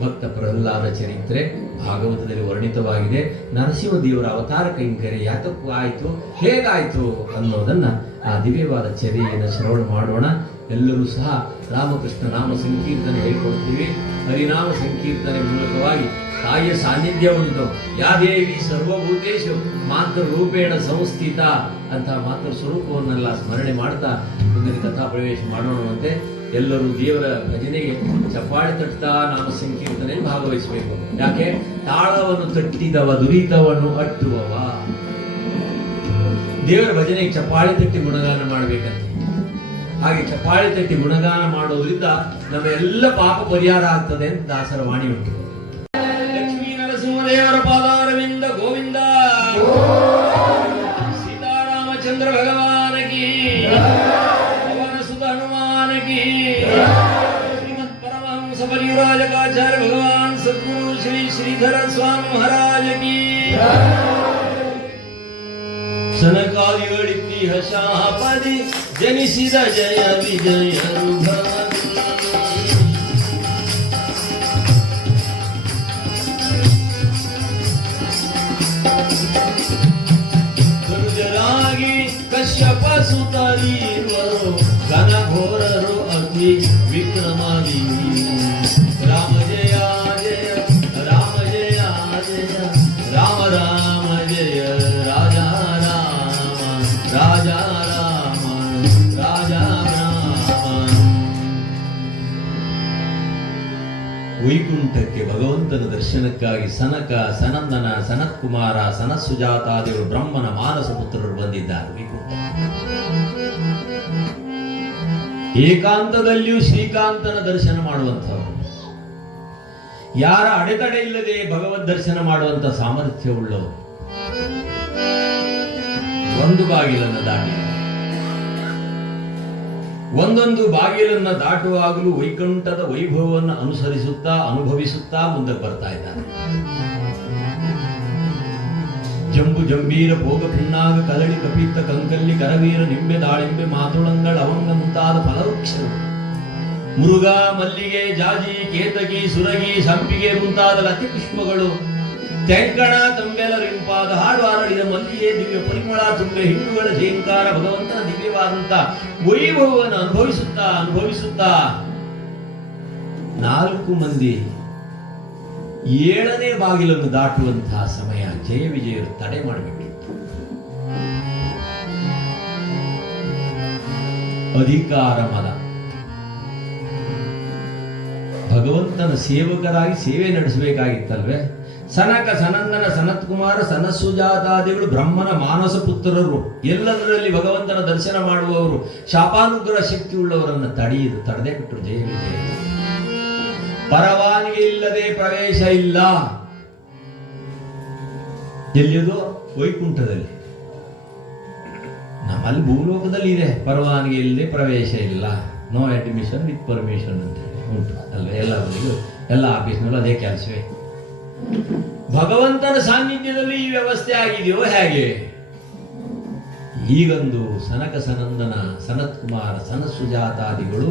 ಭಕ್ತ ಪ್ರಹ್ಲಾದ ಚರಿತ್ರೆ ಭಾಗವತದಲ್ಲಿ ವರ್ಣಿತವಾಗಿದೆ. ನರಸಿಂಹದೇವರ ಅವತಾರ ಕೈಂಕರ್ಯ ಯಾತಕ್ಕೂ ಆಯಿತು, ಹೇಗಾಯಿತು ಅನ್ನೋದನ್ನ ಆ ದಿವ್ಯವಾದ ಚರ್ಯೆಯನ್ನು ಶ್ರವಣ ಮಾಡೋಣ. ಎಲ್ಲರೂ ಸಹ ರಾಮಕೃಷ್ಣ ನಾಮ ಸಂಕೀರ್ತನೆ ಹೇಳ್ಕೊಡ್ತೀವಿ. ಹರಿನಾಮ ಸಂಕೀರ್ತನೆ ಮೂಲಕವಾಗಿ ತಾಯಿಯ ಸಾನ್ನಿಧ್ಯ ಉಂಟು. ಯಾ ದೇವಿ ಸರ್ವಭೂತೇಶು ಮಾತೃ ರೂಪೇಣ ಸಂಸ್ಥಿತ ಅಂತ ಮಾತೃ ಸ್ವರೂಪವನ್ನೆಲ್ಲ ಸ್ಮರಣೆ ಮಾಡ್ತಾ ಮುಂದಿನ ಕಥಾ ಪ್ರವೇಶ ಮಾಡೋಣವಂತೆ. ಎಲ್ಲರೂ ದೇವರ ಭಜನೆಗೆ ಚಪ್ಪಾಳೆ ತಟ್ತಾ ನಾಮ ಸಂಕೀರ್ತನೆಯಲ್ಲಿ ಭಾಗವಹಿಸಬೇಕು. ಯಾಕೆ? ತಾಳವನ್ನು ತಟ್ಟಿದವ ದುರಿತವನ್ನು ಅಟ್ಟುವವ. ದೇವರ ಭಜನೆಗೆ ಚಪ್ಪಾಳೆ ತಟ್ಟಿ ಗುಣಗಾನ ಮಾಡಬೇಕಂತೆ. ಹಾಗೆ ಚಪ್ಪಾಳೆ ತಟ್ಟಿ ಗುಣಗಾನ ಮಾಡೋದ್ರಿಂದ ನಮ್ಮ ಎಲ್ಲ ಪಾಪ ಪರಿಹಾರ ಆಗ್ತದೆ ಅಂತ ದಾಸರ ವಾಣಿ ಉಂಟು. ಲಕ್ಷ್ಮೀ ನರಸಿಂಹದೇವರ ಪಾದಾರವಿಂದ ಗೋವಿಂದ. ಸೀತಾರಾಮಚಂದ್ರ ಭಗವಾನಗಿ, ಪವನ ಸುತ ಹನುಮಾನಗಿ, ಶ್ರೀಮತ್ ಪರಮಹಂಸ ಪರಿವ್ರಾಜಕಾಚಾರ್ಯ ಭಗವಾನ್ ಸದ್ಗುರು ಶ್ರೀ ಶ್ರೀಧರ ಸ್ವಾಮಿ ಮಹಾರಾಜಗಿ. ಸನಕಾದಿಗಳಿತ್ತೀಹ ಶಾಪದಿ ಜನಿಸಿದ ಜಯ ವಿಜಯ ದುರ್ಜರಾಗಿ ಕಶ್ಯಪ ಸುತರೀರ್ವರು ಘನಘೋರರು ಅತಿ ವಿಕ್ರಮಾಗಿ. ರಾಮ ಜಯ ಜಯ ರಾಮ ಜಯ ಜಯ ರಾಮ ರಾಮ ಜಯ ರಾಜ ರಾಜ ರಾಮ ರಾಜ ರಾಮ. ವೈಕುಂಠಕ್ಕೆ ಭಗವಂತನ ದರ್ಶನಕ್ಕಾಗಿ ಸನಕ, ಸನಂದನ, ಸನತ್ಕುಮಾರ, ಸನತ್ಸುಜಾತಾದಿಗಳು ಬ್ರಹ್ಮನ ಮಾನಸ ಪುತ್ರರು ಬಂದಿದ್ದಾರೆ. ವೈಕುಂಠ ಏಕಾಂತದಲ್ಲಿಯೂ ಶ್ರೀಕಾಂತನ ದರ್ಶನ ಮಾಡುವಂಥವರು, ಯಾರ ಅಡೆತಡೆ ಇಲ್ಲದೆ ಭಗವದ್ ದರ್ಶನ ಮಾಡುವಂತ ಸಾಮರ್ಥ್ಯವುಳ್ಳವರು. ಒಂದು ಬಾಗಿಲನ್ನು ದಾಟಿ ಒಂದೊಂದು ಬಾಗಿಲನ್ನು ದಾಟುವಾಗಲೂ ವೈಕುಂಠದ ವೈಭವವನ್ನು ಅನುಸರಿಸುತ್ತಾ ಅನುಭವಿಸುತ್ತಾ ಮುಂದಕ್ಕೆ ಬರ್ತಾ ಇದ್ದಾರೆ. ಜಂಬು ಜಂಬೀರ ಭೋಗ ಪುನ್ನಾಗ ಕಲಳಿ ಕಪಿತ್ತ ಕಂಕಲ್ಲಿ ಕರವೀರ ನಿಂಬೆ ದಾಳಿಂಬೆ ಮಾತುಳಂಗಳ ಅವಂಗ ಮುಂತಾದ ಫಲವೃಕ್ಷರು, ಮುರುಗ ಮಲ್ಲಿಗೆ ಜಾಜಿ ಕೇತಕಿ ಸುರಗಿ ಸಂಪಿಗೆ ಮುಂತಾದ ಲತಿ ಪುಷ್ಪಗಳು, ತೆಂಕಣ ತಂಬೆಲರಿಂಪಾದ ಹಾಡು ಹಾರಡಿದ ಮಲ್ಲಿಗೆ ದಿವ್ಯ ಪರಿಮಳ ತುಂಬೆ ಹಿಂಡುಗಳ ಜೇಂಕಾರ ಭಗವಂತನ ದಿವ್ಯವಾದಂತ ವೈಭವವನ್ನು ಅನುಭವಿಸುತ್ತಾ 4 ಮಂದಿ 7ನೇ ಬಾಗಿಲನ್ನು ದಾಟುವಂತಹ ಸಮಯ ಜಯ ವಿಜಯರು ತಡೆ ಮಾಡಬೇಕಿತ್ತು. ಅಧಿಕಾರ ಮದ, ಭಗವಂತನ ಸೇವಕರಾಗಿ ಸೇವೆ ನಡೆಸಬೇಕಾಗಿತ್ತಲ್ವೇ. ಸನಕ, ಸನಂದನ, ಸನತ್ಕುಮಾರ, ಸನತ್ಸುಜಾತಾದಿಗಳು ಬ್ರಹ್ಮನ ಮಾನಸ ಪುತ್ರರು, ಎಲ್ಲದರಲ್ಲಿ ಭಗವಂತನ ದರ್ಶನ ಮಾಡುವವರು, ಶಾಪಾನುಗ್ರಹ ಶಕ್ತಿ ಉಳ್ಳವರನ್ನು ತಡೆದೇ ಬಿಟ್ಟರು ಜಯ ವಿಜಯ. ಪರವಾನಿಗೆ ಇಲ್ಲದೆ ಪ್ರವೇಶ ಇಲ್ಲ. ಎಲ್ಲಿಯದು? ವೈಕುಂಠದಲ್ಲಿ. ನಮ್ಮಲ್ಲಿ ಭೂಲೋಕದಲ್ಲಿ ಇದೆ ಪರವಾನಿಗೆ ಇಲ್ಲದೆ ಪ್ರವೇಶ ಇಲ್ಲ, ನೋ ಅಡ್ಮಿಷನ್ ವಿತ್ ಪರ್ಮಿಷನ್ ಅಂತ ಉಂಟು ಅಲ್ವೇ. ಎಲ್ಲ ಆಫೀಸ್ನಲ್ಲೂ ಅದೇ ಕೆಲಸವೇ. ಭಗವಂತನ ಸಾನ್ನಿಧ್ಯದಲ್ಲಿ ಈ ವ್ಯವಸ್ಥೆ ಆಗಿದೆಯೋ ಹೇಗೆ? ಈಗಂದು ಸನಕ, ಸನಂದನ, ಸನತ್ಕುಮಾರ, ಸನತ್ಸುಜಾತಾದಿಗಳು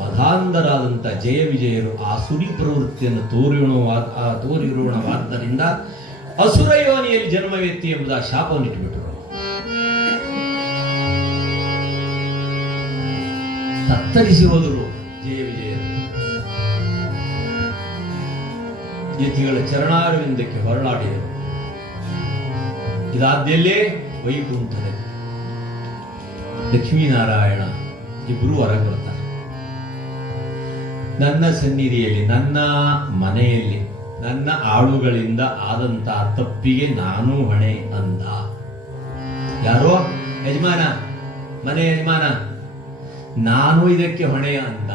ಮಧಾಂಧರಾದಂಥ ಜಯ ವಿಜಯರು ಆ ಸುರಿ ಪ್ರವೃತ್ತಿಯನ್ನು ತೋರಿರೋಣವಾದ್ದರಿಂದ ಅಸುರ ಯೋನಿಯಲ್ಲಿ ಜನ್ಮವೆತ್ತಿ ಎಂಬುದ ಶಾಪವನ್ನಿಟ್ಟುಬಿಟ್ಟರು. ತತ್ತರಿಸಿ ಹೋದರು ಜಯ ವಿಜಯರು. ಯತಿಗಳ ಚರಣಾರವಿಂದಕ್ಕೆ ಹೊರಳಾಡಿದರು. ಇದಾದ್ಯಲ್ಲೇ ವೈಕುಂಠದಲ್ಲಿ ಲಕ್ಷ್ಮೀನಾರಾಯಣ ಇಬ್ಬರು ಹೊರಗೆ ಬರ್ತಾರೆ. ನನ್ನ ಸನ್ನಿಧಿಯಲ್ಲಿ, ನನ್ನ ಮನೆಯಲ್ಲಿ, ನನ್ನ ಆಳುಗಳಿಂದ ಆದಂತ ತಪ್ಪಿಗೆ ನಾನು ಹೊಣೆ ಅಂದ. ಯಾರೋ ಯಜಮಾನ, ಮನೆ ಯಜಮಾನ, ನಾನು ಇದಕ್ಕೆ ಹೊಣೆ ಅಂದ.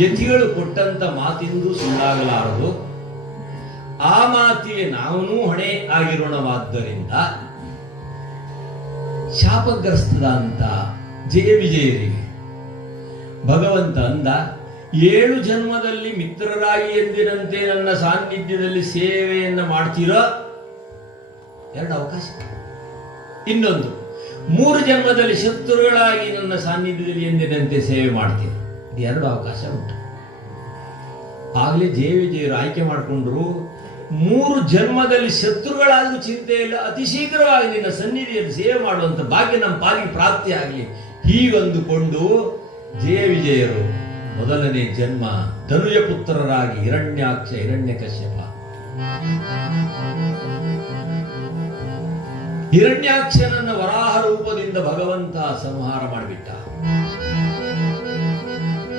ಯತಿಗಳು ಕೊಟ್ಟಂತ ಮಾತಿಂದು ಸುಳ್ಳಾಗಲಾರದು. ಆ ಮಾತಿಗೆ ನಾವೂ ಹೊಣೆ ಆಗಿರೋಣವಾದ್ದರಿಂದ ಶಾಪಗ್ರಸ್ತದ ಅಂತ ಜಯ ವಿಜಯರಿಗೆ ಭಗವಂತ ಅಂದ, 7 ಜನ್ಮದಲ್ಲಿ ಮಿತ್ರರಾಗಿ ಎಂದಿನಂತೆ ನನ್ನ ಸಾನ್ನಿಧ್ಯದಲ್ಲಿ ಸೇವೆಯನ್ನ ಮಾಡ್ತೀರೋ 2 ಅವಕಾಶ. ಇನ್ನೊಂದು 3 ಜನ್ಮದಲ್ಲಿ ಶತ್ರುಗಳಾಗಿ ನನ್ನ ಸಾನ್ನಿಧ್ಯದಲ್ಲಿ ಎಂದಿನಂತೆ ಸೇವೆ ಮಾಡ್ತೀರ, 2 ಅವಕಾಶ ಉಂಟು. ಆಗಲೇ ಜಯ ವಿಜಯರು ಆಯ್ಕೆ ಮಾಡಿಕೊಂಡ್ರು. 3 ಜನ್ಮದಲ್ಲಿ ಶತ್ರುಗಳಾದ್ರೂ ಚಿಂತೆ ಇಲ್ಲ, ಅತಿ ಶೀಘ್ರವಾಗಿ ನಿನ್ನ ಸನ್ನಿಧಿಯನ್ನು ಸೇವೆ ಮಾಡುವಂತ ಭಾಗ್ಯ ನಮ್ಮ ಪಾಲಿಗೆ ಪ್ರಾಪ್ತಿ ಆಗಲಿ ಹೀಗಂದುಕೊಂಡು ಜಯ ವಿಜಯರು ಮೊದಲನೇ ಜನ್ಮ ಧನುಜ ಪುತ್ರರಾಗಿ ಹಿರಣ್ಯಾಕ್ಷ ಹಿರಣ್ಯಕಶ್ಯಪ. ಹಿರಣ್ಯಾಕ್ಷನನ್ನ ವರಾಹ ರೂಪದಿಂದ ಭಗವಂತ ಸಂಹಾರ ಮಾಡಿಬಿಟ್ಟ.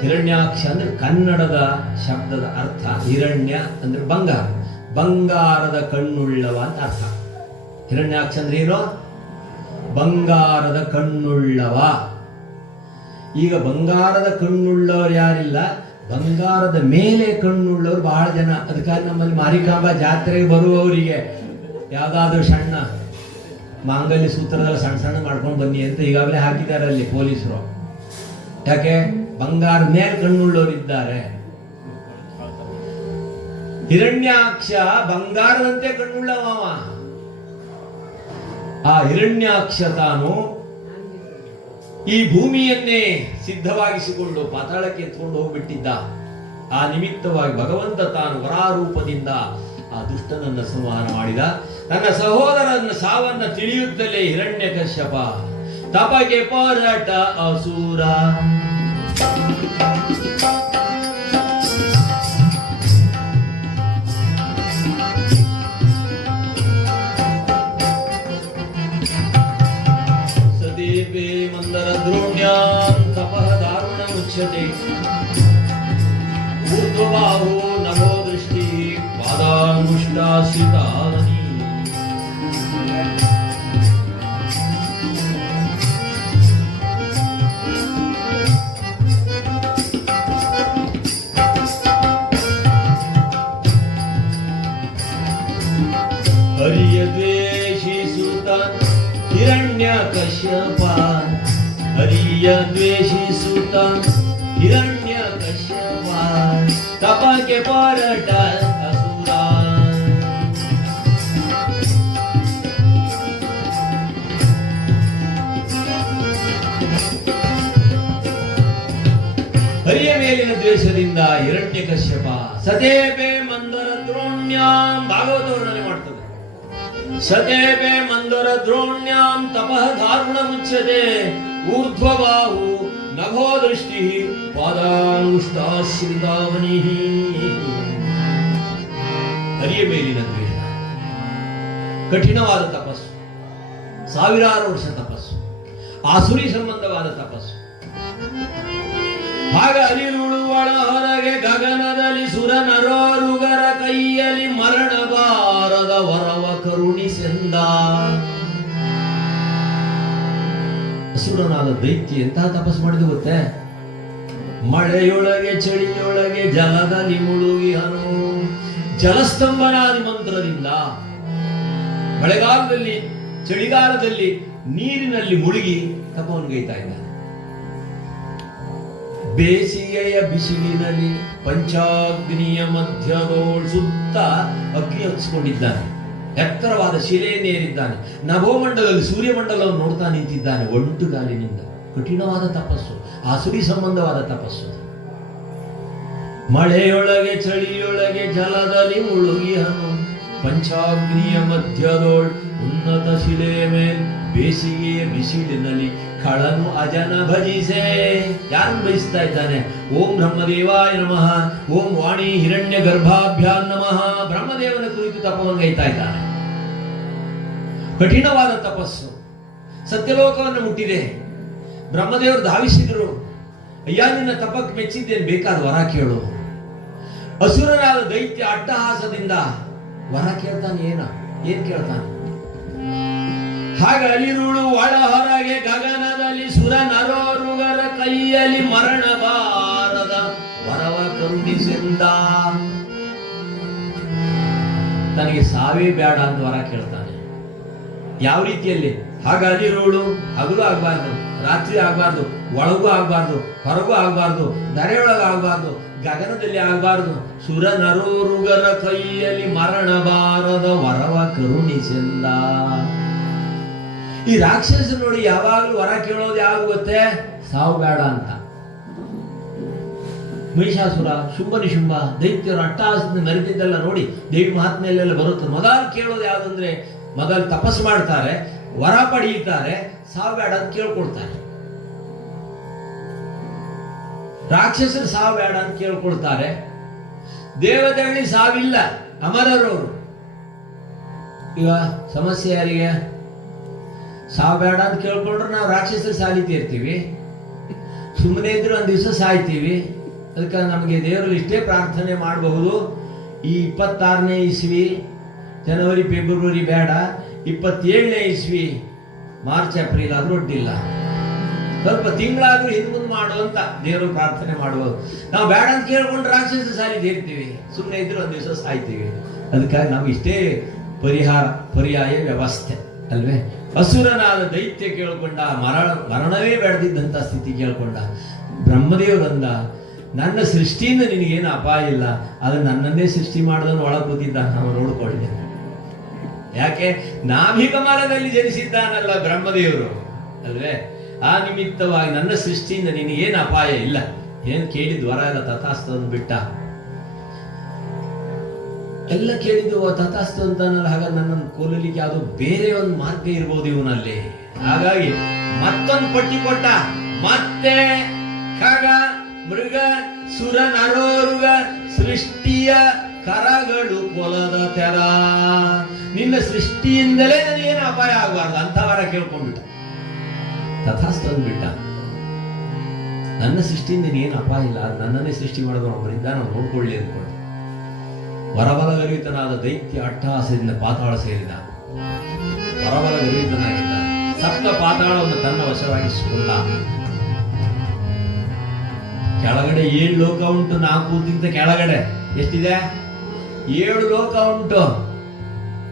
ಹಿರಣ್ಯಾಕ್ಷ ಅಂದ್ರೆ ಕನ್ನಡದ ಶಬ್ದದ ಅರ್ಥ. ಹಿರಣ್ಯ ಅಂದ್ರೆ ಬಂಗಾರ, ಬಂಗಾರದ ಕಣ್ಣುಳ್ಳವ ಅಂತ ಅರ್ಥ. ಹಿರಣ್ಯಾಕ್ಷ ಅಂದ್ರೆ ಏನು? ಬಂಗಾರದ ಕಣ್ಣುಳ್ಳವ. ಈಗ ಬಂಗಾರದ ಕಣ್ಣುಳ್ಳವರು ಯಾರಿಲ್ಲ, ಬಂಗಾರದ ಮೇಲೆ ಕಣ್ಣುಳ್ಳವರು ಬಹಳ ಜನ. ಅದಕ್ಕಾಗಿ ನಮ್ಮಲ್ಲಿ ಮಾರಿಕಾಂಬ ಜಾತ್ರೆಗೆ ಬರುವವರಿಗೆ ಯಾವ್ದಾದ್ರು ಸಣ್ಣ ಮಾಂಗಲ್ಯ ಸೂತ್ರದಲ್ಲಿ ಸಣ್ಣ ಸಣ್ಣ ಮಾಡ್ಕೊಂಡು ಬನ್ನಿ ಅಂತ ಈಗಾಗಲೇ ಹಾಕಿದ್ದಾರೆ ಅಲ್ಲಿ ಪೊಲೀಸರು. ಯಾಕೆ? ಬಂಗಾರ ಮೇಲೆ ಕಣ್ಣುಳ್ಳವರು ಇದ್ದಾರೆ. ಹಿರಣ್ಯಾಕ್ಷ ಬಂಗಾರದಂತೆ ಕಣ್ಣುಳ್ಳವ. ಆ ಹಿರಣ್ಯಾಕ್ಷ ತಾನು ಈ ಭೂಮಿಯನ್ನೇ ಸಿದ್ಧವಾಗಿಸಿಕೊಂಡು ಪಾತಾಳಕ್ಕೆ ಎತ್ಕೊಂಡು ಹೋಗ್ಬಿಟ್ಟಿದ್ದ. ಆ ನಿಮಿತ್ತವಾಗಿ ಭಗವಂತ ತಾನು ವರಾರೂಪದಿಂದ ಆ ದುಷ್ಟನನ್ನ ಸಂಹಾರ ಮಾಡಿದ. ತನ್ನ ಸಹೋದರನ ಸಾವನ್ನ ತಿಳಿಯುತ್ತಲೇ ಹಿರಣ್ಯಕಶ್ಯಪ ತಪಗೆ ಪೊರಟ ಅಸುರ. ಸದೇಪೇ ಮಂದರ ದ್ರೋಣ್ಯಾಂ ತಪಃ ದಾರುಣ ಮುಚ್ಯತೆ. ಊರ್ಧ್ವಬಾಹು ನಭೋ ದೃಷ್ಟಿ ಪಾದಾಂಗುಷ್ಟಾಶ್ರಿತಾವನಿ. ಹರಿಯ ದ್ವೇಷಿಸುತ್ತ ಹಿರಣ್ಯಕಶ್ಯಪ. ಹರಿಯ ದ್ವೇಷಿಸುತ್ತ ಹಿರಣ್ಯಕಶ್ಯಪ ತಪಕ್ಕೆ ಪೊರಟ ಅಸುರ. ಹರಿಯ ಮೇಲಿನ ದ್ವೇಷದಿಂದ ಹಿರಣ್ಯಕಶ್ಯಪ ಸದೇಪೆ ಮಂದರ ದ್ರೋಣ್ಯಾಂ ಭಾಗವತ ವರ್ಣನೆ ಮಾಡ್ತದೆ. ಸದೇಪೆ ಮಂದರ ದ್ರೋಣ್ಯಾಂ ತಪಃ ದಾರುಣ ಮುಚ್ಯತೆ. ಊರ್ಧ್ವಬಾಹು ನಭೋ ದೃಷ್ಟಿ ಪಾದಾಂಗುಷ್ಟಾಶ್ರಿತಾವನಿ. ಹರಿಯ ಮೇಲಿನ ದ್ವೇಷ ಕಠಿಣವಾದ ತಪಸ್ಸು, ಸಾವಿರಾರು ವರ್ಷ ತಪಸ್ಸು, ಆಸುರಿ ಸಂಬಂಧವಾದ ತಪಸ್ಸು. ಆಗ ಅಲಿರುಳು ಒಳ ಹೊರಗೆ ಗಗನದಲ್ಲಿ ಸುರ ನರೋರುಗರ ಕೈಯಲ್ಲಿ ಮರಣ ಬಾರದ ವರವ ಕರುಣಿಸೆಂದ. ಅಸುರನಾದ ದೈತ್ಯ ಎಂತಹ ತಪಸ್ಸು ಮಾಡಿದ ಗೊತ್ತೇ? ಮಳೆಯೊಳಗೆ ಚಳಿಯೊಳಗೆ ಜಲದಲ್ಲಿ ಮುಳುಗಿಹನು. ಜಲಸ್ತಂಭನಾದಿ ಮಂತ್ರದಿಂದ ಮಳೆಗಾಲದಲ್ಲಿ ಚಳಿಗಾಲದಲ್ಲಿ ನೀರಿನಲ್ಲಿ ಮುಳುಗಿ ತಪವನ್ಗೈತಾ ಇದ್ದಾನೆ. ಬೇಸಿಗೆಯ ಬಿಸಿಲಿನಲ್ಲಿ ಪಂಚಾಗ್ನಿಯ ಮಧ್ಯದೋಳ್ ಸುತ್ತ ಅಗ್ನಿ ಹಚ್ಚಿಕೊಂಡಿದ್ದಾನೆ. ಎತ್ತರವಾದ ಶಿಲೆಯನ್ನೇರಿದ್ದಾನೆ. ನಭೋಮಂಡಲದಲ್ಲಿ ಸೂರ್ಯಮಂಡಲವನ್ನು ನೋಡ್ತಾ ನಿಂತಿದ್ದಾನೆ ಒಂಟುಗಾಲಿನಿಂದ. ಕಠಿಣವಾದ ತಪಸ್ಸು, ಆಸುರಿ ಸಂಬಂಧವಾದ ತಪಸ್ಸು. ಮಳೆಯೊಳಗೆ ಚಳಿಯೊಳಗೆ ಜಲದಲ್ಲಿ ಮುಳುಗಿಹನು. ಪಂಚಾಗ್ನಿಯ ಮಧ್ಯದೋಳ್ ಉನ್ನತ ಶಿಲೆಯ ಮೇಲೆ ಬೇಸಿಗೆಯ ಬಿಸಿಲಿನಲ್ಲಿ ಖಳನು ಅಜನ ಭಜಿಸೆ. ಯಾರನ್ನು ಭಜಿಸ್ತಾ ಇದ್ದಾನೆ? ಓಂ ಬ್ರಹ್ಮದೇವಾಯ ನಮಃ, ಓಂ ವಾಣಿ ಹಿರಣ್ಯ ಗರ್ಭಾಭ್ಯಾಂ ನಮಃ. ಬ್ರಹ್ಮದೇವನ ಕುರಿತು ತಪವನ್ಗೈತಾ ಇದ್ದಾನೆ. ಕಠಿಣವಾದ ತಪಸ್ಸು ಸತ್ಯಲೋಕವನ್ನು ಮುಟ್ಟಿದೆ. ಬ್ರಹ್ಮದೇವರು ಧಾವಿಸಿದರು, ಅಯ್ಯ ನಿನ್ನ ತಪಕ್ಕೆ ಮೆಚ್ಚಿದ್ದೇನೆ, ಬೇಕಾದ ವರ ಕೇಳು. ಅಸುರನಾದ ದೈತ್ಯ ಅಟ್ಟಹಾಸದಿಂದ ವರ ಕೇಳ್ತಾನೆ. ಏನ್ ಕೇಳ್ತಾನೆ? ಹಾಗ ಅಲಿರುಳು ಒಳ ಹೊರಗೆ ಗಗನದಲ್ಲಿ ಸುರ ನರೋರುಗರ ಕೈಯಲ್ಲಿ ಮರಣ ಬಾರದ ವರವ ಕರುಣಿಸೆಂದ. ತನಗೆ ಸಾವೇ ಬೇಡ ಅಂತ ವರ ಕೇಳ್ತಾನೆ. ಯಾವ ರೀತಿಯಲ್ಲಿ? ಹಾಗ ಅಲಿರುಳು ಹಗಲು ಆಗ್ಬಾರ್ದು, ರಾತ್ರಿ ಆಗ್ಬಾರ್ದು, ಒಳಗೂ ಆಗ್ಬಾರ್ದು, ಹೊರಗೂ ಆಗ್ಬಾರ್ದು, ಧರೆಯೊಳಗ ಆಗ್ಬಾರ್ದು, ಗಗನದಲ್ಲಿ ಆಗ್ಬಾರ್ದು. ಸುರ ನರೋರುಗರ ಕೈಯಲ್ಲಿ ಮರಣ ಬಾರದ ವರವ ಕರುಣಿಸೆಂದ. ಈ ರಾಕ್ಷಸ ನೋಡಿ ಯಾವಾಗಲೂ ವರ ಕೇಳೋದು ಯಾವಾಗ ಗೊತ್ತೇ? ಸಾವು ಬೇಡ ಅಂತ. ಮಹಿಷಾಸುರ, ಶುಂಭನಿಶುಂಭ ದೈತ್ಯರು ಅಟ್ಟಹಾಸದಿಂದ ಮೆರೆದಿದ್ದೆಲ್ಲ ನೋಡಿ ದೇವಿ ಮಹಾತ್ಮೆಯಲ್ಲೆಲ್ಲ ಬರುತ್ತದೆ. ಮೊದಲು ಕೇಳೋದು ಯಾವುದಂದ್ರೆ, ಮೊದಲು ತಪಸ್ಸು ಮಾಡ್ತಾರೆ, ವರ ಪಡೆಯುತ್ತಾರೆ, ಸಾವು ಬೇಡ ಅಂತ ಕೇಳ್ಕೊಳ್ತಾರೆ. ರಾಕ್ಷಸರು ಸಾವು ಬೇಡ ಅಂತ ಕೇಳ್ಕೊಳ್ತಾರೆ. ದೇವತೆಗಳಿಗೆ ಸಾವಿಲ್ಲ, ಅಮರರವರು. ಈಗ ಸಮಸ್ಯೆ ಯಾರಿಗೆ? ಸಾವು ಬೇಡ ಅಂತ ಕೇಳ್ಕೊಂಡ್ರೆ ನಾವು ರಾಕ್ಷಸರು ಸಾಲಿತೀರ್ತೀವಿ, ಸುಮ್ಮನೆ ಇದ್ರು ಒಂದು ದಿವಸ ಸಾಯ್ತೀವಿ. ಅದಕ್ಕೆ ನಮಗೆ ದೇವರಲ್ಲಿ ಇಷ್ಟೇ ಪ್ರಾರ್ಥನೆ ಮಾಡಬಹುದು, ಈ 26ನೇ ಇಸ್ವಿ ಜನವರಿ ಫೆಬ್ರವರಿ ಬೇಡ, 27ನೇ ಇಸ್ವಿ ಮಾರ್ಚ್ ಏಪ್ರಿಲ್ ಆದ್ರೂ ಒಡ್ಡಿಲ್ಲ, ಸ್ವಲ್ಪ ತಿಂಗಳಾದ್ರೂ ಹಿಂದ್ಮುಂದ್ ಮಾಡುವಂತ ದೇವರು ಪ್ರಾರ್ಥನೆ ಮಾಡುವುದು. ನಾವು ಬೇಡ ಅಂತ ಕೇಳ್ಕೊಂಡ್ರೆ ರಾಕ್ಷಸ ಸಾಲಿತೀರ್ತೀವಿ, ಸುಮ್ಮನೆ ಇದ್ರು ಒಂದು ದಿವಸ ಸಾಯ್ತೀವಿ. ಅದಕ್ಕಾಗಿ ನಾವು ಇಷ್ಟೇ ಪರ್ಯಾಯ ವ್ಯವಸ್ಥೆ ಅಲ್ವೇ. ಅಸುರನಾದ ದೈತ್ಯ ಕೇಳ್ಕೊಂಡ, ಮರಣವೇ ಬೆಳೆದಿದ್ದಂತ ಸ್ಥಿತಿ ಕೇಳ್ಕೊಂಡ. ಬ್ರಹ್ಮದೇವರಂದ, ನನ್ನ ಸೃಷ್ಟಿಯಿಂದ ನಿನಗೇನು ಅಪಾಯ ಇಲ್ಲ, ಅದು ನನ್ನನ್ನೇ ಸೃಷ್ಟಿ ಮಾಡಿದವನು ಒಳ ಕೂತಿದ್ದ, ನಾವು ನೋಡ್ಕೊಳ್ಳಿ. ಯಾಕೆ? ನಾಭಿಕಮಲದಲ್ಲಿ ಜನಿಸಿದ್ದಾನಲ್ಲ ಬ್ರಹ್ಮದೇವರು ಅಲ್ವೇ. ಆ ನಿಮಿತ್ತವಾಗಿ ನನ್ನ ಸೃಷ್ಟಿಯಿಂದ ನಿನಗೇನು ಅಪಾಯ ಇಲ್ಲ. ಏನ್ ಕೇಳಿದ್ ವರ ಎಲ್ಲ ತಥಾಸ್ತು ಬಿಟ್ಟ, ಎಲ್ಲ ಕೇಳಿದ್ದು ತಥಾಸ್ತು ಅಂತಾನಲ್ಲ. ಹಾಗಾಗಿ ನನ್ನನ್ನು ಕೊಲ್ಲಲಿಕ್ಕೆ ಯಾವುದೋ ಬೇರೆ ಒಂದು ಮಾರ್ಗ ಇರ್ಬೋದು ಇವನಲ್ಲಿ. ಹಾಗಾಗಿ ಮತ್ತೊಂದು ಪಟ್ಟಿ ಕೊಟ್ಟ, ಮತ್ತೆ ಖಗ ಮೃಗ ಸುರ ನರೋರುಗ ಸೃಷ್ಟಿಯ ಕರಗಳು ಕೊಲದ ತೆರ, ನಿನ್ನ ಸೃಷ್ಟಿಯಿಂದಲೇ ನನಗೇನು ಅಪಾಯ ಆಗಬಾರ್ದು ಅಂತ ವರ ಕೇಳ್ಕೊಂಡ್ಬಿಟ್ಟ. ತಥಾಸ್ತು ಅಂದ್ಬಿಟ್ಟ. ನನ್ನ ಸೃಷ್ಟಿಯಿಂದ ನೀನು ಅಪಾಯ ಇಲ್ಲ, ನನ್ನನ್ನೇ ಸೃಷ್ಟಿ ಮಾಡೋದು ಒಬ್ಬರಿಂದ ನಾವು ನೋಡ್ಕೊಳ್ಳಿ ಅಂದ್ಕೊಂಡು ವರಬಲಗರಿತನಾದ ದೈತ್ಯ ಅಟ್ಟಹಾಸದಿಂದ ಪಾತಾಳ ಸೇರಿದ. ವರಬಲಗರಿತನಾಗಿದ್ದ, ಸಪ್ತ ಪಾತಾಳವನ್ನು ತನ್ನ ವಶವಾಗಿಸಿಕೊಂಡ. ಕೆಳಗಡೆ 7 ಲೋಕ ಉಂಟು, 4 ಕೆಳಗಡೆ ಎಷ್ಟಿದೆ? 7 ಲೋಕ ಉಂಟು.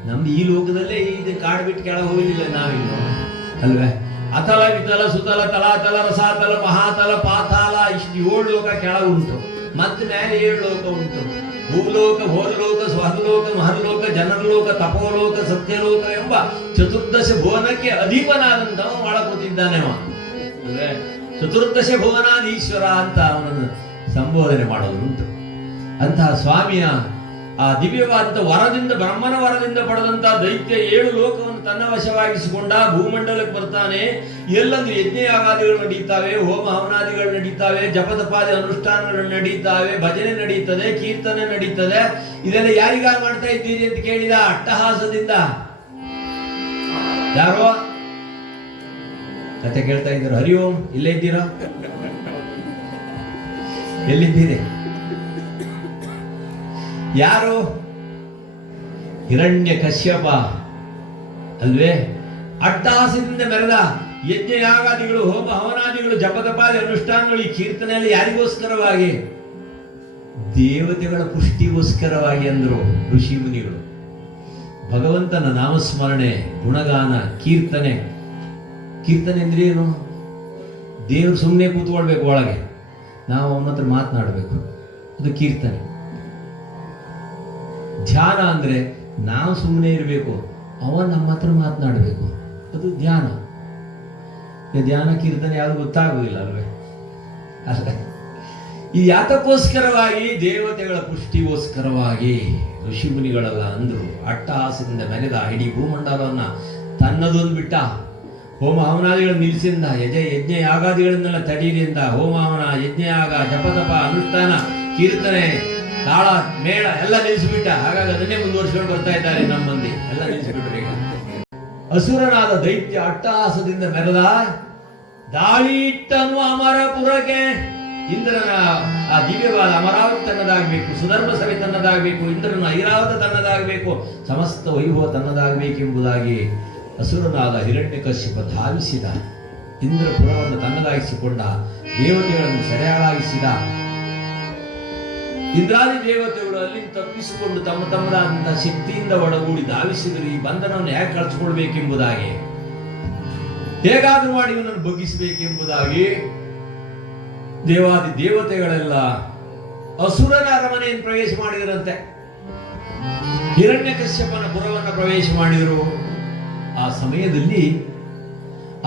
ನಮ್ದು ಈ ಲೋಕದಲ್ಲೇ ಇದು ಕಾಡು ಬಿಟ್ಟು ಕೆಳಗೆ ಹೋಗಲಿಲ್ಲ ನಾವಿನ್ನು ಅಲ್ವೇ. ಅತಲ ವಿತಲ ಸುತಲ ತಲಾತಲ ರಸಾತಲ ಮಹಾತಲ ಪಾತಾಲ, ಇಷ್ಟು 7 ಲೋಕ ಕೆಳಗುಂಟು. ಮತ್ತೆ ಮೇಲೆ 7 ಲೋಕ ಉಂಟು. ಭೂಲೋಕ, ಭೋರಲೋಕ, ಸ್ವರ್ಲೋಕ, ಮಹರ್ಲೋಕ, ಜನರಲೋಕ, ತಪೋಲೋಕ, ಸತ್ಯಲೋಕ ಎಂಬ ಚತುರ್ದಶ ಭುವನಕ್ಕೆ ಅಧೀಪನಾದಂತವ ಒಳ ಕೂತಿದ್ದಾನೆ. ಅಂದ್ರೆ ಚತುರ್ದಶ ಭುವನಾಧೀಶ್ವರ ಅಂತ ಅವನನ್ನು ಸಂಬೋಧನೆ ಮಾಡೋದು ಉಂಟು. ಅಂತಹ ಸ್ವಾಮಿಯ ಆ ದಿವ್ಯವಾದ ವರದಿಂದ, ಬ್ರಹ್ಮನ ವರದಿಂದ ಪಡೆದಂತ ದೈತ್ಯ 7 ಲೋಕವನ್ನು ತನ್ನ ವಶವಾಗಿಸಿಕೊಂಡ. ಭೂಮಂಡಲಕ್ಕೆ ಬರ್ತಾನೆ. ಎಲ್ಲೊಂದು ಯಜ್ಞಯಾಗಾದಿಗಳು ನಡೀತಾವೆ, ಹೋಮ ಹವನಾದಿಗಳು ನಡೀತಾವೆ, ಜಪತಪಾದಿ ಅನುಷ್ಠಾನಗಳು ನಡೀತಾವೆ, ಭಜನೆ ನಡೀತದೆ, ಕೀರ್ತನೆ ನಡೀತದೆ. ಇದೆಲ್ಲ ಯಾರಿಗಾಗಿ ಮಾಡ್ತಾ ಇದ್ದೀರಿ ಅಂತ ಕೇಳಿದ ಅಟ್ಟಹಾಸದಿಂದ. ಯಾರೋ ಕತೆ ಕೇಳ್ತಾ ಇದ್ರು. ಹರಿ ಓಂ, ಇಲ್ಲೇ ಇದ್ದೀರಾ? ಎಲ್ಲಿದ್ದೀರಿ? ಯಾರು? ಹಿರಣ್ಯ ಕಶ್ಯಪ ಅಲ್ವೇ. ಅಟ್ಟಹಾಸದಿಂದ ಮೆರೆದ ಯಜ್ಞಯಾಗಾದಿಗಳು, ಹೋಮ ಹವನಾದಿಗಳು, ಜಪತಪಾದಿ ಅನುಷ್ಠಾನಗಳು, ಈ ಕೀರ್ತನೆಯಲ್ಲಿ ಯಾರಿಗೋಸ್ಕರವಾಗಿ? ದೇವತೆಗಳ ಪುಷ್ಟಿಗೋಸ್ಕರವಾಗಿ ಅಂದ್ರು ಋಷಿ ಮುನಿಗಳು. ಭಗವಂತನ ನಾಮಸ್ಮರಣೆ, ಗುಣಗಾನ, ಕೀರ್ತನೆ. ಕೀರ್ತನೆ ಅಂದ್ರೆ ಏನು? ದೇವರು ಸುಮ್ಮನೆ ಕೂತ್ಕೊಳ್ಬೇಕು ಒಳಗೆ, ನಾವು ಅವನ ಹತ್ರ ಮಾತನಾಡಬೇಕು, ಅದು ಕೀರ್ತನೆ. ಧ್ಯಾನ ಅಂದ್ರೆ ನಾವು ಸುಮ್ಮನೆ ಇರಬೇಕು, ಅವನ್ ನಮ್ಮ ಹತ್ರ ಮಾತನಾಡಬೇಕು, ಅದು ಧ್ಯಾನ. ಧ್ಯಾನ ಕೀರ್ತನೆ ಯಾವುದು ಗೊತ್ತಾಗುವುದಿಲ್ಲ ಅಲ್ವೇ. ಅಲ್ಲ, ಈ ಯಾತಕ್ಕೋಸ್ಕರವಾಗಿ? ದೇವತೆಗಳ ಪುಷ್ಟಿಗೋಸ್ಕರವಾಗಿ ಋಷಿ ಮುನಿಗಳೆಲ್ಲ ಅಂದ್ರು. ಅಟ್ಟಹಾಸದಿಂದ ಮೆರೆದ ಇಡೀ ಭೂಮಂಡಲವನ್ನ ತನ್ನದೊಂದು ಬಿಟ್ಟ. ಹೋಮ ಹವನಾದಿಗಳನ್ನು ನಿಲ್ಲಿಸಿಂದ, ಯಜ್ಞ ಯಾಗಾದಿಗಳನ್ನೆಲ್ಲ ತಡೀರಿಂದ, ಹೋಮ ಹವನ, ಯಜ್ಞಯಾಗ, ಜಪತಪ, ಅನುಷ್ಠಾನ, ಕೀರ್ತನೆ, ತಾಳ, ಮೇಳ ಎಲ್ಲ ನಿಲ್ಲಿಸಿಬಿಟ್ಟ. ಹಾಗಾಗಿ ಅದನ್ನೇ ಮುಂದುವರಿಸಿಕೊಂಡು ಬರ್ತಾ ಇದ್ದಾರೆ ನಮ್ಮ ಮಂದಿ, ಎಲ್ಲ ನಿಲ್ಲಿಸಿಬಿಟ್ರು. ಈಗ ಅಸುರನಾದ ದೈತ್ಯ ಅಟ್ಟಹಾಸದಿಂದ ಮೆರೆದ, ದಾಳಿ ಇಟ್ಟನು ಅಮರಪುರಕ್ಕೆ. ಇಂದ್ರನ ಆ ದಿವ್ಯವಾದ ಅಮರಾವತಿ ತನ್ನದಾಗಬೇಕು, ಸುಧರ್ಮ ಸಭೆ ತನ್ನದಾಗಬೇಕು, ಇಂದ್ರನ ಐರಾವತ ತನ್ನದಾಗಬೇಕು, ಸಮಸ್ತ ವೈಭವ ತನ್ನದಾಗಬೇಕೆಂಬುದಾಗಿ ಅಸುರನಾದ ಹಿರಣ್ಯಕಶ್ಯಪ ಧಾವಿಸಿದ. ಇಂದ್ರಪುರವನ್ನು ತನ್ನದಾಗಿಸಿಕೊಂಡ, ದೇವತೆಗಳನ್ನು ಸೆರೆಯಾಳಾಗಿಸಿದ. ಇಂದ್ರಾದಿ ದೇವತೆಗಳು ಅಲ್ಲಿಂದ ತಪ್ಪಿಸಿಕೊಂಡು ತಮ್ಮ ತಮ್ಮದಾದಂತಹ ಶಕ್ತಿಯಿಂದ ಒಡಗೂಡಿ ಧಾವಿಸಿದರು. ಈ ಬಂಧನವನ್ನು ಹೇಗೆ ಕಳಿಸಿಕೊಳ್ಬೇಕೆಂಬುದಾಗಿ, ಹೇಗಾದ್ರೂ ಮಾಡಿ ಇವನನ್ನು ಬಗ್ಗಿಸಬೇಕೆಂಬುದಾಗಿ ದೇವಾದಿ ದೇವತೆಗಳೆಲ್ಲ ಅಸುರನ ಅರಮನೆಯನ್ನು ಪ್ರವೇಶ ಮಾಡಿದರಂತೆ. ಹಿರಣ್ಯಕಶ್ಯಪನ ಪುರವನ್ನು ಪ್ರವೇಶ ಮಾಡಿದರು. ಆ ಸಮಯದಲ್ಲಿ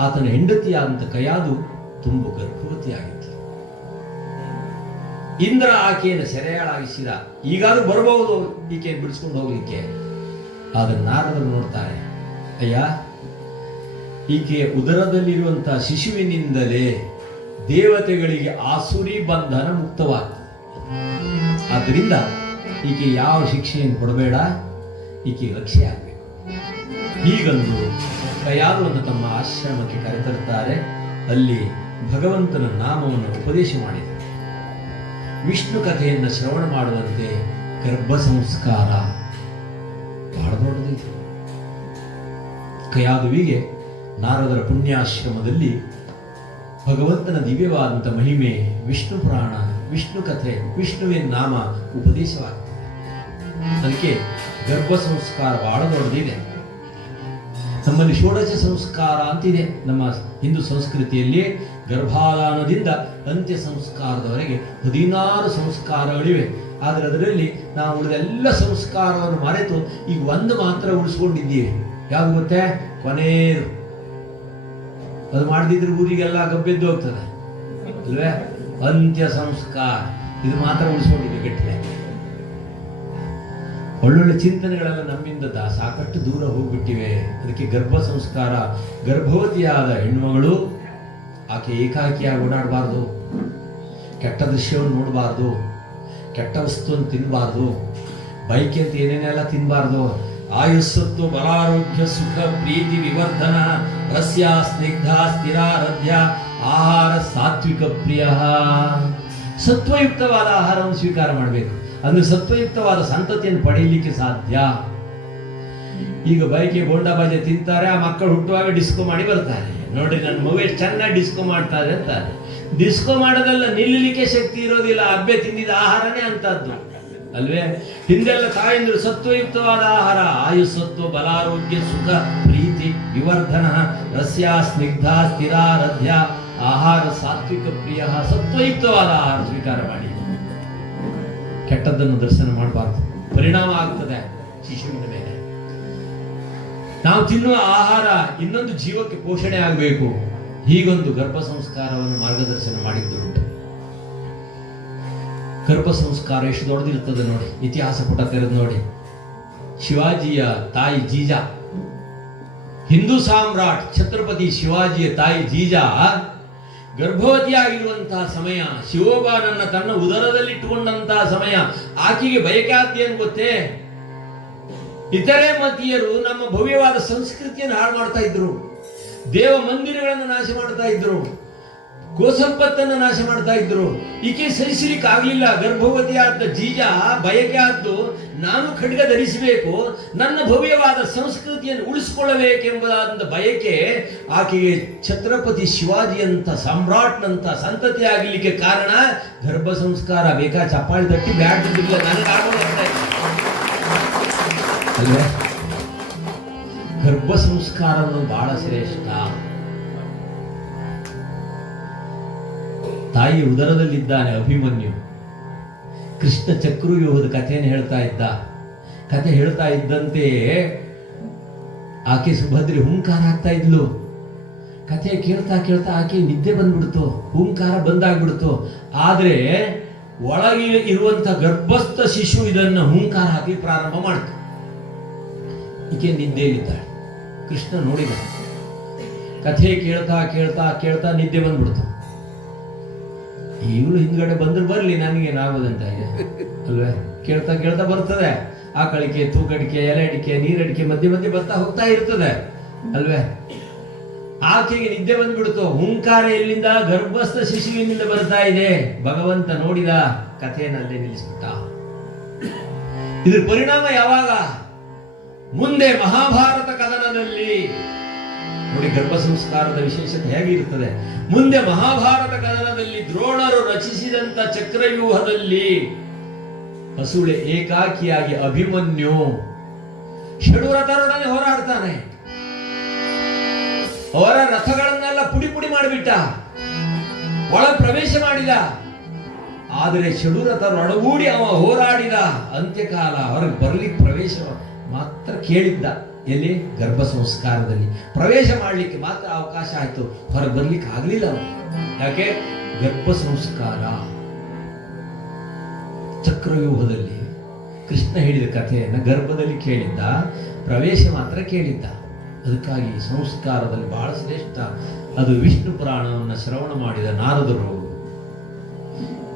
ಆತನ ಹೆಂಡತಿಯಾದಂಥ ಕಯಾದು ತುಂಬ ಗರ್ಭವತಿಯಾಗಿತ್ತು. ಇಂದ್ರ ಆಕೆಯನ್ನು ಸೆರೆಯಾಳಾಗಿಸಿದ. ಈಗಾದ್ರೂ ಬರಬಹುದು ಈಕೆಯನ್ನು ಬಿಡಿಸ್ಕೊಂಡು ಹೋಗ್ಲಿಕ್ಕೆ. ಆದ್ರೆ ನಾರದರು ನೋಡ್ತಾರೆ, ಅಯ್ಯ, ಈಕೆಯ ಉದರದಲ್ಲಿರುವಂತಹ ಶಿಶುವಿನಿಂದಲೇ ದೇವತೆಗಳಿಗೆ ಆಸುರಿ ಬಂಧನ ಮುಕ್ತವಾಗ್ತದೆ. ಆದ್ದರಿಂದ ಈಕೆ ಯಾವ ಶಿಕ್ಷೆಯನ್ನು ಕೊಡಬೇಡ, ಈಕೆ ರಕ್ಷೆ ಆಗಬೇಕು. ಹೀಗಂದು ಕಯಾದುವನ್ನು ತಮ್ಮ ಆಶ್ರಮಕ್ಕೆ ಕರೆತರ್ತಾರೆ. ಅಲ್ಲಿ ಭಗವಂತನ ನಾಮವನ್ನು ಉಪದೇಶ ಮಾಡಿದರು. ವಿಷ್ಣು ಕಥೆಯನ್ನು ಶ್ರವಣ ಮಾಡುವಂತೆ ಗರ್ಭ ಸಂಸ್ಕಾರ ಬಹಳ ದೊಡ್ಡದಿದೆ. ಕಯಾದುವಿಗೆ ನಾರದರ ಪುಣ್ಯಾಶ್ರಮದಲ್ಲಿ ಭಗವಂತನ ದಿವ್ಯವಾದಂಥ ಮಹಿಮೆ, ವಿಷ್ಣು ಪುರಾಣ, ವಿಷ್ಣು ಕಥೆ, ವಿಷ್ಣುವಿನ ನಾಮ ಉಪದೇಶವಾಗ್ತದೆ. ಅದಕ್ಕೆ ಗರ್ಭ ಸಂಸ್ಕಾರ ಬಹಳ ದೊಡ್ಡದಿದೆ. ನಮ್ಮಲ್ಲಿ ಷೋಡಶ ಸಂಸ್ಕಾರ ಅಂತಿದೆ. ನಮ್ಮ ಹಿಂದೂ ಸಂಸ್ಕೃತಿಯಲ್ಲಿ ಗರ್ಭಾಧಾನದಿಂದ ಅಂತ್ಯ ಸಂಸ್ಕಾರದವರೆಗೆ 16 ಸಂಸ್ಕಾರಗಳಿವೆ. ಆದರೆ ಅದರಲ್ಲಿ ನಾವು ಉಳಿದೆಲ್ಲ ಸಂಸ್ಕಾರವನ್ನು ಮರೆತು ಈಗ ಒಂದು ಮಾತ್ರ ಉಳಿಸ್ಕೊಂಡಿದ್ದೀವಿ. ಯಾವುದು ಗೊತ್ತೇ? ಕೊನೆಯದು. ಅದು ಮಾಡದಿದ್ರೆ ಊರಿಗೆಲ್ಲ ಗಬ್ಬೆದ್ದು ಹೋಗ್ತದೆ ಅಲ್ವೇ? ಅಂತ್ಯ ಸಂಸ್ಕಾರ ಇದು ಮಾತ್ರ ಉಳಿಸ್ಕೊಂಡಿದ್ದೀವಿ ಗಟ್ಟಿಯಾಗಿ. ಒಳ್ಳೊಳ್ಳೆ ಚಿಂತನೆಗಳೆಲ್ಲ ನಮ್ಮಿಂದ ಸಾಕಷ್ಟು ದೂರ ಹೋಗ್ಬಿಟ್ಟಿವೆ. ಅದಕ್ಕೆ ಗರ್ಭ ಸಂಸ್ಕಾರ, ಗರ್ಭವತಿಯಾದ ಹೆಣ್ಮಗಳು ಆಕೆ ಏಕಾಕಿಯಾಗಿ ಓಡಾಡಬಾರ್ದು, ಕೆಟ್ಟ ದೃಶ್ಯವನ್ನು ನೋಡಬಾರ್ದು, ಕೆಟ್ಟ ವಸ್ತುವನ್ನು ತಿನ್ನಬಾರ್ದು, ಬೈಕ್ ಅಂತ ಏನೇನೆಲ್ಲ ತಿನ್ನಬಾರ್ದು. ಆಯುಸ್ಸತ್ತು ಬಲಾರೋಗ್ಯ ಸುಖ ಪ್ರೀತಿ ವಿವರ್ಧನ ರಸ್ಯ ಸ್ನಿಗ್ಧ ಸ್ಥಿರಾರಧ್ಯ ಆಹಾರ ಸಾತ್ವಿಕ ಪ್ರಿಯ. ಸತ್ವಯುಕ್ತವಾದ ಆಹಾರವನ್ನು ಸ್ವೀಕಾರ ಮಾಡಬೇಕು. ಅಂದ್ರೆ ಸತ್ವಯುಕ್ತವಾದ ಸಂತತಿಯನ್ನು ಪಡೆಯಲಿಕ್ಕೆ ಸಾಧ್ಯ. ಈಗ ಬೈಕೆ ಬೋಂಡಾ ಬಾಜೆ ತಿಂತಾರೆ, ಆ ಮಕ್ಕಳು ಹುಟ್ಟುವಾಗ ಡಿಸ್ಕೋ ಮಾಡಿ ಬರ್ತಾರೆ. ನೋಡ್ರಿ ನನ್ನ ಮಗು ಎಷ್ಟು ಚೆನ್ನಾಗಿ ಡಿಸ್ಕೋ ಮಾಡ್ತಾರೆ ಅಂತಾರೆ. ಡಿಸ್ಕೋ ಮಾಡೋದಲ್ಲ, ನಿಲ್ಲಲಿಕ್ಕೆ ಶಕ್ತಿ ಇರೋದಿಲ್ಲ. ಅಬ್ಬೆ ತಿಂದಿದ ಆಹಾರನೇ ಅಂತದ್ದು ಅಲ್ವೇ? ಹಿಂದೆಲ್ಲ ತಾಯಂದ್ರು ಸತ್ವಯುಕ್ತವಾದ ಆಹಾರ, ಆಯುಸ್ಸತ್ವ ಬಲಾರೋಗ್ಯ ಸುಖ ಪ್ರೀತಿ ವಿವರ್ಧನ ರಸ್ಯ ಸ್ನಿಗ್ಧ ಸ್ಥಿರಾರಧ್ಯ ಆಹಾರ ಸಾತ್ವಿಕ ಪ್ರಿಯ. ಸತ್ವಯುಕ್ತವಾದ ಆಹಾರ ಸ್ವೀಕಾರ ಮಾಡಿ. ಕೆಟ್ಟದ್ದನ್ನು ದರ್ಶನ ಮಾಡಬಾರ್ದು, ಪರಿಣಾಮ ಆಗ್ತದೆ ಶಿಶುವಿನ ಮೇಲೆ. ನಾವು ತಿನ್ನುವ ಆಹಾರ ಇನ್ನೊಂದು ಜೀವಕ್ಕೆ ಪೋಷಣೆ ಆಗಬೇಕು. ಹೀಗೊಂದು ಗರ್ಭ ಸಂಸ್ಕಾರವನ್ನು ಮಾರ್ಗದರ್ಶನ ಮಾಡಿದ್ದುಂಟು. ಗರ್ಭ ಸಂಸ್ಕಾರ ಎಷ್ಟು ದೊಡ್ಡದಿರ್ತದೆ ನೋಡಿ. ಇತಿಹಾಸ ಪುಟ ತೆರೆದು ನೋಡಿ. ಶಿವಾಜಿಯ ತಾಯಿ ಜೀಜಾ, ಹಿಂದೂ ಸಾಮ್ರಾಟ್ ಛತ್ರಪತಿ ಶಿವಾಜಿಯ ತಾಯಿ ಜೀಜಾ ಗರ್ಭವತಿಯಾಗಿರುವಂತಹ ಸಮಯ, ಶಿವೋಬಾನನ್ನ ತನ್ನ ಉದರದಲ್ಲಿಟ್ಟುಕೊಂಡಂತಹ ಸಮಯ. ಆಕೆಗೆ ಬಯಕಾದ್ದೇನು ಗೊತ್ತೇ? ಇತರೆ ಮತೀಯರು ನಮ್ಮ ಭವ್ಯವಾದ ಸಂಸ್ಕೃತಿಯನ್ನು ಹಾಳು ಮಾಡ್ತಾ ಇದ್ರು, ದೇವ ಮಂದಿರಗಳನ್ನು ನಾಶ ಮಾಡ್ತಾ ಇದ್ರು, ಗೋಸಂಪತ್ತನ್ನು ನಾಶ ಮಾಡ್ತಾ ಇದ್ರು. ಈಕೆ ಸಹಿಸಲಿಕ್ಕೆ ಆಗ್ಲಿಲ್ಲ. ಗರ್ಭವತಿಯಾದ ಜೀಜಾ ಬಯಕೆ ಆದ್ದು, ನಾನು ಖಡ್ಗ ಧರಿಸಬೇಕು, ನನ್ನ ಭವ್ಯವಾದ ಸಂಸ್ಕೃತಿಯನ್ನು ಉಳಿಸಿಕೊಳ್ಳಬೇಕೆಂಬುದಾದ ಬಯಕೆ ಆಕೆಗೆ ಛತ್ರಪತಿ ಶಿವಾಜಿಯಂತ ಸಾಮ್ರಾಟ್ನಂತ ಸಂತತಿ ಆಗಲಿಕ್ಕೆ ಕಾರಣ ಗರ್ಭ ಸಂಸ್ಕಾರ. ಬೇಕಾ ಚಪ್ಪಾಳಿ ತಟ್ಟಿ ಬ್ಯಾಡ್ದಿಲ್ಲ, ನನಗಾಗೋದಂತೆ ಅಲ್ವೇ? ಗರ್ಭ ಸಂಸ್ಕಾರ ಅನ್ನೋದು ಬಹಳ ಶ್ರೇಷ್ಠ. ತಾಯಿ ಉದರದಲ್ಲಿದ್ದಾನೆ ಅಭಿಮನ್ಯು. ಕೃಷ್ಣ ಚಕ್ರವ್ಯೂಹದ ಕಥೆಯನ್ನು ಹೇಳ್ತಾ ಇದ್ದ. ಕಥೆ ಹೇಳ್ತಾ ಇದ್ದಂತೆ ಆಕೆ ಸುಭದ್ರೆ ಹುಂಕಾರ ಆಗ್ತಾ ಇದ್ಲು. ಕಥೆ ಕೇಳ್ತಾ ಕೇಳ್ತಾ ಆಕೆ ನಿದ್ದೆ ಬಂದ್ಬಿಡ್ತು, ಹುಂಕಾರ ಬಂದಾಗ್ಬಿಡ್ತು. ಆದ್ರೆ ಒಳಗೆ ಇರುವಂತ ಗರ್ಭಸ್ಥ ಶಿಶು ಇದನ್ನ ಹುಂಕಾರ ಹಾಕಿ ಪ್ರಾರಂಭ ಮಾಡ್ತು. ಈಕೆ ನಿದ್ದೆಯಲ್ಲಿದ್ದಾಳೆ. ಕೃಷ್ಣ ನೋಡಿದ. ಕಥೆ ಕೇಳ್ತಾ ಕೇಳ್ತಾ ಕೇಳ್ತಾ ನಿದ್ದೆ ಬಂದ್ಬಿಡ್ತು. ಈಗಲೂ ಹಿಂದ್ಗಡೆ ಬಂದ್ರೆ ಬರ್ಲಿ, ನನಗೇನಾಗೋದಂತ ಇದೆ ಅಲ್ವೇ? ಕೇಳ್ತಾ ಕೇಳ್ತಾ ಬರ್ತದೆ. ಆಕಳಿಕೆ, ತೂಕಡಿಕೆ, ಎಲೆ ಅಡಿಕೆ, ನೀರಡಿಕೆ ಮಧ್ಯೆ ಮಧ್ಯೆ ಬರ್ತಾ ಹೋಗ್ತಾ ಇರ್ತದೆ ಅಲ್ವೇ? ಆಕೆಗೆ ನಿದ್ದೆ ಬಂದ್ಬಿಡ್ತು. ಹುಂಕಾರ ಎಲ್ಲಿಂದ? ಗರ್ಭಸ್ಥ ಶಿಶುವಿನಿಂದ ಬರ್ತಾ ಇದೆ. ಭಗವಂತ ನೋಡಿದ, ಕಥೆಯನ್ನಲ್ಲೇ ನಿಲ್ಲಿಸ್ಬಿಟ್ಟ. ಇದ್ರ ಪರಿಣಾಮ ಯಾವಾಗ? ಮುಂದೆ ಮಹಾಭಾರತ ಕದನದಲ್ಲಿ ನೋಡಿ ಗರ್ಭ ಸಂಸ್ಕಾರದ ವಿಶೇಷತೆ ಹೇಗಿರುತ್ತದೆ. ಮುಂದೆ ಮಹಾಭಾರತ ಕದನದಲ್ಲಿ ದ್ರೋಣರು ರಚಿಸಿದಂತ ಚಕ್ರವ್ಯೂಹದಲ್ಲಿ ಹಸುಳೆ ಏಕಾಕಿಯಾಗಿ ಅಭಿಮನ್ಯು ಷಡ್ರಥರೊಡನೆ ಹೋರಾಡ್ತಾನೆ. ಅವರ ರಥಗಳನ್ನೆಲ್ಲ ಪುಡಿ ಪುಡಿ ಮಾಡಿಬಿಟ್ಟ, ಒಳ ಪ್ರವೇಶ ಮಾಡಿದ. ಆದರೆ ಷಡ್ರಥರೊಡಗೂಡಿ ಅವ ಹೋರಾಡಿದ. ಅಂತ್ಯಕಾಲ ಹೊರಗೆ ಬರ್ಲಿಕ್ಕೆ ಪ್ರವೇಶ ಮಾತ್ರ ಕೇಳಿದ್ದ. ಎಲ್ಲಿ? ಗರ್ಭ ಸಂಸ್ಕಾರದಲ್ಲಿ ಪ್ರವೇಶ ಮಾಡಲಿಕ್ಕೆ ಮಾತ್ರ ಅವಕಾಶ ಆಯ್ತು, ಹೊರಗೆ ಬರ್ಲಿಕ್ಕೆ ಆಗ್ಲಿಲ್ಲ. ಯಾಕೆ? ಗರ್ಭ ಸಂಸ್ಕಾರ. ಚಕ್ರವ್ಯೂಹದಲ್ಲಿ ಕೃಷ್ಣ ಹೇಳಿದ ಕಥೆಯನ್ನು ಗರ್ಭದಲ್ಲಿ ಕೇಳಿದ್ದ, ಪ್ರವೇಶ ಮಾತ್ರ ಕೇಳಿದ್ದ. ಅದಕ್ಕಾಗಿ ಸಂಸ್ಕಾರದಲ್ಲಿ ಬಹಳ ಶ್ರೇಷ್ಠ ಅದು ವಿಷ್ಣು ಪುರಾಣವನ್ನು ಶ್ರವಣ ಮಾಡಿದ ನಾರದರು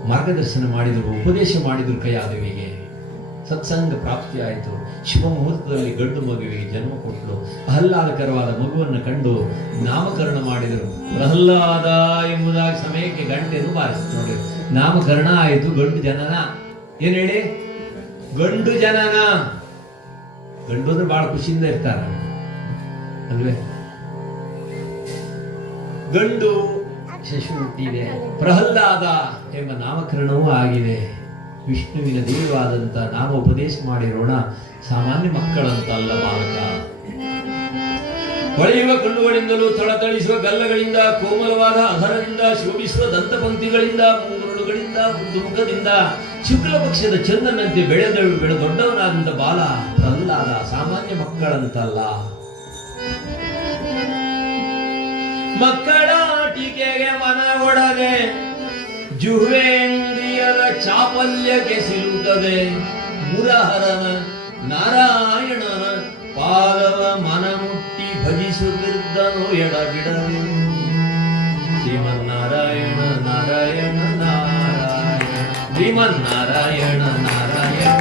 ಮಾರ್ಗದರ್ಶನ ಮಾಡಿದರು, ಉಪದೇಶ ಮಾಡಿದರು ಕೈಯಾದವಿಗೆ. ಸತ್ಸಂಗ ಪ್ರಾಪ್ತಿಯಾಯಿತು. ಶುಭ ಮುಹೂರ್ತದಲ್ಲಿ ಗಂಡು ಮಗುವಿಗೆ ಜನ್ಮ ಕೊಟ್ಟರು. ಆಹ್ಲಾದಕರವಾದ ಮಗುವನ್ನು ಕಂಡು ನಾಮಕರಣ ಮಾಡಿದರು. ಪ್ರಹ್ಲಾದ ಎಂಬುದಾಗಿ ಸಮಯಕ್ಕೆ ಗಂಟೆಯನ್ನು ಬಾರಿಸಿತು. ನೋಡಿ, ನಾಮಕರಣ ಆಯಿತು. ಗಂಡು ಜನನ. ಏನ್ ಹೇಳಿ? ಗಂಡು ಜನನ. ಗಂಡು ಅಂದ್ರೆ ಬಹಳ ಖುಷಿಯಿಂದ ಇರ್ತಾರ ಅಲ್ವೇ? ಗಂಡು ಶಿಶು ಹುಟ್ಟಿದೆ. ಪ್ರಹ್ಲಾದ ಎಂಬ ನಾಮಕರಣವೂ ಆಗಿದೆ. ವಿಷ್ಣುವಿನ ದಿವ್ಯವಾದಂತ ನಾಮ ಉಪದೇಶ ಮಾಡಿರೋಣ. ಸಾಮಾನ್ಯ ಮಕ್ಕಳಂತಲ್ಲ ಬಾಲಕ. ಹೊಳೆಯುವ ಕಣ್ಣುಗಳಿಂದಲೂ ಥಳಥಳಿಸುವ ಗಲ್ಲಗಳಿಂದ, ಕೋಮಲವಾದ ಅಧರದಿಂದ, ಶೋಭಿಸುವ ದಂತಪಂಕ್ತಿಗಳಿಂದ, ಮುಂಗುರುಳುಗಳಿಂದ, ಮುದ್ದು ಮುಖದಿಂದ, ಶುಕ್ಲ ಪಕ್ಷದ ಚಂದನಂತೆ ಬೆಳೆದೊಡ್ಡವನಾದಂತ ಬಾಲ ಪ್ರಹ್ಲಾದ ಸಾಮಾನ್ಯ ಮಕ್ಕಳಂತಲ್ಲ. ಮಕ್ಕಳ ಟೀಕೆಗೆ ಮನ ಒಡದೆ ಜುಹ್ವೇಂದ್ರಿಯದ ಚಾಪಲ್ಯಕ್ಕೆ ಸಿಲುಕದೆ ಮುರಹರನ ನಾರಾಯಣನ ಪಾದವ ಮನ ಮುಟ್ಟಿ ಭಜಿಸುತ್ತಿದ್ದನು ಎಡಬಿಡದೆ. ಶ್ರೀಮನ್ನಾರಾಯಣ ನಾರಾಯಣ ನಾರಾಯಣ, ಶ್ರೀಮನ್ನಾರಾಯಣ ನಾರಾಯಣ,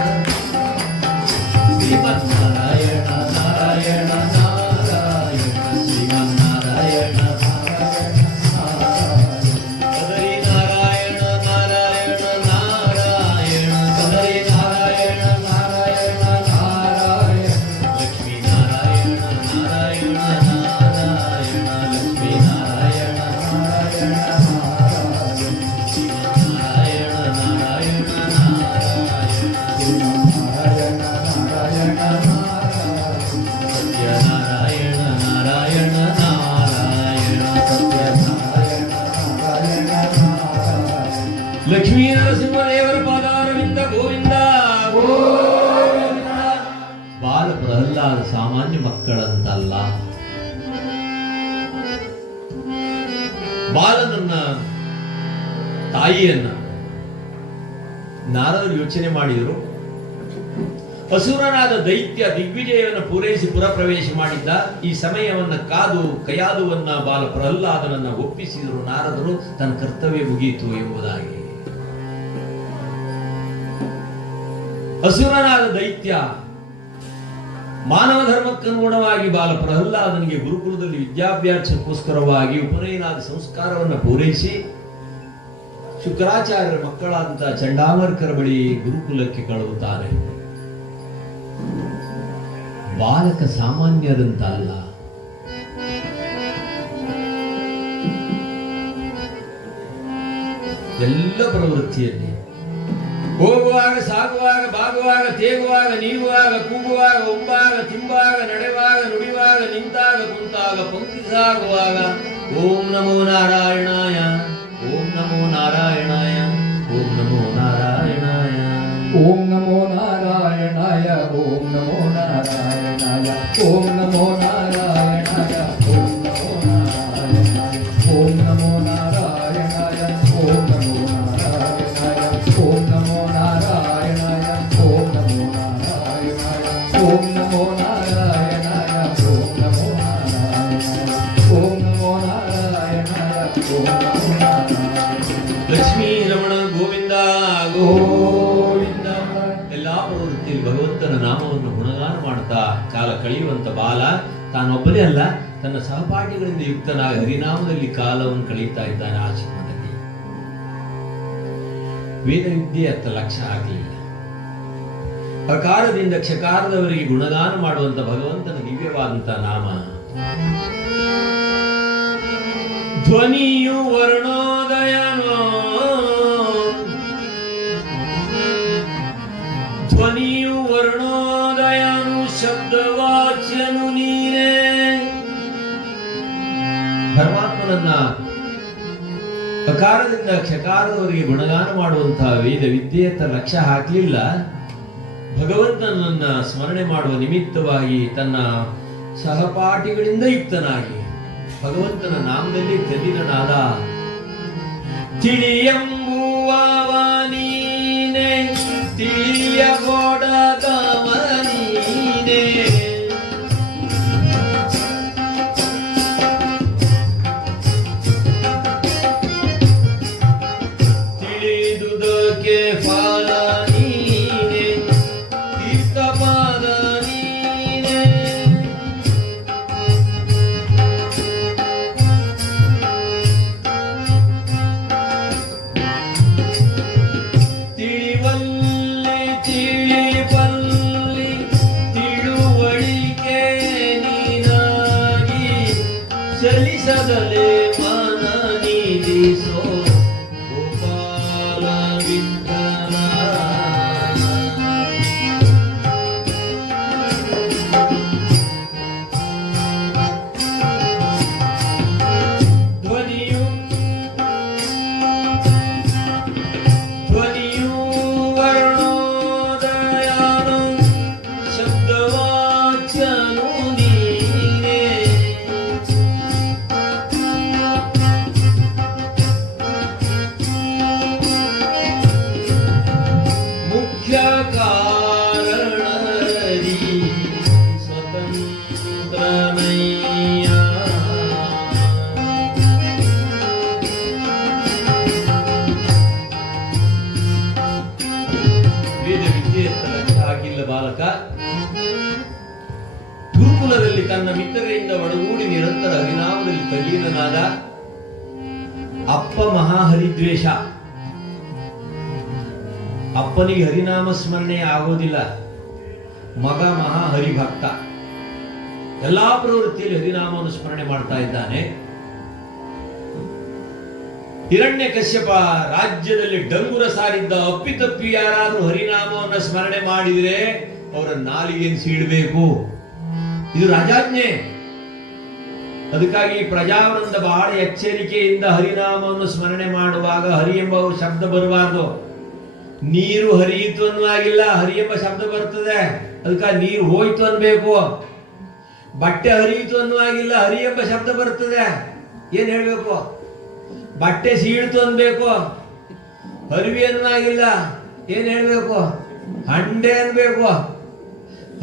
ಶ್ರೀಮನ್ನಾರಾಯಣ ನಾರಾಯಣ ನಾರಾಯಣ, ಶ್ರೀಮನ್ನಾರಾಯಣ ಲಕ್ಷ್ಮೀ ನರಸಿಂಹದೇವರ ಪಾದಾರವಿಂದ ಗೋವಿಂದ ಗೋವಿಂದ. ಬಾಲ ಪ್ರಹ್ಲಾದ ಸಾಮಾನ್ಯ ಮಕ್ಕಳಂತಲ್ಲ. ಬಾಲನನ್ನ ತಾಯಿಯನ್ನ ನಾರದರು ಯೋಚನೆ ಮಾಡಿದರು. ಅಸುರನಾದ ದೈತ್ಯ ದಿಗ್ವಿಜಯವನ್ನು ಪೂರೈಸಿ ಪುರಪ್ರವೇಶ ಮಾಡಿದ್ದ. ಈ ಸಮಯವನ್ನ ಕಾದು ಕಯಾದುವನ್ನ ಬಾಲ ಪ್ರಹ್ಲಾದನನ್ನ ಒಪ್ಪಿಸಿದರು ನಾರದರು. ತನ್ನ ಕರ್ತವ್ಯ ಮುಗಿಯಿತು ಎಂಬುದಾಗಿ. ಅಸುರನಾದ ದೈತ್ಯ ಮಾನವ ಧರ್ಮಕ್ಕನುಗುಣವಾಗಿ ಬಾಲ ಪ್ರಹ್ಲಾದನಿಗೆ ಗುರುಕುಲದಲ್ಲಿ ವಿದ್ಯಾಭ್ಯಾಸಕ್ಕೋಸ್ಕರವಾಗಿ ಉಪನಯನಾದ ಸಂಸ್ಕಾರವನ್ನು ಪೂರೈಸಿ ಶುಕ್ರಾಚಾರ್ಯರ ಮಕ್ಕಳಾದಂತಹ ಚಂಡಾಮರ್ಕರ ಬಳಿ ಗುರುಕುಲಕ್ಕೆ ಕಳುಹುತ್ತಾರೆ. ಬಾಲಕ ಸಾಮಾನ್ಯರಂತಲ್ಲ. ಎಲ್ಲ ಪ್ರವೃತ್ತಿಯಲ್ಲಿ ಹೋಗುವಾಗ, ಸಾಗುವಾಗ, ಬಾಗುವಾಗ, ತೇಗುವಾಗ, ನೀಗುವಾಗ, ಕೂಗುವಾಗ, ಉಂಬಾಗ, ತಿಂಬಾಗ, ನಡೆವಾಗ, ನುಡಿವಾಗ, ನಿಂತಾಗ, ಕುಂತಾಗ, ಪಂಕ್ತಿ ಸಾಗುವಾಗ ಓಂ ನಮೋ ನಾರಾಯಣಾಯ, ಓಂ ನಮೋ ನಾರಾಯಣಾಯ, ಓಂ ನಮೋ ನಾರಾಯಣಾಯ, ಓಂ ನಮೋ ನಾರಾಯಣಾಯ, ಓಂ ನಮೋ ನಾರಾಯಣಾಯ, ಓಂ ನಮೋ ನಾರಾಯಣಾಯ, ಓಂ ನಮೋ ನಾರಾಯಣಾಯ, ಓಂ ನಮೋ ನಾರಾಯಣಾಯ, ಓಂ ನಮೋ ನಾರಾಯಣಾಯ, ಓಂ ನಮೋ ನಾರಾಯಣಾಯ, ಓಂ ನಮೋ ನಾರಾಯಣಾಯ, ಓಂ ನಮೋ ನಾರಾಯಣಾಯ, ಓಂ ನಮೋ ನಾರಾಯಣಾಯ, ಓಂ ನಮೋ ನಾರಾಯಣಾಯ, ಓಂ ನಮೋ ನಾರಾಯಣಾಯ. ಲಕ್ಷ್ಮೀ ರಮಣ ಗೋವಿಂದ ಗೋವಿಂದ. ಎಲ್ಲಾ ಪ್ರವೃತ್ತಿಯಲ್ಲಿ ಭಗವಂತನ ನಾಮವನ್ನು ಗುಣಗಾನ ಮಾಡ್ತಾ ಕಾಲ ಕಳೆಯುವಂತ ಬಾಲ ತಾನೊಬ್ಬನೇ ಅಲ್ಲ, ತನ್ನ ಸಹಪಾಠಿಗಳಿಂದ ಯುಕ್ತನಾಗಿ ಹರಿನಾಮದಲ್ಲಿ ಕಾಲವನ್ನು ಕಳೀತಾ ಇದ್ದಾನೆ. ಆಶ್ರಮದಲ್ಲಿ ವೇದ ವಿದ್ಯೆ ಅತ್ತ ಲಕ್ಷ್ಯ ಆಗಲಿಲ್ಲ. ಅಕಾರದಿಂದ ಕ್ಷಕಾರದವರಿಗೆ ಗುಣಗಾನ ಮಾಡುವಂತ ಭಗವಂತನ ದಿವ್ಯವಾದಂತ ನಾಮ. ಧ್ವನಿಯು ವರ್ಣೋದಯನೋ, ಧ್ವನಿಯು ವರ್ಣೋದಯನು, ಶಬ್ದವಾಚ್ಯನು ನೀನೇ. ಪರಮಾತ್ಮನನ್ನ ಅಕಾರದಿಂದ ಕ್ಷಕಾರದವರಿಗೆ ಗುಣಗಾನ ಮಾಡುವಂತಹ ವೇದ ವಿದ್ಯೆಯತ್ತ ಲಕ್ಷ್ಯ ಹಾಕಲಿಲ್ಲ. ಭಗವಂತನನ್ನ ಸ್ಮರಣೆ ಮಾಡುವ ನಿಮಿತ್ತವಾಗಿ ತನ್ನ ಸಹಪಾಠಿಗಳಿಂದ ಯುಕ್ತನಾಗಿ ಭಗವಂತನ ನಾಮದಲ್ಲಿ ತಲ್ಲಿನನಾದ. ತಿಳಿಯಂಬುವ ನೀನೇ ತಿಳಿಯಗೊಡದವನೀನೇ ತಿಳಿದುದಕ್ಕೆ ಫಲ ನೀನೆ ತೀರ್ಥಪಾದ ನೀನೆ ತಿಳಿವಲ್ಲಿ ತಿಳಿಬಲ್ಲಿ ತಿಳುವಳಿಕೆ ನೀನಾಗಿ ಚಲಿಸದಲೇ ಮನ ನೀಡಿಸೋ ಗೋಪಾಲ ವಿಠಲ ಧ್ವನಿಯು ಧ್ವನಿಯು ವರ್ಣೋದಯನು ಶಬ್ದವಾಚ್ಯನು ನೀನೇ ಮುಖ್ಯ ಕಾರಣರಿ ಸ್ವತಂತ್ರನಯ್ಯ ವೇದ ವಿದ್ಯೆಯತ್ತ ಆಗಿಲ್ಲ ಬಾಲಕ ಗುರುಕುಲದಲ್ಲಿ ತನ್ನ ಮಿತ್ರರಿಂದ ಒಡಗೂಡಿ ನಿರಂತರ ಹರಿನಾಮದಲ್ಲಿ ತಲ್ಲೀನನಾದ ಅಪ್ಪ ಮಹಾಹರಿದ್ವೇಷ. ಅಪ್ಪನಿಗೆ ಹರಿನಾಮ ಸ್ಮರಣೆ ಆಗೋದಿಲ್ಲ, ಮಗ ಮಹಾಹರಿಭಕ್ತ. ಎಲ್ಲಾ ಪ್ರವೃತ್ತಿಯಲ್ಲಿ ಹರಿನಾಮವನ್ನು ಸ್ಮರಣೆ ಮಾಡ್ತಾ ಇದ್ದಾನೆ. ಹಿರಣ್ಯಕಶ್ಯಪ ರಾಜ್ಯದಲ್ಲಿ ಡಂಗುರ ಸಾರಿದ್ದ. ಅಪ್ಪಿತಪ್ಪಿ ಯಾರಾದ್ರೂ ಹರಿನಾಮವನ್ನು ಸ್ಮರಣೆ ಮಾಡಿದ್ರೆ ಅವರ ನಾಲಿಗೆಯನ್ನು ಸೀಳಬೇಕು, ಇದು ರಾಜಾಜ್ಞೆ. ಅದಕ್ಕಾಗಿ ಪ್ರಜಾವೃಂದ ಬಹಳ ಎಚ್ಚರಿಕೆಯಿಂದ ಹರಿನಾಮವನ್ನು ಸ್ಮರಣೆ ಮಾಡುವಾಗ ಹರಿ ಎಂಬ ಶಬ್ದ ಬರಬಾರ್ದು. ನೀರು ಹರಿಯಿತು ಅನ್ನುವಾಗಿಲ್ಲ, ಹರಿ ಎಂಬ ಶಬ್ದ ಬರ್ತದೆ, ಅದಕ್ಕಾಗಿ ನೀರು ಹೋಯ್ತು ಅನ್ಬೇಕು. ಬಟ್ಟೆ ಹರಿಯಿತು ಅನ್ನುವಾಗಿಲ್ಲ, ಹರಿ ಎಂಬ ಶಬ್ದ ಬರ್ತದೆ, ಏನ್ ಹೇಳ್ಬೇಕು? ಬಟ್ಟೆ ಸೀಳ್ತು ಅನ್ಬೇಕು. ಹರಿವಿ ಅನ್ನುವಾಗಿಲ್ಲ, ಏನ್ ಹೇಳ್ಬೇಕು? ಹಂಡೆ ಅನ್ಬೇಕು.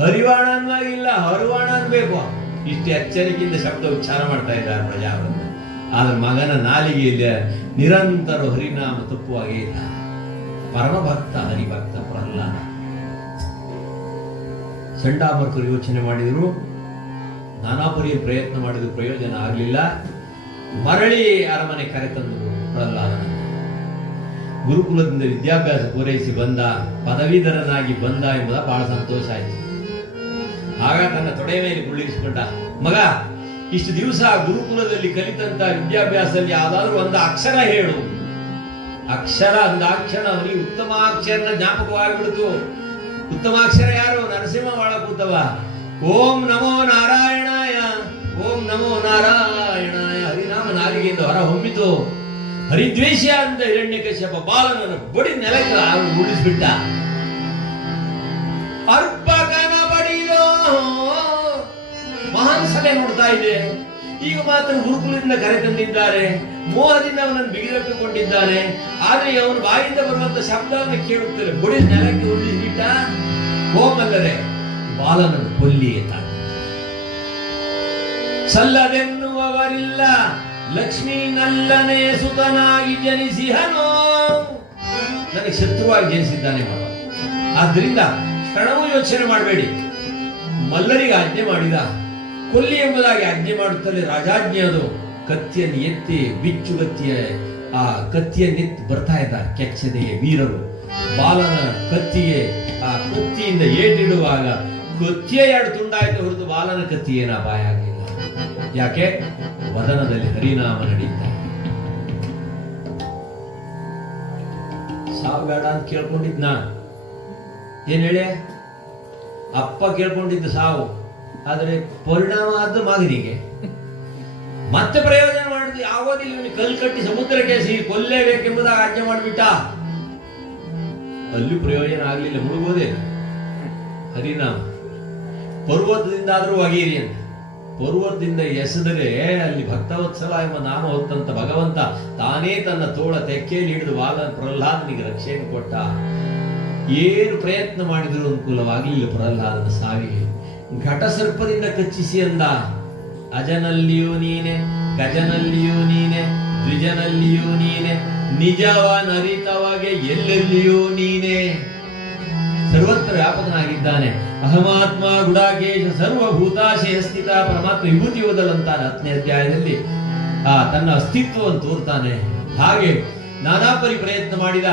ಹರಿವಾಣ ಅನ್ನುವಾಗಿಲ್ಲ, ಹರಿವಾಣ ಅನ್ಬೇಕು. ಇಷ್ಟು ಎಚ್ಚರಿಕೆಯಿಂದ ಶಬ್ದ ಉಚ್ಚಾರ ಮಾಡ್ತಾ ಇದ್ದಾರೆ ಪ್ರಜಾವೃಂದ. ಆದ್ರೆ ಮಗನ ನಾಲಿಗೆಯಲ್ಲಿ ನಿರಂತರ ಹರಿನಾಮ ತಪ್ಪುವಾಗೇ ಇಲ್ಲ. ಪರಮಭಕ್ತ ಹರಿಭಕ್ತ ಪ್ರಹ್ಲಾದ. ಚಂಡಾಮರ್ಕರು ಯೋಚನೆ ಮಾಡಿದ್ರು, ನಾನಾ ಪರಿಯ ಪ್ರಯತ್ನ ಮಾಡಿದ್ರು, ಪ್ರಯೋಜನ ಆಗಲಿಲ್ಲ. ಮರಳಿ ಅರಮನೆ ಕರೆತಂದರು ಪ್ರಹ್ಲಾದನ. ಗುರುಕುಲದಿಂದ ವಿದ್ಯಾಭ್ಯಾಸ ಪೂರೈಸಿ ಬಂದ, ಪದವೀಧರನಾಗಿ ಬಂದ ಎಂಬುದ ಬಹಳ ಸಂತೋಷ ಆಯಿತು. ಆಗ ತನ್ನ ತೊಡೆಯ ಮೇಲೆ ಕುಳ್ಳಿರಿಸಿಕೊಂಡ, ಮಗ ಇಷ್ಟು ದಿವಸ ಗುರುಕುಲದಲ್ಲಿ ಕಲಿತಂತ ವಿದ್ಯಾಭ್ಯಾಸದಲ್ಲಿ ಯಾವ್ದಾದ್ರು ಒಂದು ಅಕ್ಷರ ಹೇಳು. ಅಕ್ಷರ ಅಂದಾಕ್ಷರ ಅವನಿಗೆ ಉತ್ತಮಾಕ್ಷರನ ಜ್ಞಾಪಕವಾಗಿಬಿಡ್ತು. ಉತ್ತಮಾಕ್ಷರ ಯಾರು? ನರಸಿಂಹ ಒಳ ಕೂತವ. ಓಂ ನಮೋ ನಾರಾಯಣಾಯ, ಓಂ ನಮೋ ನಾರಾಯಣಾಯ ಹರಿನಾಮ ನಾಲಿಗೆಯಿಂದ ಹೊರ ಹೊಮ್ಮಿತು. ಹರಿದ್ವೇಷ ಅಂತ ಹಿರಣ್ಯಕಶ್ಯಪ ಬಾಲನನ್ನು ಬಡಿ ನೆಲಕ್ಕೆ ಉಳಿಸ್ಬಿಟ್ಟ. ಅರ್ಪಕನ ಬಡಿದೋ ಮಹಾನ್ ಸಭೆ ನೋಡ್ತಾ ಇದೆ. ಈಗ ಮಾತ್ರ ಗುರುಕುಲದಿಂದ ಕರೆ ತಂದಿದ್ದಾರೆ, ಮೋಹದಿಂದ ಅವನನ್ನು ಬಿಗಿದಪ್ಪಿಕೊಂಡಿದ್ದಾನೆ. ಆದ್ರೆ ಅವನ ಬಾಯಿಂದ ಬರುವಂತ ಶಬ್ದವನ್ನು ಕೇಳುತ್ತಾರೆ, ಬಡಿ ನೆಲಕ್ಕೆ ಉಳಿಸ್ಬಿಟ್ಟ. ಹೋಮಲ್ಲದೆ ಬಾಲನನ್ನು ಕೊಲ್ಲಿ ತಾನೆ. ಸಲ್ಲದೆನ್ನುವವರಿಲ್ಲ, ಲಕ್ಷ್ಮೀ ನಲ್ಲನೆ ಸುತನಾಗಿ ಜನಿಸಿಹನೋ. ನನಗೆ ಶತ್ರುವಾಗಿ ಜನಿಸಿದ್ದಾನೆ ಮಗ. ಆದ್ರಿಂದ ಕ್ಷಣವೂ ಯೋಚನೆ ಮಾಡಬೇಡಿ. ಮಲ್ಲರಿಗೆ ಆಜ್ಞೆ ಮಾಡಿದ, ಕೊಲ್ಲಿ ಎಂಬುದಾಗಿ ಆಜ್ಞೆ ಮಾಡುತ್ತಲೇ ರಾಜಾಜ್ಞೆ. ಅದು ಕತ್ತಿಯನ್ನು ಎತ್ತಿ ಬಿಚ್ಚುಗತ್ತಿಯ ಆ ಕತ್ತಿಯನ್ನೆತ್ತಿ ಬರ್ತಾ ಇದ್ದಾರೆ ಕೆಚ್ಚದೆಯ ವೀರರು. ಬಾಲನ ಕತ್ತಿಗೆ ಆ ಕತ್ತಿಯಿಂದ ಏಟಿಡುವಾಗ ಕತ್ತಿಯೇ ಎರಡು ತುಂಡಾಯ್ತು ಹೊರತು ಬಾಲನ ಕತ್ತಿ ಏನ ಅಪಾಯ ಆಗಲಿಲ್ಲ. ಯಾಕೆ? ವದನದಲ್ಲಿ ಹರಿನಾಮ ನಡೀತಾ. ಸಾವು ಬೇಡ ಅಂತ ಕೇಳ್ಕೊಂಡಿದ್ನ. ಏನ್ ಹೇಳಿ? ಅಪ್ಪ ಕೇಳ್ಕೊಂಡಿದ್ದ ಸಾವು, ಆದ್ರೆ ಪರಿಣಾಮ ಆದ ಮಗನಿಗೆ ಮತ್ತೆ ಪ್ರಯೋಜನ ಮಾಡಿದ್ದು ಆಗೋದಿಲ್ಲ. ಇವನಿಗೆ ಕಲ್ಲು ಕಟ್ಟಿ ಸಮುದ್ರಕ್ಕೆ ಕೊಲ್ಲೇಬೇಕೆಂಬುದಾಗಿ ಆಜ್ಞೆ ಮಾಡಿಬಿಟ್ಟ. ಅಲ್ಲಿ ಪ್ರಯೋಜನ ಆಗ್ಲಿಲ್ಲ, ಮುಳುಗೋದೇ. ಹರಿನಾಮ ಪರ್ವತದಿಂದ ಆದ್ರೂ ಒಗೀರಿ ಅಂತ. ಪರ್ವತದಿಂದ ಎಸೆದರೆ ಅಲ್ಲಿ ಭಕ್ತವತ್ಸಲ ಎಂಬ ನಾಮ ಹೊತ್ತಂತ ಭಗವಂತ ತಾನೇ ತನ್ನ ತೋಳ ತೆಕ್ಕೆಯಲ್ಲಿ ಹಿಡಿದು ಪ್ರಹ್ಲಾದನಿಗೆ ರಕ್ಷೆಯನ್ನು ಕೊಟ್ಟ. ಏನು ಪ್ರಯತ್ನ ಮಾಡಿದರೂ ಅನುಕೂಲವಾಗಲಿಲ್ಲ ಪ್ರಹ್ಲಾದನ ಸಾವಿಗೆ. ಘಟಸರ್ಪದಿಂದ ಕಚ್ಚಿಸಿ ಅಂದ. ಅಜನಲ್ಲಿಯೂ ನೀನೆ, ಗಜನಲ್ಲಿಯೂ ನೀನೆ, ದ್ವಿಜನಲ್ಲಿಯೂ ನೀನೆ, ನಿಜವನರಿತವಗೆ ಎಲ್ಲೆಲ್ಲಿಯೂ ನೀನೆ. ಸರ್ವತ್ರ ವ್ಯಾಪಕನಾಗಿದ್ದಾನೆ. ಅಹಮಾತ್ಮ ಗುಡಾಕೇಶ ಸರ್ವಭೂತಾಶಯ ಸ್ಥಿತ. ಪರಮಾತ್ಮ ವಿಭೂತಿ ಓದಲಂತಾನೆ 10ನೇ ಅಧ್ಯಾಯದಲ್ಲಿ ತನ್ನ ಅಸ್ತಿತ್ವವನ್ನು ತೋರ್ತಾನೆ. ಹಾಗೆ ನಾನಾಪರಿ ಪ್ರಯತ್ನ ಮಾಡಿದ.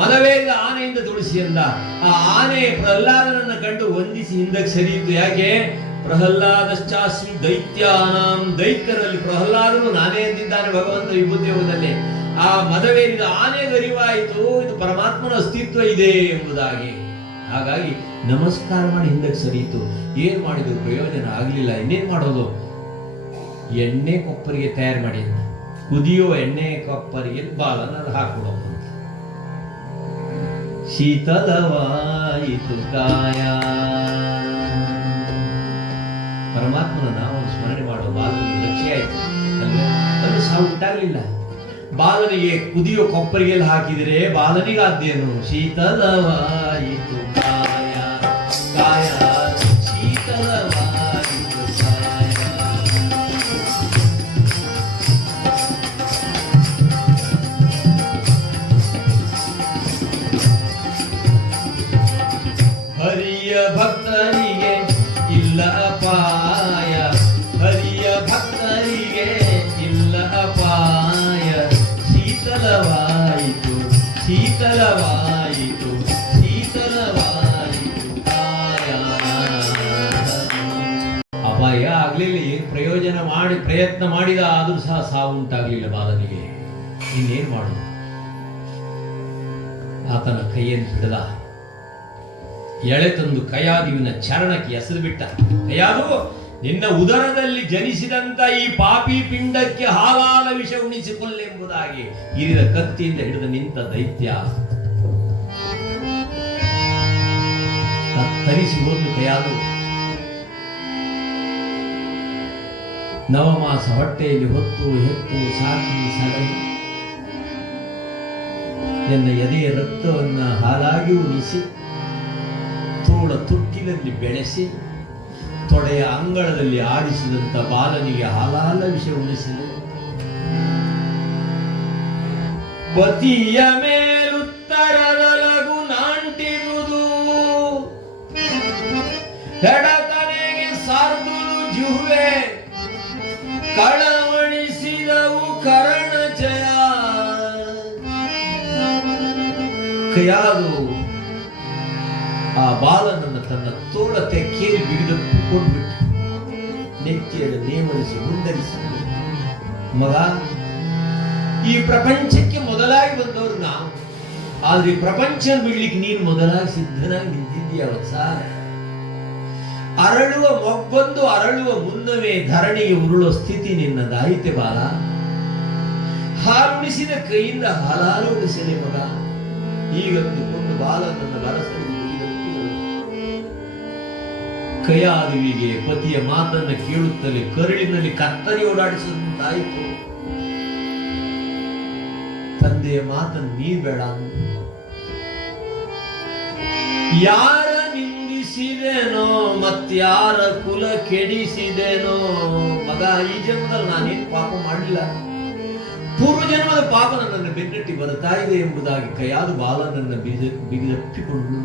ಮದವೇರಿದ ಆನೆಯಿಂದ ತುಳಸಿ ಅಂದ. ಆ ಆನೆ ಪ್ರಹ್ಲಾದನನ್ನ ಕಂಡು ವಂದಿಸಿ ಹಿಂದಕ್ಕೆ ಸರಿಯಿತು. ಯಾಕೆ? ಪ್ರಹ್ಲಾದಶ್ಚಾಸ್ಮಿ ದೈತ್ಯಾನಾಂ. ದೈತ್ಯರಲ್ಲಿ ಪ್ರಹ್ಲಾದನು ನಾನೇ ಅಂದಿದ್ದಾನೆ ಭಗವಂತ ವಿಭೂತಿ ಯೋಗದಲ್ಲಿ. ಆ ಮದವೇರಿದ ಆನೆ ಅರಿವಾಯಿತು, ಇದು ಪರಮಾತ್ಮನ ಅಸ್ತಿತ್ವ ಇದೆ ಎಂಬುದಾಗಿ. ಹಾಗಾಗಿ ನಮಸ್ಕಾರ ಮಾಡಿ ಹಿಂದಕ್ಕೆ ಸರಿಯಿತು. ಏನ್ ಮಾಡಿದ್ರು ಪ್ರಯೋಜನ ಆಗ್ಲಿಲ್ಲ. ಇನ್ನೇನ್ ಮಾಡೋದು? ಎಣ್ಣೆ ಕೊಪ್ಪರಿಗೆ ತಯಾರು ಮಾಡಿ, ಕುದಿಯುವ ಎಣ್ಣೆ ಕೊಪ್ಪರಿಗೆ ಬಾಲನ ಹಾಕೊಡೋದು. ಶೀತಲವಾಯಿತು ಕಾಯ. ಪರಮಾತ್ಮನ ನಾವು ಸ್ಮರಣೆ ಮಾಡುವ ಬಾಲನಿಗೆ ರಕ್ಷೆ ಆಯ್ತು ಅಲ್ವೇ? ಅದು ಸಾವು ಉಂಟಾಗ್ಲಿಲ್ಲ. ಬಾಲನಿಗೆ ಕುದಿಯೋ ಕೊಪ್ಪರಿಗೆಲ್ಲ ಹಾಕಿದರೆ ಬಾಲನಿಗಾದ್ದೇನು? ಶೀತಲವಾಯಿತು ಕಾಯ, ಕಾಯ ಶೀತಲವಾಯಿತು ಕಾಯ. ಹರಿಯ ಭಕ್ತರಿಗೆ ಇಲ್ಲ ಅಪಾಯ, ಹರಿಯ ಭಕ್ತರಿಗೆ ಇಲ್ಲ ಅಪಾಯ. ಶೀತಲವಾಯಿತು, ಶೀತಲವಾಯಿತು, ಶೀತಲವಾಯಿತು ಕಾಯ. ಅಪಾಯ ಆಗ್ಲಿಲ್ಲ. ಏನ್ ಪ್ರಯೋಜನ ಮಾಡಿ ಪ್ರಯತ್ನ ಮಾಡಿದ, ಆದ್ರೂ ಸಹ ಸಾವು ಉಂಟಾಗ್ಲಿಲ್ಲ ಬಾಲನಿಗೆ. ಇನ್ನೇನ್ ಮಾಡುದು? ಆತನ ಕೈಯನ್ನು ಹಿಡಿದ, ಎಳೆ ತಂದು ಕಯಾದುವಿನ ಚರಣಕ್ಕೆ ಎಸೆದು ಬಿಟ್ಟ. ಕಯಾದು, ನಿನ್ನ ಉದರದಲ್ಲಿ ಜನಿಸಿದಂತ ಈ ಪಾಪಿ ಪಿಂಡಕ್ಕೆ ಹಾಲಾಲ ವಿಷ ಉಣಿಸಿಕೊಳ್ಳೆಂಬುದಾಗಿ ಇರಿದ ಕತ್ತಿಯಿಂದ ಹಿಡಿದು ನಿಂತ ದೈತ್ಯ ತರಿಸಿ ಹೋದ್ಲು ಕಯಾದು. ನವಮಾಸ ಹೊಟ್ಟೆಯಲ್ಲಿ ಹೊತ್ತು ಹೆತ್ತು ಸಾಕಿ ಸಲಹಿ ನನ್ನ ಎದೆಯ ರಕ್ತವನ್ನ ಹಾಲಾಗಿ ಉಣಿಸಿ ತೋಳ ತುಟ್ಟಿನಲ್ಲಿ ಬೆಳೆಸಿ ತೊಡೆಯ ಅಂಗಳದಲ್ಲಿ ಆಡಿಸಿದಂತ ಬಾಲನಿಗೆ ಹಾಲಾಲ ವಿಷ ಉಣಿಸಿದೆ. ಪತಿಯ ಮೇಲುತ್ತರದ ಲಘು ನಾಂಟಿರುವುದು, ಹೆಡತನೆಗೆ ಸಾರ್ದುಲು ಜುಹ್ವೆ, ಕಳವಣಿಸಿದವು ಕರ್ಣಜಯ. ಕಯಾದು ಆ ಬಾಲನನ್ನು ತನ್ನ ತೋಳ ತೆಕ್ಕೆಯಲ್ಲಿ ಬಿಗಿದಪ್ಪಿಕೊಂಡ್ಬಿಟ್ಟು ನೆತ್ತಿಯನ್ನು ನೇವರಿಸಿ ಮುಂದರಿಸಿ, ಮಗ, ಈ ಪ್ರಪಂಚಕ್ಕೆ ಮೊದಲಾಗಿ ಬಂದವರು ನಾವು, ಆದ್ರೆ ಈ ಪ್ರಪಂಚ ಬಿಡ್ಲಿಕ್ಕೆ ನೀನು ಮೊದಲಾಗಿ ಸಿದ್ಧನಾಗಿ ನಿಂತಿದ್ದೀಯ ವತ್ಸ. ಅರಳುವ ಮೊಗ್ಗೊಂದು ಅರಳುವ ಮುನ್ನವೇ ಧರಣಿಗೆ ಉರುಳೋ ಸ್ಥಿತಿ ನಿನ್ನದಾಯಿತೆ ಬಾಲ. ಹಾಲುಣಿಸಿದ ಕೈಯಿಂದ ಹಾಲಾಲು ಉಳಿಸಲೇ ಮಗ. ಈಗಂದುಕೊಂಡು ಬಾಲನನ್ನ ಬರಸಲು ಕಯಾದುವಿಗೆ ಪತಿಯ ಮಾತನ್ನ ಕೇಳುತ್ತಲೇ ಕರುಳಿನಲ್ಲಿ ಕತ್ತರಿ ಓಡಾಡಿಸುತ್ತಾಯಿತು. ತಂದೆಯ ಮಾತನ್ನು ನೀಡಬೇಡ. ಯಾರ ನಿಂದಿಸಿದೆನೋ ಮತ್ಯಾರ ಕುಲ ಕೆಡಿಸಿದೆನೋ ಮಗ, ಈ ಜನ್ಮದಲ್ಲಿ ನಾನೇನು ಪಾಪ ಮಾಡಲಿಲ್ಲ, ಪೂರ್ವ ಜನ್ಮದ ಪಾಪ ನನ್ನನ್ನು ಬೆನ್ನಟ್ಟಿ ಬರ್ತಾ ಇದೆ ಎಂಬುದಾಗಿ ಕಯಾದು ಬಾಲನನ್ನು ಬಿಗಿದಪ್ಪಿಕೊಂಡು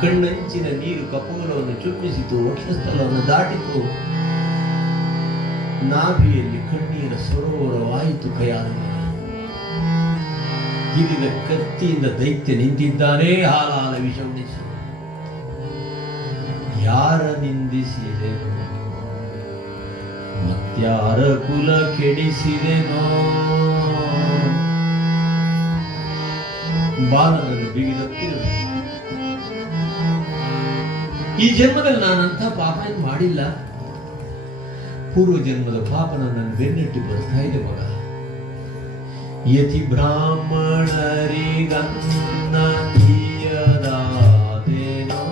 ಕಣ್ಣಂಚಿನ ನೀರು ಕಪೋಲವನ್ನು ಚುಮ್ಮಿಸಿತು, ವಕ್ಷಸ್ಥಲವನ್ನು ದಾಟಿತು. ನಾಭಿಯಲ್ಲಿ ಕಣ್ಣೀರ ಸರೋವರವಾಯಿತು ಕಯಾದು. ಹಿರಿದ ಕತ್ತಿಯಿಂದ ದೈತ್ಯ ನಿಂತಿದ್ದಾನೆ, ಹಾಲಾಲ ವಿಷ ಉಣಿಸಿ. ಯಾರ ನಿಂದಿಸಿದೆನೋ ಮತ್ಯಾರ ಕುಲ ಕೆಡಿಸಿದೆನೋ, ಬಾಲನನ್ನು ಬಿಗಿದಪ್ಪಿರು. ಈ ಜನ್ಮದಲ್ಲಿ ನಾನಂಥ ಪಾಪ ಏನು ಮಾಡಿಲ್ಲ, ಪೂರ್ವ ಜನ್ಮದ ಪಾಪ ನನ್ನನ್ನು ಬೆನ್ನಟ್ಟಿ ಬರ್ತಾ ಇದೆ ಮಗ. ಯತಿ ಬ್ರಾಹ್ಮಣರಿಗನ್ನ ಈಯದಾದೇನೋ,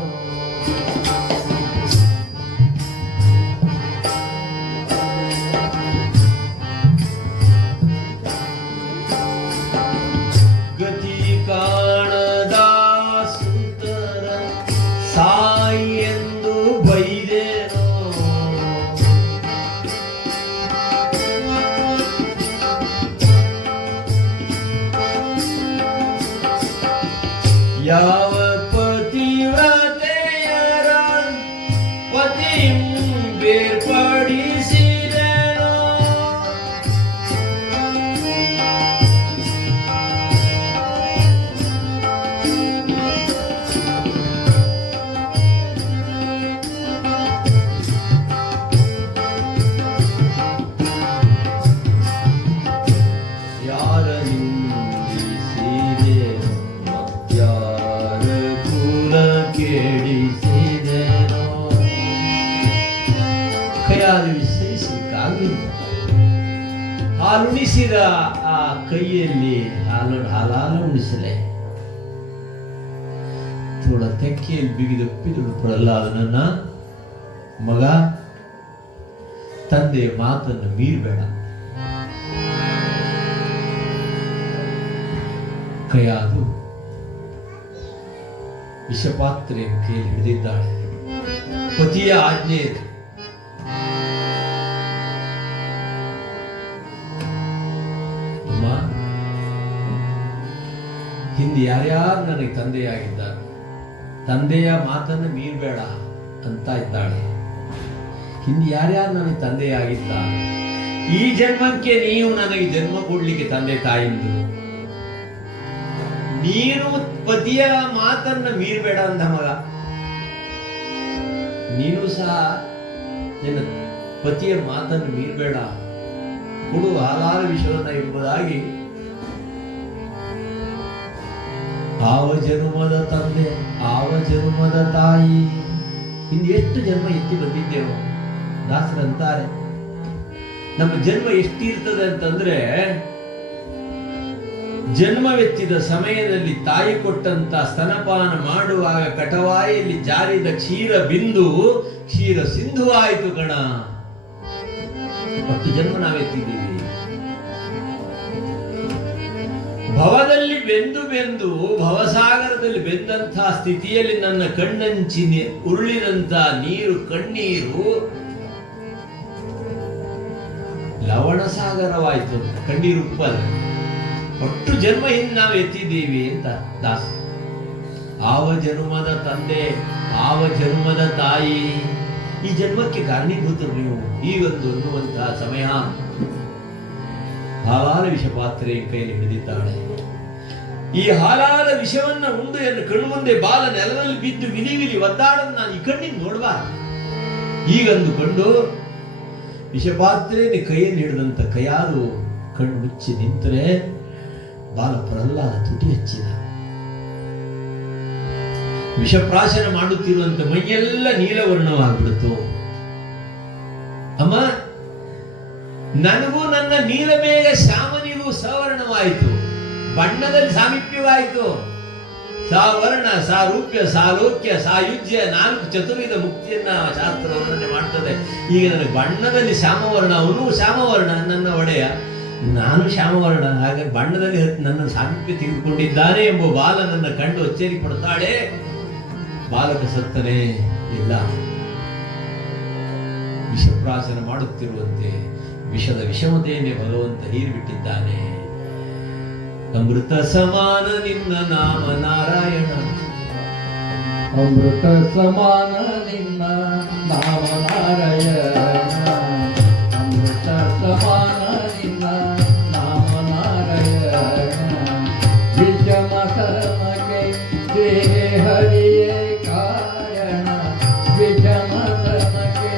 ಗತಿ ಕಾಣದ ಸುಂತ ಹಾಲುಣಿಸಿದ ಆ ಕೈಯಲ್ಲಿ ಹಾಲಾಲು ಉಣಿಸಲೆ ತೋಳ ತೆಕ್ಕೆಯಲ್ಲಿ ಬಿಗಿದಪ್ಪಿದಳು ಪ್ರಹ್ಲಾದನನ್ನ, ಮಗ ತಂದೆಯ ಮಾತನ್ನು ಮೀರಬೇಡ. ಕೈಯಾದು ವಿಷಪಾತ್ರೆಯನ್ನು ಕೈಯಲ್ಲಿ ಹಿಡಿದಿದ್ದಾಳೆ. ಪತಿಯ ಆಜ್ಞೆ ಇದೆ. ಅಮ್ಮ, ಹಿಂದೆ ಯಾರ್ಯಾರು ನನಗೆ ತಂದೆಯಾಗಿದ್ದಾರೆ, ತಂದೆಯ ಮಾತನ್ನು ಮೀರಬೇಡ ಅಂತ ಇದ್ದಾಳೆ. ಹಿಂದೆ ಯಾರ್ಯಾರು ನನಗೆ ತಂದೆಯಾಗಿದ್ದಾರೆ, ಈ ಜನ್ಮಕ್ಕೆ ನೀವು ನನಗೆ ಜನ್ಮ ಕೊಡ್ಲಿಕ್ಕೆ ತಂದೆ ತಾಯಿಂದು, ನೀನು ಪತಿಯ ಮಾತನ್ನ ಮೀರಬೇಡ ಅಂದ ಮಗ. ನೀನು ಸಹ ನಿನ್ನ ಪತಿಯ ಮಾತನ್ನು ಮೀರಬೇಡ, ಕೊಡು ಹಲವಾರು ವಿಷಯವನ್ನ ಎಂಬುದಾಗಿ ಆವ ಜನ್ಮದ ತಂದೆ, ಆವ ಜನ್ಮದ ತಾಯಿ, ಹಿಂದೆ ಎಷ್ಟು ಜನ್ಮ ಎತ್ತಿ ಬಂದಿದ್ದೇವೆ. ದಾಸರಂತಾರೆ ನಮ್ಮ ಜನ್ಮ ಎಷ್ಟಿರ್ತದೆ ಅಂತಂದ್ರೆ, ಜನ್ಮವೆತ್ತಿದ ಸಮಯದಲ್ಲಿ ತಾಯಿ ಕೊಟ್ಟಂತ ಸ್ತನಪಾನ ಮಾಡುವಾಗ ಕಟವಾಯಿಯಲ್ಲಿ ಜಾರಿದ ಕ್ಷೀರ ಬಿಂದು ಕ್ಷೀರ ಸಿಂಧು ಆಯಿತು ಕಣ. ಒಟ್ಟು ಜನ್ಮ ನಾವೆತ್ತಿದ್ದೀವಿ. ಭವದಲ್ಲಿ ಬೆಂದು ಬೆಂದು ಭವಸಾಗರದಲ್ಲಿ ಬೆಂದಂತಹ ಸ್ಥಿತಿಯಲ್ಲಿ ನನ್ನ ಕಣ್ಣಂಚಿ ಉರುಳಿದಂತ ನೀರು ಕಣ್ಣೀರು ಲವಣ ಸಾಗರವಾಯಿತು. ಕಣ್ಣೀರು ಉಪ್ಪಲ್ಲ. ಒಟ್ಟು ಜನ್ಮ ಹಿಂದೆ ನಾವು ಎತ್ತಿದ್ದೀವಿ ಅಂತ ದಾಸ. ಆವ ಜನ್ಮದ ತಂದೆ, ಆವ ಜನ್ಮದ ತಾಯಿ, ಈ ಜನ್ಮಕ್ಕೆ ಕಾರಣೀಭೂತರು ನೀವು ಈಗೊಂದು ಅನ್ನುವಂತಹ ಸಮಯ. ಹಾಲಾದ ವಿಷಪಾತ್ರೆ ಕೈಯಲ್ಲಿ ಹಿಡಿದಿದ್ದಾಳೆ. ಈ ಹಾಲಾದ ವಿಷವನ್ನ ಉಂಡು ಎಂದು ಕಣ್ಮುಂದೆ ಬಾಲ ನೆಲದಲ್ಲಿ ಬಿದ್ದು ವಿಲಿ ವಿಲಿ ಒದ್ದಾಡೋದು ನಾನು ಈ ಕಣ್ಣಿನ ನೋಡ್ಬಾರ್ದು. ಈಗಂದುಕೊಂಡು ವಿಷಪಾತ್ರೆ ಕೈಯಲ್ಲಿ ಹಿಡಿದಂತ ಕೈಯಾರು ಕಣ್ಣು ಮುಚ್ಚಿ ನಿಂತರೆ ಬಾಲ ಪ್ರಹ್ಲಾದ ತುಟಿ ಹಚ್ಚಿದ. ವಿಷಪ್ರಾಶನ ಮಾಡುತ್ತಿರುವಂತ ಮೈಯೆಲ್ಲ ನೀಲವರ್ಣವಾಗ್ಬಿಡ್ತು. ಅಮ್ಮ, ನನಗೂ ನನ್ನ ನೀಲಮೇಘ ಶ್ಯಾಮನಿಗೂ ಸವರ್ಣವಾಯಿತು, ಬಣ್ಣದಲ್ಲಿ ಸಾಮೀಪ್ಯವಾಯಿತು. ಸಾವರ್ಣ, ಸಾರೂಪ್ಯ, ಸಾಲೋಕ್ಯ, ಸಾಯುಜ್ಯ, 4 ಚತುರ್ವಿಧ ಮುಕ್ತಿಯನ್ನ ಶಾಸ್ತ್ರ ವರ್ಣನೆ ಮಾಡ್ತದೆ. ಈಗ ನನಗೆ ಬಣ್ಣದಲ್ಲಿ ಶ್ಯಾಮವರ್ಣ, ಅವನು ಶ್ಯಾಮವರ್ಣ, ನನ್ನ ಒಡೆಯ, ನಾನು ಶ್ಯಾಮವರ್ಣ. ಹಾಗಾಗಿ ಬಣ್ಣದಲ್ಲಿ ನನ್ನ ಸಾಮೀಪ್ಯ ತೆಗೆದುಕೊಂಡಿದ್ದಾನೆ ಎಂಬ ಬಾಲ ನನ್ನ ಕಂಡು ಅಚ್ಚರಿ ಪಡ್ತಾಳೆ. ಬಾಲಕ ಸತ್ತನೇ ಇಲ್ಲ. ವಿಷಪ್ರಾಶನ ಮಾಡುತ್ತಿರುವಂತೆ ವಿಷದ ವಿಷಮತೆಯನ್ನೇ ಭಗವಂತ ಹೀರಿಬಿಟ್ಟಿದ್ದಾನೆ. ಅಮೃತ ಸಮಾನ ನಿನ್ನ ನಾಮ ನಾರಾಯಣ, ಅಮೃತ ಸಮಾನ ನಿನ್ನ ನಾಮ ನಾರಾಯಣ, ಅಮೃತ ಸಮಾನ ನಿನ್ನ ನಾಮ ನಾರಾಯಣ. ವಿಷಮ ಕರ್ಮಕ್ಕೆ ಶ್ರೀ ಹರಿಯೇ ಕಾರಣ, ವಿಷಮ ಕರ್ಮಕ್ಕೆ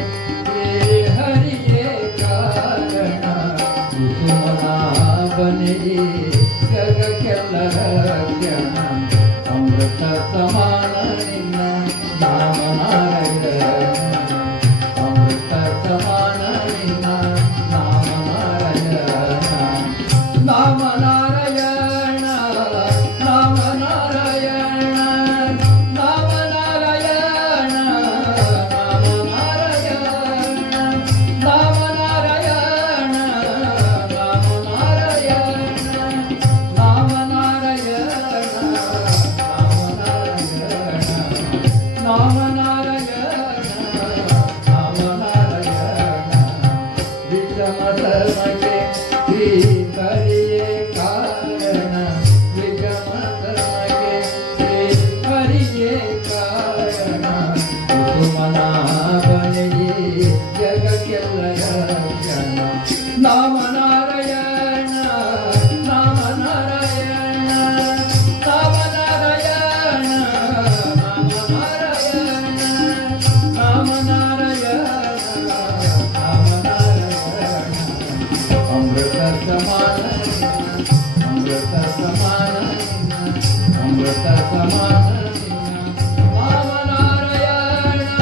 ಶ್ರೀ ಹರಿಯೇ ಕಾರಣ. ಕುಸುಮನಾಭನಿಗೆ ಜಗಕ್ಕೆಲ್ಲರ ಕ್ಷಣ, ಅಮೃತ ಸಮಾನ ನಿನ್ನ ನಾಮ ನಾರಾಯಣ, ಅಮೃತ ಸಮಾನ ನಿನ್ನ ನಾಮ ನಾರಾಯಣ. ನಾಮ ನಾರಾಯಣ, ನಾಮ ನಾರಾಯಣ, ನಾಮ ನಾರಾಯಣ, ನಾಮ ನಾರಾಯಣ, ನಾಮ ನಾರಾಯಣ, ನಾಮ ನಾರಾಯಣ, ನಾಮ ನಾರಾಯಣ, ನಾಮ ನಾರಾಯಣ, ನಾಮ ನಾರಾಯಣ. ವಿಷಮ ಧರ್ಮಕ್ಕೆ ಶ್ರೀ ಹರಿಯೇ ಕಾರಣ, ವಿಷಮ ಧರ್ಮಕ್ಕೆ ಶ್ರೀ ಹರಿಯೇ ಕಾರಣ. ಕುಸುಮನಾಭನಿಗೆ ಜಗಕ್ಕೆಲ್ಲರ ಕ್ಷಣ. ನಾಮ ನಾರಾಯಣ, ನಾಮ ನಾರಾಯಣ, ನಾಮ ನಾರಾಯಣ, ನಾಮ ನಾರಾಯಣ, ನಾಮ ನಾರಾಯಣ, ನಾಮ ನಾರಾಯಣ. ಅಮೃತ ಸಮಾನ, ಅಮೃತ ಸಮಾನ, ಅಮೃತ ಸಮಾನ ನಾಮ ನಾರಾಯಣ.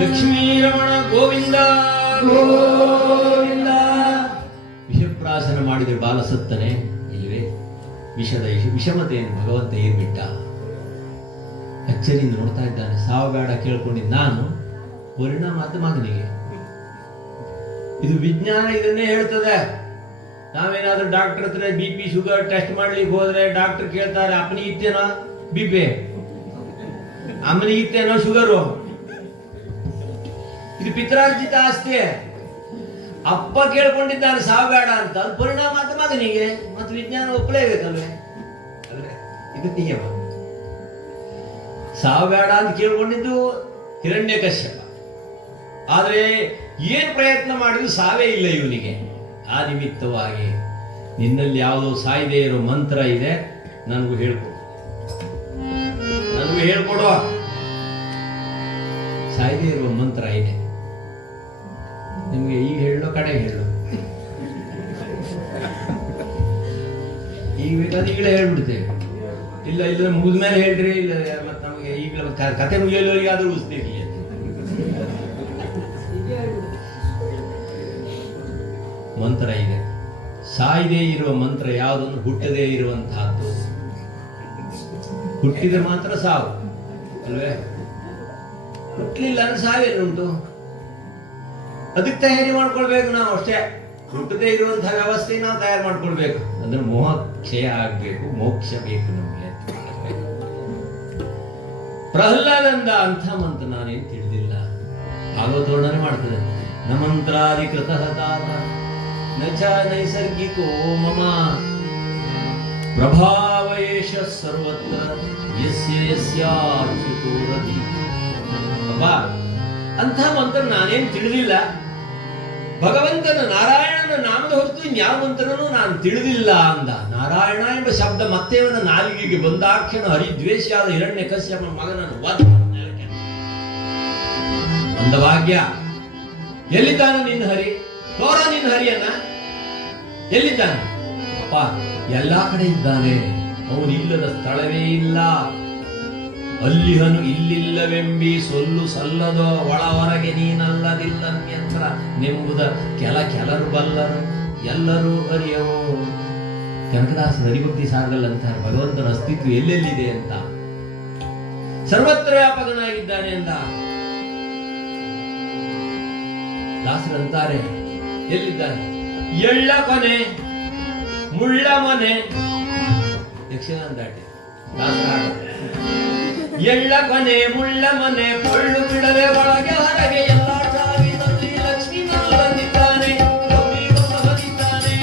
ಲಕ್ಷ್ಮೀ ರಮಣ ಗೋವಿಂದ ಗೋವಿಂದ. ಮಾಡಿದರೆ ಬಾಲ ಸತ್ತನೆ ಇಲ್ವೇ? ವಿಷಮತೆಯನ್ನು ಭಗವಂತ ಏನ್ ಬಿಟ್ಟ? ಅಚ್ಚರಿಯಿಂದ ನೋಡ್ತಾ ಇದ್ದಾನೆ. ಸಾವು ಬೇಡ ಕೇಳ್ಕೊಂಡಿದ್ದು ನಾನು, ಪರಿಣಾಮ ಆದ ಮಗನಿಗೆ. ಇದು ವಿಜ್ಞಾನ ಇದನ್ನೇ ಹೇಳ್ತದೆ. ನಾವೇನಾದ್ರೂ ಡಾಕ್ಟರ್ ಹತ್ರ BP ಶುಗರ್ ಟೆಸ್ಟ್ ಮಾಡ್ಲಿಕ್ಕೆ ಹೋದ್ರೆ ಡಾಕ್ಟರ್ ಕೇಳ್ತಾರೆ, ಅಪ್ಪನಿಗಿತ್ತೇನೋ BP, ಅಮ್ಮನಿಗಿತ್ತೇನೋ ಶುಗರು. ಇದು ಪಿತ್ರಾರ್ಜಿತ ಆಸ್ತಿ. ಅಪ್ಪ ಕೇಳ್ಕೊಂಡಿದ್ದಾನೆ ಸಾವು ಬೇಡ ಅಂತ, ಅದು ಪರಿಣಾಮ ಆದ ಮಗನಿಗೆ. ಮತ್ತೆ ವಿಜ್ಞಾನ ಒಪ್ಪಲೇಬೇಕಲ್ವೇ? ಅಲ್ವೇ? ಇದು ನಿಯಮ. ಸಾವು ಬೇಡ ಅಂತ ಕೇಳ್ಕೊಂಡಿದ್ದು ಹಿರಣ್ಯಕಶ್ಯಪ. ಆದ್ರೆ ಏನ್ ಪ್ರಯತ್ನ ಮಾಡಿದ್ರು ಸಾವೇ ಇಲ್ಲ ಇವನಿಗೆ. ಆ ನಿಮಿತ್ತವಾಗಿ ನಿನ್ನಲ್ಲಿ ಯಾವುದೋ ಸಾಯದೆ ಇರೋ ಮಂತ್ರ ಇದೆ, ನನಗೂ ಹೇಳ್ಕೊಡುವ. ಸಾಯದೆ ಇರುವ ಮಂತ್ರ ಇದೆ, ನಿಮ್ಗೆ ಈಗ ಹೇಳೋ ಕಡೆ ಹೇಳು. ಈಗ ಬೇಕಾದ್ರೆ ಈಗಲೇ ಹೇಳ್ಬಿಡ್ತೇವೆ. ಇಲ್ಲ ಮುಗಿದ ಮೇಲೆ ಹೇಳ್ರಿ. ಇಲ್ಲ ಮತ್ತೆ ನಮಗೆ ಈಗ ಕತೆ ಮುಗಿಯಲ್ಲವರಿಗೆ ಆದ್ರೂ ಉಳಿಸ್ತೀವಿ. ಮಂತ್ರ ಇದೆ. ಸಾಯದೇ ಇರುವ ಮಂತ್ರ ಯಾವುದನ್ನು? ಹುಟ್ಟದೇ ಇರುವಂತಹದ್ದು. ಹುಟ್ಟಿದ್ರೆ ಮಾತ್ರ ಸಾವು ಅಲ್ವೇ? ಹುಟ್ಟಲಿಲ್ಲ ಅಂದ್ರೆ ಸಾವೇನುಂಟು? ಅದಕ್ಕೆ ತಯಾರಿ ಮಾಡ್ಕೊಳ್ಬೇಕು ನಾವು ಅಷ್ಟೇ. ಹುಟ್ಟದೇ ಇರುವಂತಹ ವ್ಯವಸ್ಥೆ ನಾವು ತಯಾರು ಮಾಡ್ಕೊಳ್ಬೇಕು. ಅಂದ್ರೆ ಮೋಹ ಕ್ಷಯ ಆಗ್ಬೇಕು, ಮೋಕ್ಷ ಬೇಕು ನಮಗೆ. ಪ್ರಹ್ಲಾದಂದ ಅಂಥ ಮಂತ್ರ ನಾನೇನು ತಿಳಿದಿಲ್ಲ. ಭಾಗವತೋರ್ಣನೆ ಮಾಡ್ತದೆ. ನ ಮಂತ್ರಾಧಿಕೃತ ತಾತ ನ ಚ ನೈಸರ್ಗಿಕೋ ಮಮ ಪ್ರಭಾವೇಶ ಸರ್ವತ್ರ ಯಸ್ಯ ಯಸ್ಯಾಚ್ಯುತೋ ರತಿ. ಅಪ್ಪ, ಅಂಥ ಮಂತ್ರ ನಾನೇನು ತಿಳಿದಿಲ್ಲ. ಭಗವಂತನ ನಾರಾಯಣನ ನಾಮದ ಹೊರತು ಇನ್ಯಾವ ಮಂತ್ರನೂ ನಾನು ತಿಳಿದಿಲ್ಲ ಅಂದ. ನಾರಾಯಣ ಎಂಬ ಶಬ್ದ ಮತ್ತೆ ಅವನ ನಾಲಿಗೆಗೆ ಬಂದಾಕ್ಷಣ ಹರಿದ್ವೇಷಿಯಾದ ಹಿರಣ್ಯಕಶ್ಯಪನ ಮಗನನ್ನು ಅಂದ ಭಾಗ್ಯ. ಎಲ್ಲಿದ್ದಾನೆ ನಿನ್ನ ಹರಿ? ತೋರ ನಿನ್ನ ಹರಿಯನ್ನ. ಎಲ್ಲಿದ್ದಾನೆ? ಅಪ್ಪ, ಎಲ್ಲಾ ಕಡೆ ಇದ್ದಾನೆ. ಅವನಿಲ್ಲದ ಸ್ಥಳವೇ ಇಲ್ಲ. ಅಲ್ಲಿಹನು ಇಲ್ಲಿಲ್ಲವೆಂಬಿ ಸೊಲ್ಲು ಸಲ್ಲದೋ ಒಳ ಹೊರಗೆ ನೀನಲ್ಲದಿಲ್ಲನ್ಯಂತ್ರ ನೆಂಬುದ ಕೆಲರು ಬಲ್ಲರು ಎಲ್ಲರೂ ಅರಿಯವೋ. ಕನಕದಾಸ ಹರಿಭಕ್ತಿ ಸಾಗಲ್ ಅಂತಾರೆ, ಭಗವಂತನ ಅಸ್ತಿತ್ವ ಎಲ್ಲೆಲ್ಲಿದೆ ಅಂತ. ಸರ್ವತ್ರ ವ್ಯಾಪಕನಾಗಿದ್ದಾನೆ ಅಂತ ದಾಸರಂತಾರೆ. ಎಲ್ಲಿದ್ದಾನೆ? ಎಳ್ಳ ಕೊನೆ ಮುಳ್ಳ ಮನೆ. ಯಕ್ಷಗಾನ ದಾಟಿ ಎಳ್ಳ ಕೊನೆ ಮುಳ್ಳ ಮನೆ ಪೊಳ್ಳು ಬಿಡದೆ ಒಳಗೆ ಹೊರಗೆ ಎಲ್ಲ ಚಾವಿನಲ್ಲಿ ಲಕ್ಷ್ಮೀ ಬಂದಿದ್ದಾನೆ, ಗೌರಿ ಬಂದಿದ್ದಾನೆ.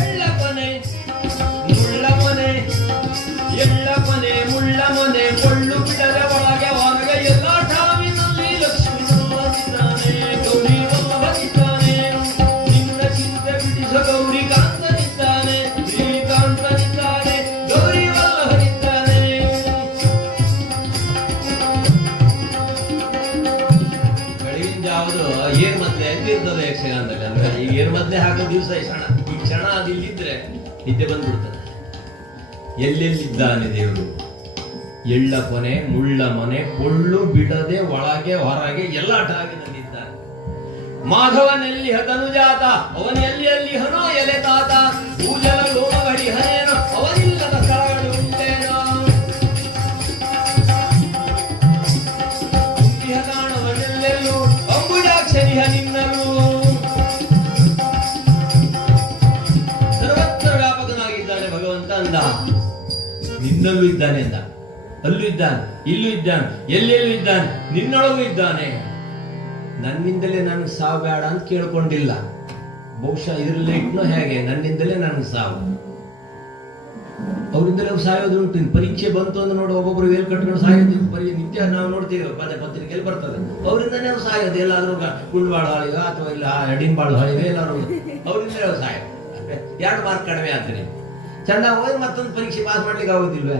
ಎಳ್ಳ ಕೊನೆ ಮುಳ್ಳ ಮನೆ, ಎಳ್ಳ ಕೊನೆ ಮುಳ್ಳ ಮನೆ ಪೊಳ್ಳು ಬಿಡದೆ ಒಳಗೆ ಹೊರಗೆ ಎಲ್ಲ ಚಾವಿನಲ್ಲಿ ಲಕ್ಷ್ಮೀ ಬಂದಿದ್ದಾನೆ, ಗೌರಿ ಬಂದಿದ್ದಾನೆ. ನಿನ್ನ ಚಿಂತೆ ಬಿಡಿಸ ಗೌರಿ ಕಾಂತನಿದ್ದಾನೆ, ಶ್ರೀಕಾಂತನಿದ್ದಾನೆ, ಗೌರಿ ವಲ್ಲಭನಿದ್ದಾನೆ. ಬೆಳಗಿನ ಯಾವುದು ಏರ್ ಮದ್ಲೆ ಇರ್ತದೆ ಯಕ್ಷಗಾನದಲ್ಲಿ. ಅಂದ್ರೆ ಈಗ ಏರ್ ಮದ್ಲೆ ಹಾಕೋ ದಿವಸ ಈ ಕ್ಷಣ ಅದಿಲ್ಲಿದ್ರೆ ನಿದ್ದೆ ಬಂದ್ಬಿಡ್ತದೆ. ಎಲ್ಲೆಲ್ಲಿದ್ದಾನೆ ದೇವರು? ಎಳ್ಳ ಕೊನೆ ಮುಳ್ಳ ಮನೆ ಪೊಳ್ಳು ಬಿಡದೆ ಒಳಗೆ ಹೊರಗೆ ಎಲ್ಲ ಟಾಗಿನಲ್ಲಿದ್ದಾನೆ. ಮಾಧವನೆಲ್ಲಿ ಹತನುಜಾತ ಅವನೆಲ್ಲಿ ಅಲ್ಲಿ ಹನೋ ಎಲೆ ತಾತ ಪೂಜಲ ಲೋಮ ಹರಿಹರೇನ ಅವನಿಲ್ಲದ ಸ್ಥಳಗಳು ಉಂಟೇನೋ. ಕಾಣವನೆಲ್ಲೆಲ್ಲೂ ಅಂಬುಜಾಕ್ಷರಿಹ ನಿನ್ನಲು. ಸರ್ವತ್ರ ವ್ಯಾಪಕನಾಗಿದ್ದಾನೆ ಭಗವಂತ ಅಂದ. ನಿನ್ನಲ್ಲೂ ಇದ್ದಾನೆ ಅಂದ. ಅಲ್ಲೂ ಇದ್ದಾನೆ, ಇಲ್ಲೂ ಇದ್ದಾನೆ, ಎಲ್ಲೆಲ್ಲೂ ಇದ್ದಾನೆ, ನಿನ್ನೊಳಗೂ ಇದ್ದಾನೆ. ನನ್ನಿಂದಲೇ ನನಗೆ ಸಾವು ಬೇಡ ಅಂತ ಕೇಳ್ಕೊಂಡಿಲ್ಲ. ಬಹುಶಃ ಇದ್ರಲ್ಲೇ ಇಟ್ನೋ ಹೇಗೆ, ನನ್ನಿಂದಲೇ ನನಗೆ ಸಾವು, ಅವರಿಂದಲೇ ಸಾಯೋದು ಉಂಟು. ಪರೀಕ್ಷೆ ಬಂತು ಅಂದ್ರೆ ನೋಡಿ, ಒಬ್ಬೊಬ್ರು ವೇಲ್ ಕಟ್ಕೊಂಡು ಸಾಯೋದು ನಿತ್ಯ ನಾವು ನೋಡ್ತೀವಿ, ಪತ್ರಿಕೆಯಲ್ಲಿ ಬರ್ತದೆ. ಅವರಿಂದನೇ ಅವ್ರು ಸಾಯೋದು. ಎಲ್ಲಾದ್ರೂ ಕುಳ್ವಾಳ ಹಾಳಿವ ಅಥವಾ ಇಲ್ಲ ಅಡಿನ್ಬಾಳು ಹಾಳಿವೆ, ಎಲ್ಲರೂ ಅವರಿಂದಲೇ ಅವ್ರು ಸಾಯೋದು. 2 ಮಾರ್ಕ್ ಕಡಿಮೆ ಆಗ್ತದೆ. ಚೆನ್ನಾಗಿ ಹೋಗಿ ಮತ್ತೊಂದು ಪರೀಕ್ಷೆ ಪಾಸ್ ಮಾಡ್ಲಿಕ್ಕೆ ಆಗೋದಿಲ್ವೇ?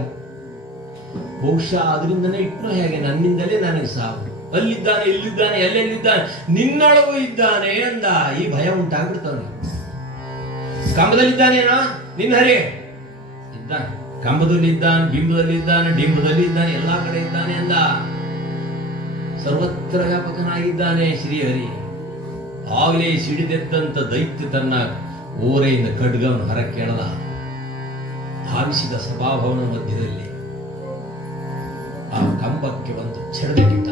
ಬಹುಶಃ ಅದರಿಂದನೇ ಇಟ್ನೋ ಹೇಗೆ, ನನ್ನಿಂದಲೇ ನನಗೆ ಸಾವು. ಅಲ್ಲಿದ್ದಾನೆ, ಇಲ್ಲಿದ್ದಾನೆ, ಎಲ್ಲೆಲ್ಲಿದ್ದಾನೆ, ನಿನ್ನೊಳಗೂ ಇದ್ದಾನೆ ಅಂದ. ಈ ಭಯ ಉಂಟಾಗ್ಬಿಡ್ತಾನೆ. ಕಂಬದಲ್ಲಿದ್ದಾನೇನೋ ನಿನ್ನ ಹರಿ ಇದ್ದಾನೆ, ಕಂಬದಲ್ಲಿದ್ದಾನೆ, ಬಿಂಬದಲ್ಲಿದ್ದಾನೆ, ಡಿಂಬದಲ್ಲಿದ್ದಾನೆ, ಎಲ್ಲಾ ಕಡೆ ಇದ್ದಾನೆ ಅಂದ. ಸರ್ವತ್ರ ವ್ಯಾಪಕನಾಗಿದ್ದಾನೆ ಶ್ರೀಹರಿ. ಆಗಲೇ ಸಿಡಿದೆದ್ದಂತ ದೈತ್ಯ ತನ್ನ ಓರೆಯಿಂದ ಖಡ್ಗವನ್ನು ಹೊರಕ್ಕೆಳೆದ. ಧಾವಿಸಿದ ಸಭಾಭವನ ಮಧ್ಯದಲ್ಲಿ ಆ ಕಂಬಕ್ಕೆ ಒಂದು ಛಡದಕ್ಕಿಟ್ಟ.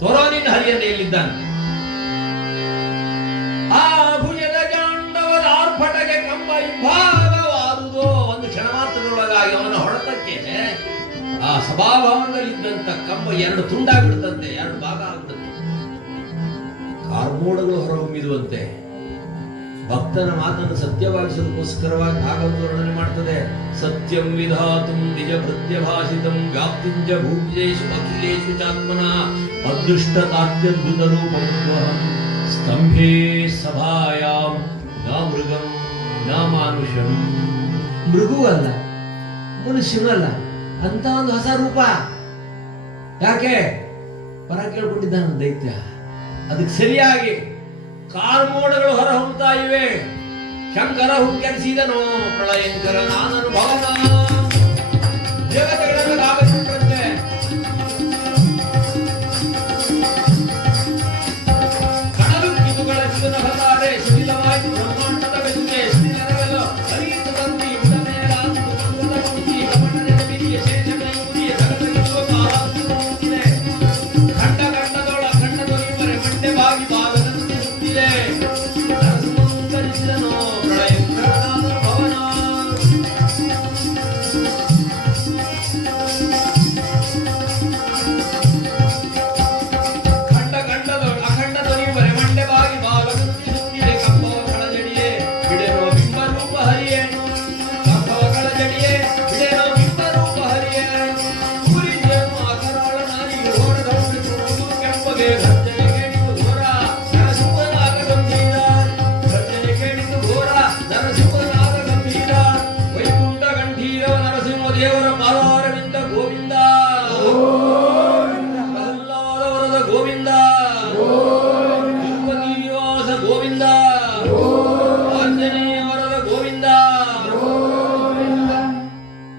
ತೋರೋ ನಿನ್ನ ಹರಿಯನ್ನು ಎಲ್ಲಿದ್ದಾನೆ? ಆ ಭುಜದ ಜಾಂಡವದ ಆರ್ಭಟಕ್ಕೆ ಕಂಬ ಇಬ್ಬಾಗವಾದುದು. ಒಂದು ಕ್ಷಣ ಮಾತ್ರದೊಳಗಾಗಿ ಅವನ ಹೊಡೆತಕ್ಕೆ ಆ ಸಭಾಭವನದಲ್ಲಿದ್ದಂತ ಕಂಬ ಎರಡು ತುಂಡಾಗ್ಬಿಡುತ್ತಂತೆ, ಎರಡು ಭಾಗ ಆಗ್ಬಿಡುತ್ತೆ. ಕಾರ್ಮೋಡಗಳು ಹೊರಹೊಮ್ಮಿದುವಂತೆ. ಭಕ್ತನ ಮಾತನ್ನು ಸತ್ಯವಾಗಿಸೋದಕ್ಕೋಸ್ಕರವಾಗಿ ಭಾಗವತ ವರ್ಣನೆ ಮಾಡ್ತದೆ. ಸತ್ಯಂ ವಿಧಾತುಂ ನಿಜ ಭೃತ್ಯ ಭಾಷಿತಂ ವ್ಯಾಪ್ತಿಂಚ ಭೂಮಿಜೇಷು ಅಖಿಲೇಷು ಚಾತ್ಮನ ಅದೃಷ್ಟತಾತ್ಯದ್ಭುತ ರೂಪಮುದ್ವಹಂ ಸ್ತಂಭೇ ಸಭಾಯಾಂ ನ ಮೃಗಂ ನ ಮಾನುಷಂ. ಮೃಗೂ ಅಲ್ಲ, ಮನುಷ್ಯನೂ ಅಲ್ಲ, ಅಂತ ಒಂದು ಹೊಸ ರೂಪ. ಯಾಕೆ? ಪರ ಕೇಳ್ಕೊಂಡಿದ್ದಾನ ದೈತ್ಯ. ಅದಕ್ಕೆ ಸರಿಯಾಗಿ ಕಾರ್ಮೋಡಗಳು ಹೊರ ಹೊಮ್ತಾ ಇವೆ. ಶಂಕರ ಹುಂಕರಿಸಿದನು ಪ್ರಳಯಂಕರ ನಾನನು ಭವನ. ಜಗತ್ತುಗಳನ್ನು ಲಾಭಿಸುತ್ತಂತೆ. ಕಡಲು ಕಿದುಗಳ ಜೀವನ ಹೊತ್ತಾರೆ. ಶಿಥಿಲವಾಯಿತು ಬ್ರಹ್ಮಾಂಡದ ಬೆಸುಗೆ. ಶ್ರೀನರವೆಲ್ಲ ಹರಿಯಿತು ತಂತಿ ಉಡಮೇಲಾದು ಪರ್ವತ ಕುಂತಿ ಗಮನದ ಬಿರಿಯ ಶೇಷಗಳ ಮುರಿಯ ಸಗದಗಿರುವ ಕಾಲಾಂತಿ ಹೋಗುತ್ತಿದೆ. ಖಂಡ ಖಂಡದೊಳ ಖಂಡದೊಲಿವರೆ ಮಂಡೆ ಬಾಗಿ ಬಾಲದಂತೆ ಸುತ್ತಿದೆ. ನರಸಿಂಹಂಕರಿಸಿದನು ಪ್ರಳಯಂಕರನಾದ ಭವನ. ಖಂಡ ಖಂಡದೊಳ ಅಖಂಡ ದೊಲಿವರೆ ಮಂಡೆ ಬಾಗಿ ಬಾಲದಂತೆ ಸುತ್ತಿದೆ. ಕಂಬವ ಕಳಜಡಿಯೇ ಬಿಡೆನೋ ಬಿಂಬರೂಪ ಹರಿಯೇ. ಕಂಬವ ಕಳಜಡಿಯೇ ಬಿಡೆನೋ ಬಿಂಬರೂಪ ಹರಿಯೇ. ಊರಿಜೇನು ಅಕರಾಳ ನಾರಿಗೆ ಓಡದ ಉಳಿದು ಕೆಂಪಗೆ ಗರ್ಜನೆ ಕೇಳಿತು ಘೋರ. ನರಸಿಂಹನಾದ ಗಂಭೀರ ಗರ್ಜನೆ ಕೇಳಿತು ಘೋರ. ನರಸಿಂಹನಾದ ಗಂಭೀರ ವೈಕುಂಠ ಗಂಭೀರವ ನರಸಿಂಹ ದೇವರ ಪಾದಾರವಿಂದ ಗೋವಿಂದ. ಪ್ರಹ್ಲಾದವರದ ಗೋವಿಂದ. ತಿರುಪತಿ ನಿವಾಸ ಗೋವಿಂದ. ಆಂಜನೇಯವರದ ಗೋವಿಂದ.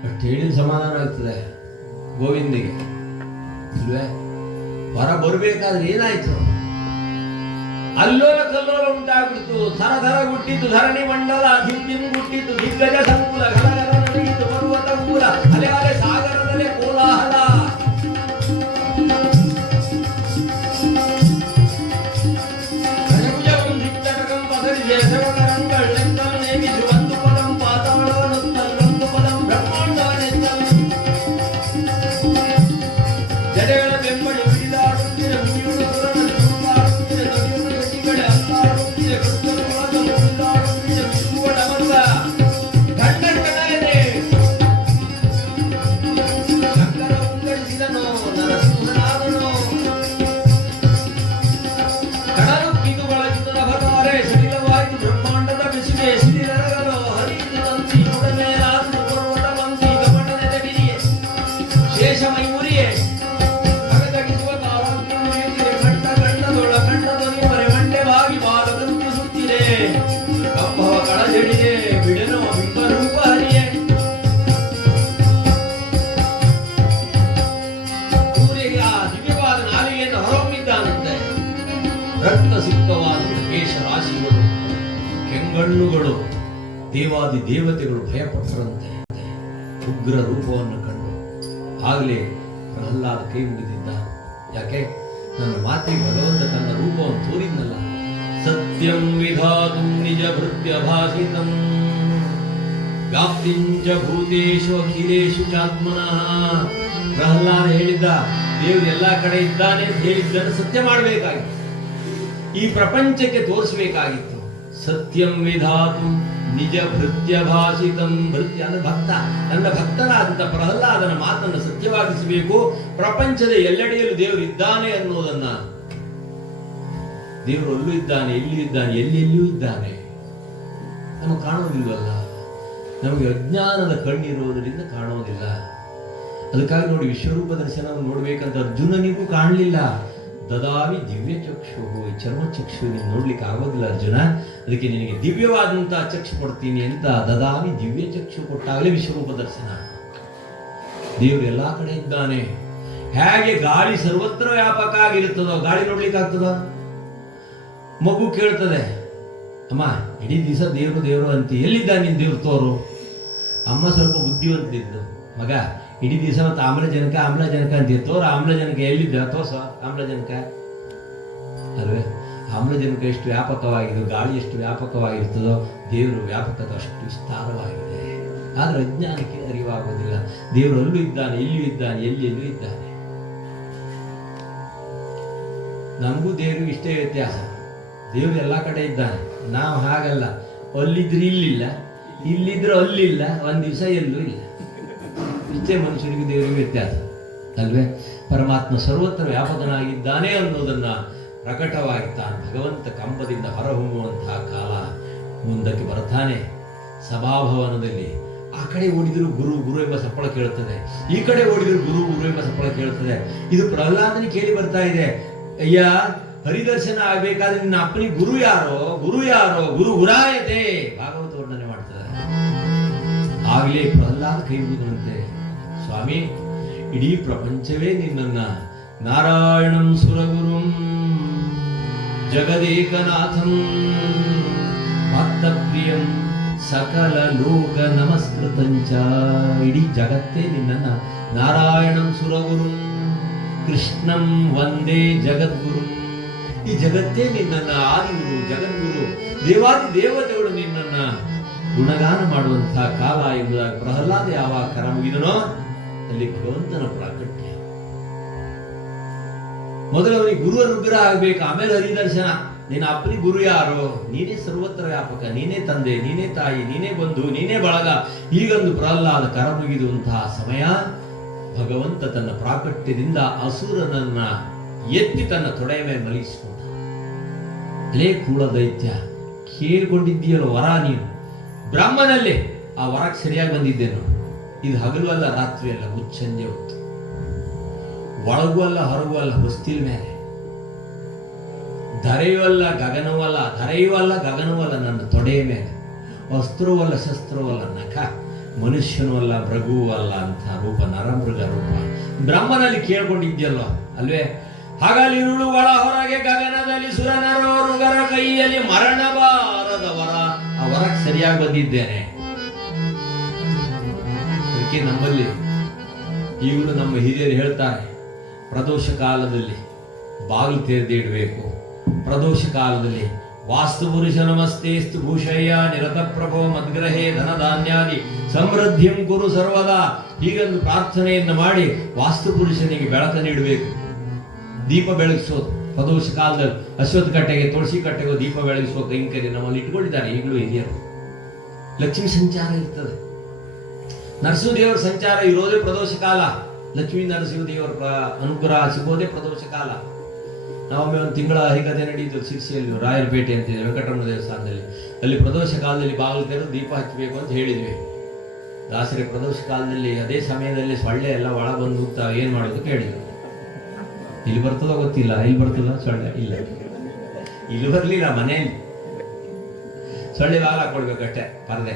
ಅಷ್ಟು ಹೇಳಿದ ಸಮಾಧಾನ ಆಗ್ತದೆ ಗೋವಿಂದಿಗೆ ಇಲ್ವೇ? ಹೊರ ಬರಬೇಕಾದ್ರೆ ಏನಾಯ್ತು? ಅಲ್ಲೋಲ ಕಲ್ಲೋಲ ಉಂಟಾಗ್ಬಿಡ್ತು. ಥರ ಥರ ಗುಟ್ಟಿದ್ದು ಧರಣಿ ಮಂಡಲ. ದಿಮ್ ಗುಟ್ಟಿದ್ದು ದಿಗ್ಗಜ ಸಂಕುಲ. ಘನಘನ ನಡೆಯಿತು ಪರ್ವತ ಮೂಲ. ಅಲೆ ಅಲೆ ಸಾಗರದಲ್ಲೇ ಕೋಲಾಹಲ. ಗಜಭುಜವಂ ದಿಟ್ಟಟಕಂ ಪಸರಿಸಿ ಶ್ರವಣರಂಗಳೆಂತಲು ನೇಮಿಸಿ ಒಂದು ಪದಂ ಪಾತಾಳವನುತ್ತಲ್ಲೊಂದು ಪದಂ ಬ್ರಹ್ಮಾಂಡವನೆಂತಲು. ಜಡೆಗಳ ಬೆಂಬಡಿ ಬಿಡಿದಾಡುತ್ತಿದೆ ಮುಗಿಯುವುದರನ್ನು ಸುತ್ತಾಡುತ್ತಿದೆ. ನದಿಯನ್ನು ಗಟ್ಟಿಗಡೆ ಅಲ್ಲಾಡುತ್ತಿದೆ. ಕೃಷ್ಣನೊಳಗ ಮುಗಿದಾಡುತ್ತಿದೆ ಬಿಸುವ ಡಮರುಗ. ದಂಡಕಣಯದೆ ಶಂಕರ ಉಂಗರಿಸಿದನು ನರಸಿಂಹನಾದನು. ಕಡಲು ಕಿದುಗಳ ಜಿತನ ಭತಾರೆ. ಸಡಿಲವಾಯಿತು ಬ್ರಹ್ಮಾಂಡದ ಬೆಸುಗೆ. ಸಿಡಿಲರಗಲು ಹರಿಯಿತು ತಂತಿ ಉಡಮೇಲಾದು ಪರ್ವತ ಮಂದಿ ಗಮನದ ಬಿರಿಯೆ ಶೇಷ ಮೈಮುರಿಯೆ. ಗಗಗಗಿಸುವ ಕಾಲಾಂತಿ ಮುರಿಯುತ್ತಿದೆ. ಖಂಡ ಖಂಡದೊಳ ಖಂಡದೊಲಿವರೆ ಮಂಡೆ ಬಾಗಿ ಬಾಲದಂತೆ ಸುತ್ತಿದೆ. ಕಂಬವ ಕಳಜಡಿದೆ ಬಿಡೆನೋ ಬಿಂಬರೂಪ ಹರಿಯೇ. ಸೂರ್ಯಗೆ ಆ ದಿವ್ಯವಾದ ನಾಲಿಗೆಯನ್ನು ಹೊರಹೊಮ್ಮಿದ್ದಾನಂತೆ. ರಕ್ತ ಸಿಕ್ತವಾದ ಕೇಶ ರಾಶಿಗಳು, ಕೆಂಗಣ್ಣುಗಳು. ದೇವಾದಿ ದೇವತೆಗಳು ಭಯಪಟ್ಟರಂತೆ ಉಗ್ರ ರೂಪವನ್ನು ಕಂಡು. ಆಗಲೇ ಪ್ರಹ್ಲಾದ ಕೈ ಮುಗಿದಿದ್ದ. ಯಾಕೆ? ನನ್ನ ಮಾತಿಗೆ ಭಗವಂತ ತನ್ನ ರೂಪವನ್ನು ತೋರಿದ್ನಲ್ಲ. ಸತ್ಯಂ ವಿಧಾತುಂ ನಿಜ ಭೃತ್ಯ ಭಾಷಿತಂ ವ್ಯಾಪ್ತಿಂಚ ಭೂತೇಷು ಅಖಿಲೇಷು ಚಾತ್ಮನಃ. ಪ್ರಹ್ಲಾದ ಹೇಳಿದ್ದ ದೇವರು ಎಲ್ಲಾ ಕಡೆ ಇದ್ದಾನೆ ಅಂತ ಹೇಳಿದ್ದನ್ನು ಸತ್ಯ ಮಾಡಬೇಕಾಗಿತ್ತು. ಈ ಪ್ರಪಂಚಕ್ಕೆ ತೋರಿಸಬೇಕಾಗಿತ್ತು. ಸತ್ಯಂ ವಿಧಾತು ನಿಜ ಭೃತ್ಯ ಭಾಷಿತಂ. ಭೃತ್ಯ ಅಂದ್ರೆ ಭಕ್ತ. ನನ್ನ ಭಕ್ತನಾದಂತ ಪ್ರಹ್ಲಾದನ ಮಾತನ್ನು ಸತ್ಯವಾಗಿಸಬೇಕು. ಪ್ರಪಂಚದ ಎಲ್ಲೆಡೆಯಲ್ಲೂ ದೇವರು ಇದ್ದಾನೆ ಅನ್ನೋದನ್ನ. ದೇವರು ಅಲ್ಲೂ ಇದ್ದಾನೆ, ಇಲ್ಲಿಯೂ ಇದ್ದಾನೆ, ಎಲ್ಲೆಲ್ಲಿಯೂ ಇದ್ದಾನೆ. ನಮಗೆ ಕಾಣೋದಿಲ್ವಲ್ಲ. ನಮಗೆ ಅಜ್ಞಾನದ ಕಣ್ಣಿರುವುದರಿಂದ ಕಾಣೋದಿಲ್ಲ. ಅದಕ್ಕಾಗಿ ನೋಡಿ, ವಿಶ್ವರೂಪ ದರ್ಶನವನ್ನು ನೋಡ್ಬೇಕಂತ ಅರ್ಜುನನಿಗೂ ಕಾಣಲಿಲ್ಲ. ದದಾಮಿ ದಿವ್ಯ ಚಕ್ಷು. ಚರ್ಮ ಚಕ್ಷು ನೀನು ನೋಡ್ಲಿಕ್ಕೆ ಆಗೋದಿಲ್ಲ ಅರ್ಜುನ. ಅದಕ್ಕೆ ನಿನಗೆ ದಿವ್ಯವಾದಂತಹ ಚಕ್ಷು ಕೊಡ್ತೀನಿ ಅಂತ ದದಾಮಿ ದಿವ್ಯ ಚಕ್ಷು ಕೊಟ್ಟಾಗಲೇ ವಿಶ್ವರೂಪ ದರ್ಶನ. ದೇವರು ಎಲ್ಲಾ ಕಡೆ ಇದ್ದಾನೆ. ಹೇಗೆ ಗಾಳಿ ಸರ್ವತ್ರ ವ್ಯಾಪಕ ಆಗಿರುತ್ತದೋ, ಗಾಳಿ ನೋಡ್ಲಿಕ್ಕೆ ಆಗ್ತದೋ? ಮಗು ಕೇಳ್ತದೆ, ಅಮ್ಮ ಇಡೀ ದಿವಸ ದೇವರು ದೇವರು ಅಂತ, ಎಲ್ಲಿದ್ದ ನಿನ್ ದೇವ್ರು ತೋರು. ಅಮ್ಮ ಸ್ವಲ್ಪ ಬುದ್ಧಿವಂತಿದ್ದು, ಮಗ ಇಡೀ ದಿವಸ ಮತ್ತು ಆಮ್ಲಜನಕ ಆಮ್ಲಜನಕ ಅಂತ ತೋರ, ಆಮ್ಲಜನಕ ಎಲ್ಲಿದ್ದ ತೋರ್ಸ ಆಮ್ಲಜನಕ ಅಲ್ವೇ? ಆಮ್ಲಜನಕ ಎಷ್ಟು ವ್ಯಾಪಕವಾಗಿದೆ, ಗಾಳಿ ಎಷ್ಟು ವ್ಯಾಪಕವಾಗಿರ್ತದೋ ದೇವರು ವ್ಯಾಪಕತೆ ಅಷ್ಟು ವಿಸ್ತಾರವಾಗಿದೆ. ಆದ್ರೆ ಅಜ್ಞಾನಕ್ಕೆ ಅರಿವಾಗುವುದಿಲ್ಲ. ದೇವರು ಅಲ್ಲೂ ಇದ್ದಾನೆ, ಇಲ್ಲಿಯೂ ಇದ್ದಾನೆ, ಎಲ್ಲೆಲ್ಲೂ ಇದ್ದಾನೆ. ನಮಗೂ ದೇವರಿಗೂ ಇಷ್ಟೇ ವ್ಯತ್ಯಾಸ. ದೇವರು ಎಲ್ಲ ಕಡೆ ಇದ್ದಾನೆ, ನಾವು ಹಾಗಲ್ಲ. ಅಲ್ಲಿದ್ರೆ ಇಲ್ಲಿಲ್ಲ, ಇಲ್ಲಿದ್ರೆ ಅಲ್ಲಿಲ್ಲ, ಒಂದ್ ದಿವಸ ಎಲ್ಲೂ ಇಲ್ಲ. ಇಷ್ಟೇ ಮನುಷ್ಯರಿಗೂ ದೇವರಿಗೂ ವ್ಯತ್ಯಾಸ ಅಲ್ವೇ? ಪರಮಾತ್ಮ ಸರ್ವತ್ರ ವ್ಯಾಪಕನಾಗಿದ್ದಾನೆ ಅನ್ನೋದನ್ನ ಪ್ರಕಟವಾಗಿ ತಾನು ಭಗವಂತ ಕಂಬದಿಂದ ಹೊರಹೊಮ್ಮುವಂತಹ ಕಾಲ ಮುಂದಕ್ಕೆ ಬರ್ತಾನೆ. ಸಭಾಭವನದಲ್ಲಿ ಆ ಕಡೆ ಓಡಿದ್ರು ಗುರು ಗುರು ಎಂಬ ಸಪ್ಪಳ ಕೇಳುತ್ತದೆ, ಈ ಕಡೆ ಓಡಿದ್ರು ಗುರು ಗುರು ಎಂಬ ಸಪ್ಪಳ ಕೇಳುತ್ತದೆ. ಇದು ಪ್ರಹ್ಲಾದನಿ ಕೇಳಿ ಬರ್ತಾ ಇದೆ, ಅಯ್ಯ ಹರಿದರ್ಶನ ಆಗ್ಬೇಕಾದ್ರೆ ನಿನ್ನ ಅಪ್ಪನಿಗೆ ಗುರು ಯಾರೋ, ಗುರು ಯಾರೋ, ಗುರು ಗುರಾಯತೆ ಭಾಗವತ ವರ್ಣನೆ ಮಾಡ್ತಾರೆ. ಆಗ್ಲೇ ಪ್ರಹ್ಲಾದ ಕೈ ಮುಗಿದಂತೆ, ಸ್ವಾಮಿ ಇಡೀ ಪ್ರಪಂಚವೇ ನಿನ್ನನ್ನ ನಾರಾಯಣಂ ಸುರಗುರುಂ ಜಗದೇಕನಾಥಂ ಭಕ್ತಪ್ರಿಯಂ ಸಕಲ ಲೋಕ ನಮಸ್ಕೃತಂಚ, ಇಡೀ ಜಗತ್ತೇ ನಿನ್ನನ್ನ ನಾರಾಯಣಂ ಸುರಗುರುಂ ಕೃಷ್ಣಂ ವಂದೇ ಜಗದ್ಗುರು, ಈ ಜಗತ್ತೇ ನಿನ್ನನ್ನ ಆದಿಗುರು ಜಗದ್ಗುರು ದೇವಾದಿ ದೇವತೆಗಳು ನಿನ್ನನ್ನ ಗುಣಗಾನ ಮಾಡುವಂತಹ ಕಾಲ ಎಂಬುದಾಗಿ ಪ್ರಹ್ಲಾದ ಯಾವಾಗ ಕರ ಮುಗಿದನೋ ಅಲ್ಲಿ ಭಗವಂತನ ಪ್ರಾಕಟ್ಯ. ಮೊದಲು ಅವನಿಗೆ ಗುರು ಅನುಗ್ರಹ ಆಗ್ಬೇಕು, ಆಮೇಲೆ ಹರಿದರ್ಶನ. ನಿನ್ನ ಅಪ್ಪನಿಗೆ ಗುರು ಯಾರೋ, ನೀನೇ ಸರ್ವತ್ರ ವ್ಯಾಪಕ, ನೀನೇ ತಂದೆ, ನೀನೇ ತಾಯಿ, ನೀನೇ ಬಂಧು, ನೀನೇ ಬಳಗ. ಹೀಗೊಂದು ಪ್ರಹ್ಲಾದ ಕರ ಮುಗಿದುವಂತಹ ಸಮಯ ಭಗವಂತ ತನ್ನ ಪ್ರಾಕಟ್ಯದಿಂದ ಅಸುರನನ್ನ ಎತ್ತಿ ತನ್ನ ತೊಡೆಯ ಮೇಲೆ ಮಲಗಿಸಿಕೊಂಡ. ಲೇ ಕೂಳ ದೈತ್ಯ, ಕೇಳಿಕೊಂಡಿದ್ದೀಯಲ್ಲ ವರ ನೀನು ಬ್ರಾಹ್ಮಣಲ್ಲೇ, ಆ ವರಕ್ಕೆ ಸರಿಯಾಗಿ ಬಂದಿದ್ದೇನು. ಇದು ಹಗಲು ಅಲ್ಲ ರಾತ್ರಿ ಅಲ್ಲ, ಮುಚ್ಚಂಜೆ ಹೊತ್ತು, ಒಳಗೂ ಅಲ್ಲ ಹೊರಗೂ ಅಲ್ಲ, ಹೊಸ್ತಿಲ್ ಮೇಲೆ ಧರೆಯೂ ಅಲ್ಲ ಗಗನವೂ ಅಲ್ಲ, ಧರೆಯೂ ಅಲ್ಲ ಗಗನವೂ ಅಲ್ಲ, ನನ್ನ ತೊಡೆಯ ಮೇಲೆ ಅಸ್ತ್ರವೂ ಅಲ್ಲ ಶಸ್ತ್ರವೂ ಅಲ್ಲ, ನಖ ಮನುಷ್ಯನೂ ಅಲ್ಲ ಮೃಗವೂ ಅಲ್ಲ ಅಂತ ರೂಪ, ನರಮೃಗ ರೂಪ ಬ್ರಹ್ಮನಲ್ಲಿ ಕೇಳ್ಕೊಂಡಿದ್ಯಲ್ವ ಅಲ್ವೇ? ಹಾಗಾಗಿ ಇರುಳು ಒಳ ಹೊರಗೆ ಗಗನದಲ್ಲಿ ಸುರನರೋರುಗರ ಕೈಯಲ್ಲಿ ಮರಣ ಬಾರದ ವರ, ಆ ವರಕ್ಕೆ ಸರಿಯಾಗಿ ಬಂದಿದ್ದೇನೆ. ಅದಕ್ಕೆ ನಮ್ಮಲ್ಲಿ ಈಗಲೂ ನಮ್ಮ ಹಿರಿಯರು ಹೇಳ್ತಾರೆ, ಪ್ರದೋಷ ಕಾಲದಲ್ಲಿ ಬಾಗಿಲು ತೆರೆದು ಇಡಬೇಕು. ಪ್ರದೋಷ ಕಾಲದಲ್ಲಿ ವಾಸ್ತು ಪುರುಷ ನಮಸ್ತೇಸ್ತು ಭೂಷಯ್ಯ ನಿರತ ಪ್ರಭೋ ಮದ್ಗ್ರಹೇ ಧನಧಾನ್ಯಾದಿ ಸಮೃದ್ಧಿಂ ಕುರು ಸರ್ವದಾ, ಹೀಗೊಂದು ಪ್ರಾರ್ಥನೆಯನ್ನು ಮಾಡಿ ವಾಸ್ತು ಪುರುಷನಿಗೆ ಬೆಳಕ ನೀಡಬೇಕು. ದೀಪ ಬೆಳಗಿಸೋದು ಪ್ರದೋಷ ಕಾಲದಲ್ಲಿ, ಅಶ್ವತ್ಥ ಕಟ್ಟೆಗೆ ತುಳಸಿ ಕಟ್ಟೆಗೂ ದೀಪ ಬೆಳಗಿಸುವ ಕೈಂಕರ್ಯ ನಮ್ಮಲ್ಲಿ ಇಟ್ಕೊಂಡಿದ್ದಾರೆ ಈಗಲೂ ಹಿರಿಯರು. ಲಕ್ಷ್ಮೀ ಸಂಚಾರ ಇರ್ತದೆ, ನರಸಿಂಹದೇವರ ಸಂಚಾರ ಇರೋದೇ ಪ್ರದೋಷ ಕಾಲ. ಲಕ್ಷ್ಮೀ ನರಸಿಂಹದೇವರ ಅನುಗ್ರಹ ಸಿಗೋದೇ ಪ್ರದೋಷ ಕಾಲ. ನಾವೊಮ್ಮೆ ಒಂದು ತಿಂಗಳ ಹರಿಕತೆ ನಡೆಯಿತು ಶಿರ್ಸಿಯಲ್ಲಿ, ರಾಯರಪೇಟೆ ಅಂತಿದೆ ವೆಂಕಟರಮಣ ದೇವಸ್ಥಾನದಲ್ಲಿ. ಅಲ್ಲಿ ಪ್ರದೋಷ ಕಾಲದಲ್ಲಿ ಬಾಗಿಲು ತೆರೆದು ದೀಪ ಹಚ್ಚಬೇಕು ಅಂತ ಹೇಳಿದ್ವಿ. ದಾಸರಿ ಪ್ರದೋಷ ಕಾಲದಲ್ಲಿ ಅದೇ ಸಮಯದಲ್ಲಿ ಸೊಳ್ಳೆ ಎಲ್ಲ ಒಳ ಬಂದು ಏನ್ ಮಾಡೋದು ಕೇಳಿದ್ರು. ಇಲ್ಲಿ ಬರ್ತದೋ ಗೊತ್ತಿಲ್ಲ, ಇಲ್ಲಿ ಬರ್ತದ ಸೊಳ್ಳೆ ಇಲ್ಲ, ಇಲ್ಲಿ ಬರ್ಲಿಲ್ಲ, ಮನೆಯಲ್ಲಿ ಸೊಳ್ಳೆ ಬಾಗಿಲು ಹಾಕೊಳ್ಬೇಕಷ್ಟೇ ಪರದೆ.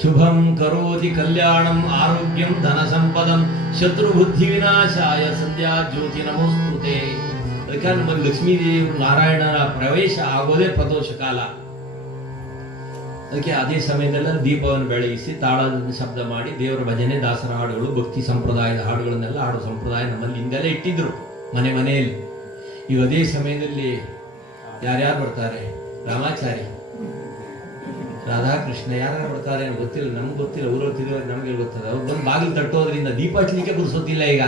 ಶುಭಂ ಕರೋತಿ ಕಲ್ಯಾಣಂ ಆರೋಗ್ಯಂ ಧನ ಸಂಪದಂ ಶತ್ರು ಬುದ್ಧಿ ವಿನಾಶಾಯ ಸಂಧ್ಯಾ ಜ್ಯೋತಿ ನಮೋಸ್ತುತೆ. ಅದಕ್ಕೆ ನಮ್ಮಲ್ಲಿ ಲಕ್ಷ್ಮೀದೇವರು ನಾರಾಯಣನ ಪ್ರವೇಶ ಆಗೋದೇ ಪ್ರದೋಷ ಕಾಲ. ಅದಕ್ಕೆ ಅದೇ ಸಮಯದಲ್ಲ ದೀಪವನ್ನು ಬೆಳಗಿಸಿ ತಾಳದ ಶಬ್ದ ಮಾಡಿ ದೇವರ ಭಜನೆ, ದಾಸರ ಹಾಡುಗಳು, ಭಕ್ತಿ ಸಂಪ್ರದಾಯದ ಹಾಡುಗಳನ್ನೆಲ್ಲ ಹಾಡೋ ಸಂಪ್ರದಾಯ ನಮ್ಮಲ್ಲಿ ಹಿಂದೆಲ್ಲ ಇಟ್ಟಿದ್ರು ಮನೆ ಮನೆಯಲ್ಲಿ. ಈಗ ಅದೇ ಸಮಯದಲ್ಲಿ ಯಾರ್ಯಾರು ಬರ್ತಾರೆ, ರಾಮಾಚಾರಿ, ರಾಧಾಕೃಷ್ಣ ಯಾರು ಬರ್ತಾರೆ ಗೊತ್ತಿಲ್ಲ, ನಮ್ಗೆ ಗೊತ್ತಿಲ್ಲ, ಊರಲ್ಲಿ ತಿರುವಾಗ ನಮಗೆ ಗೊತ್ತದ. ಅವ್ರು ಬಂದು ಬಾಗಿಲು ತಟ್ಟೋದ್ರಿಂದ ದೀಪ ಹಚ್ಚಲಿಕ್ಕೆ ಗುರ್ಸೋತಿಲ್ಲ. ಈಗ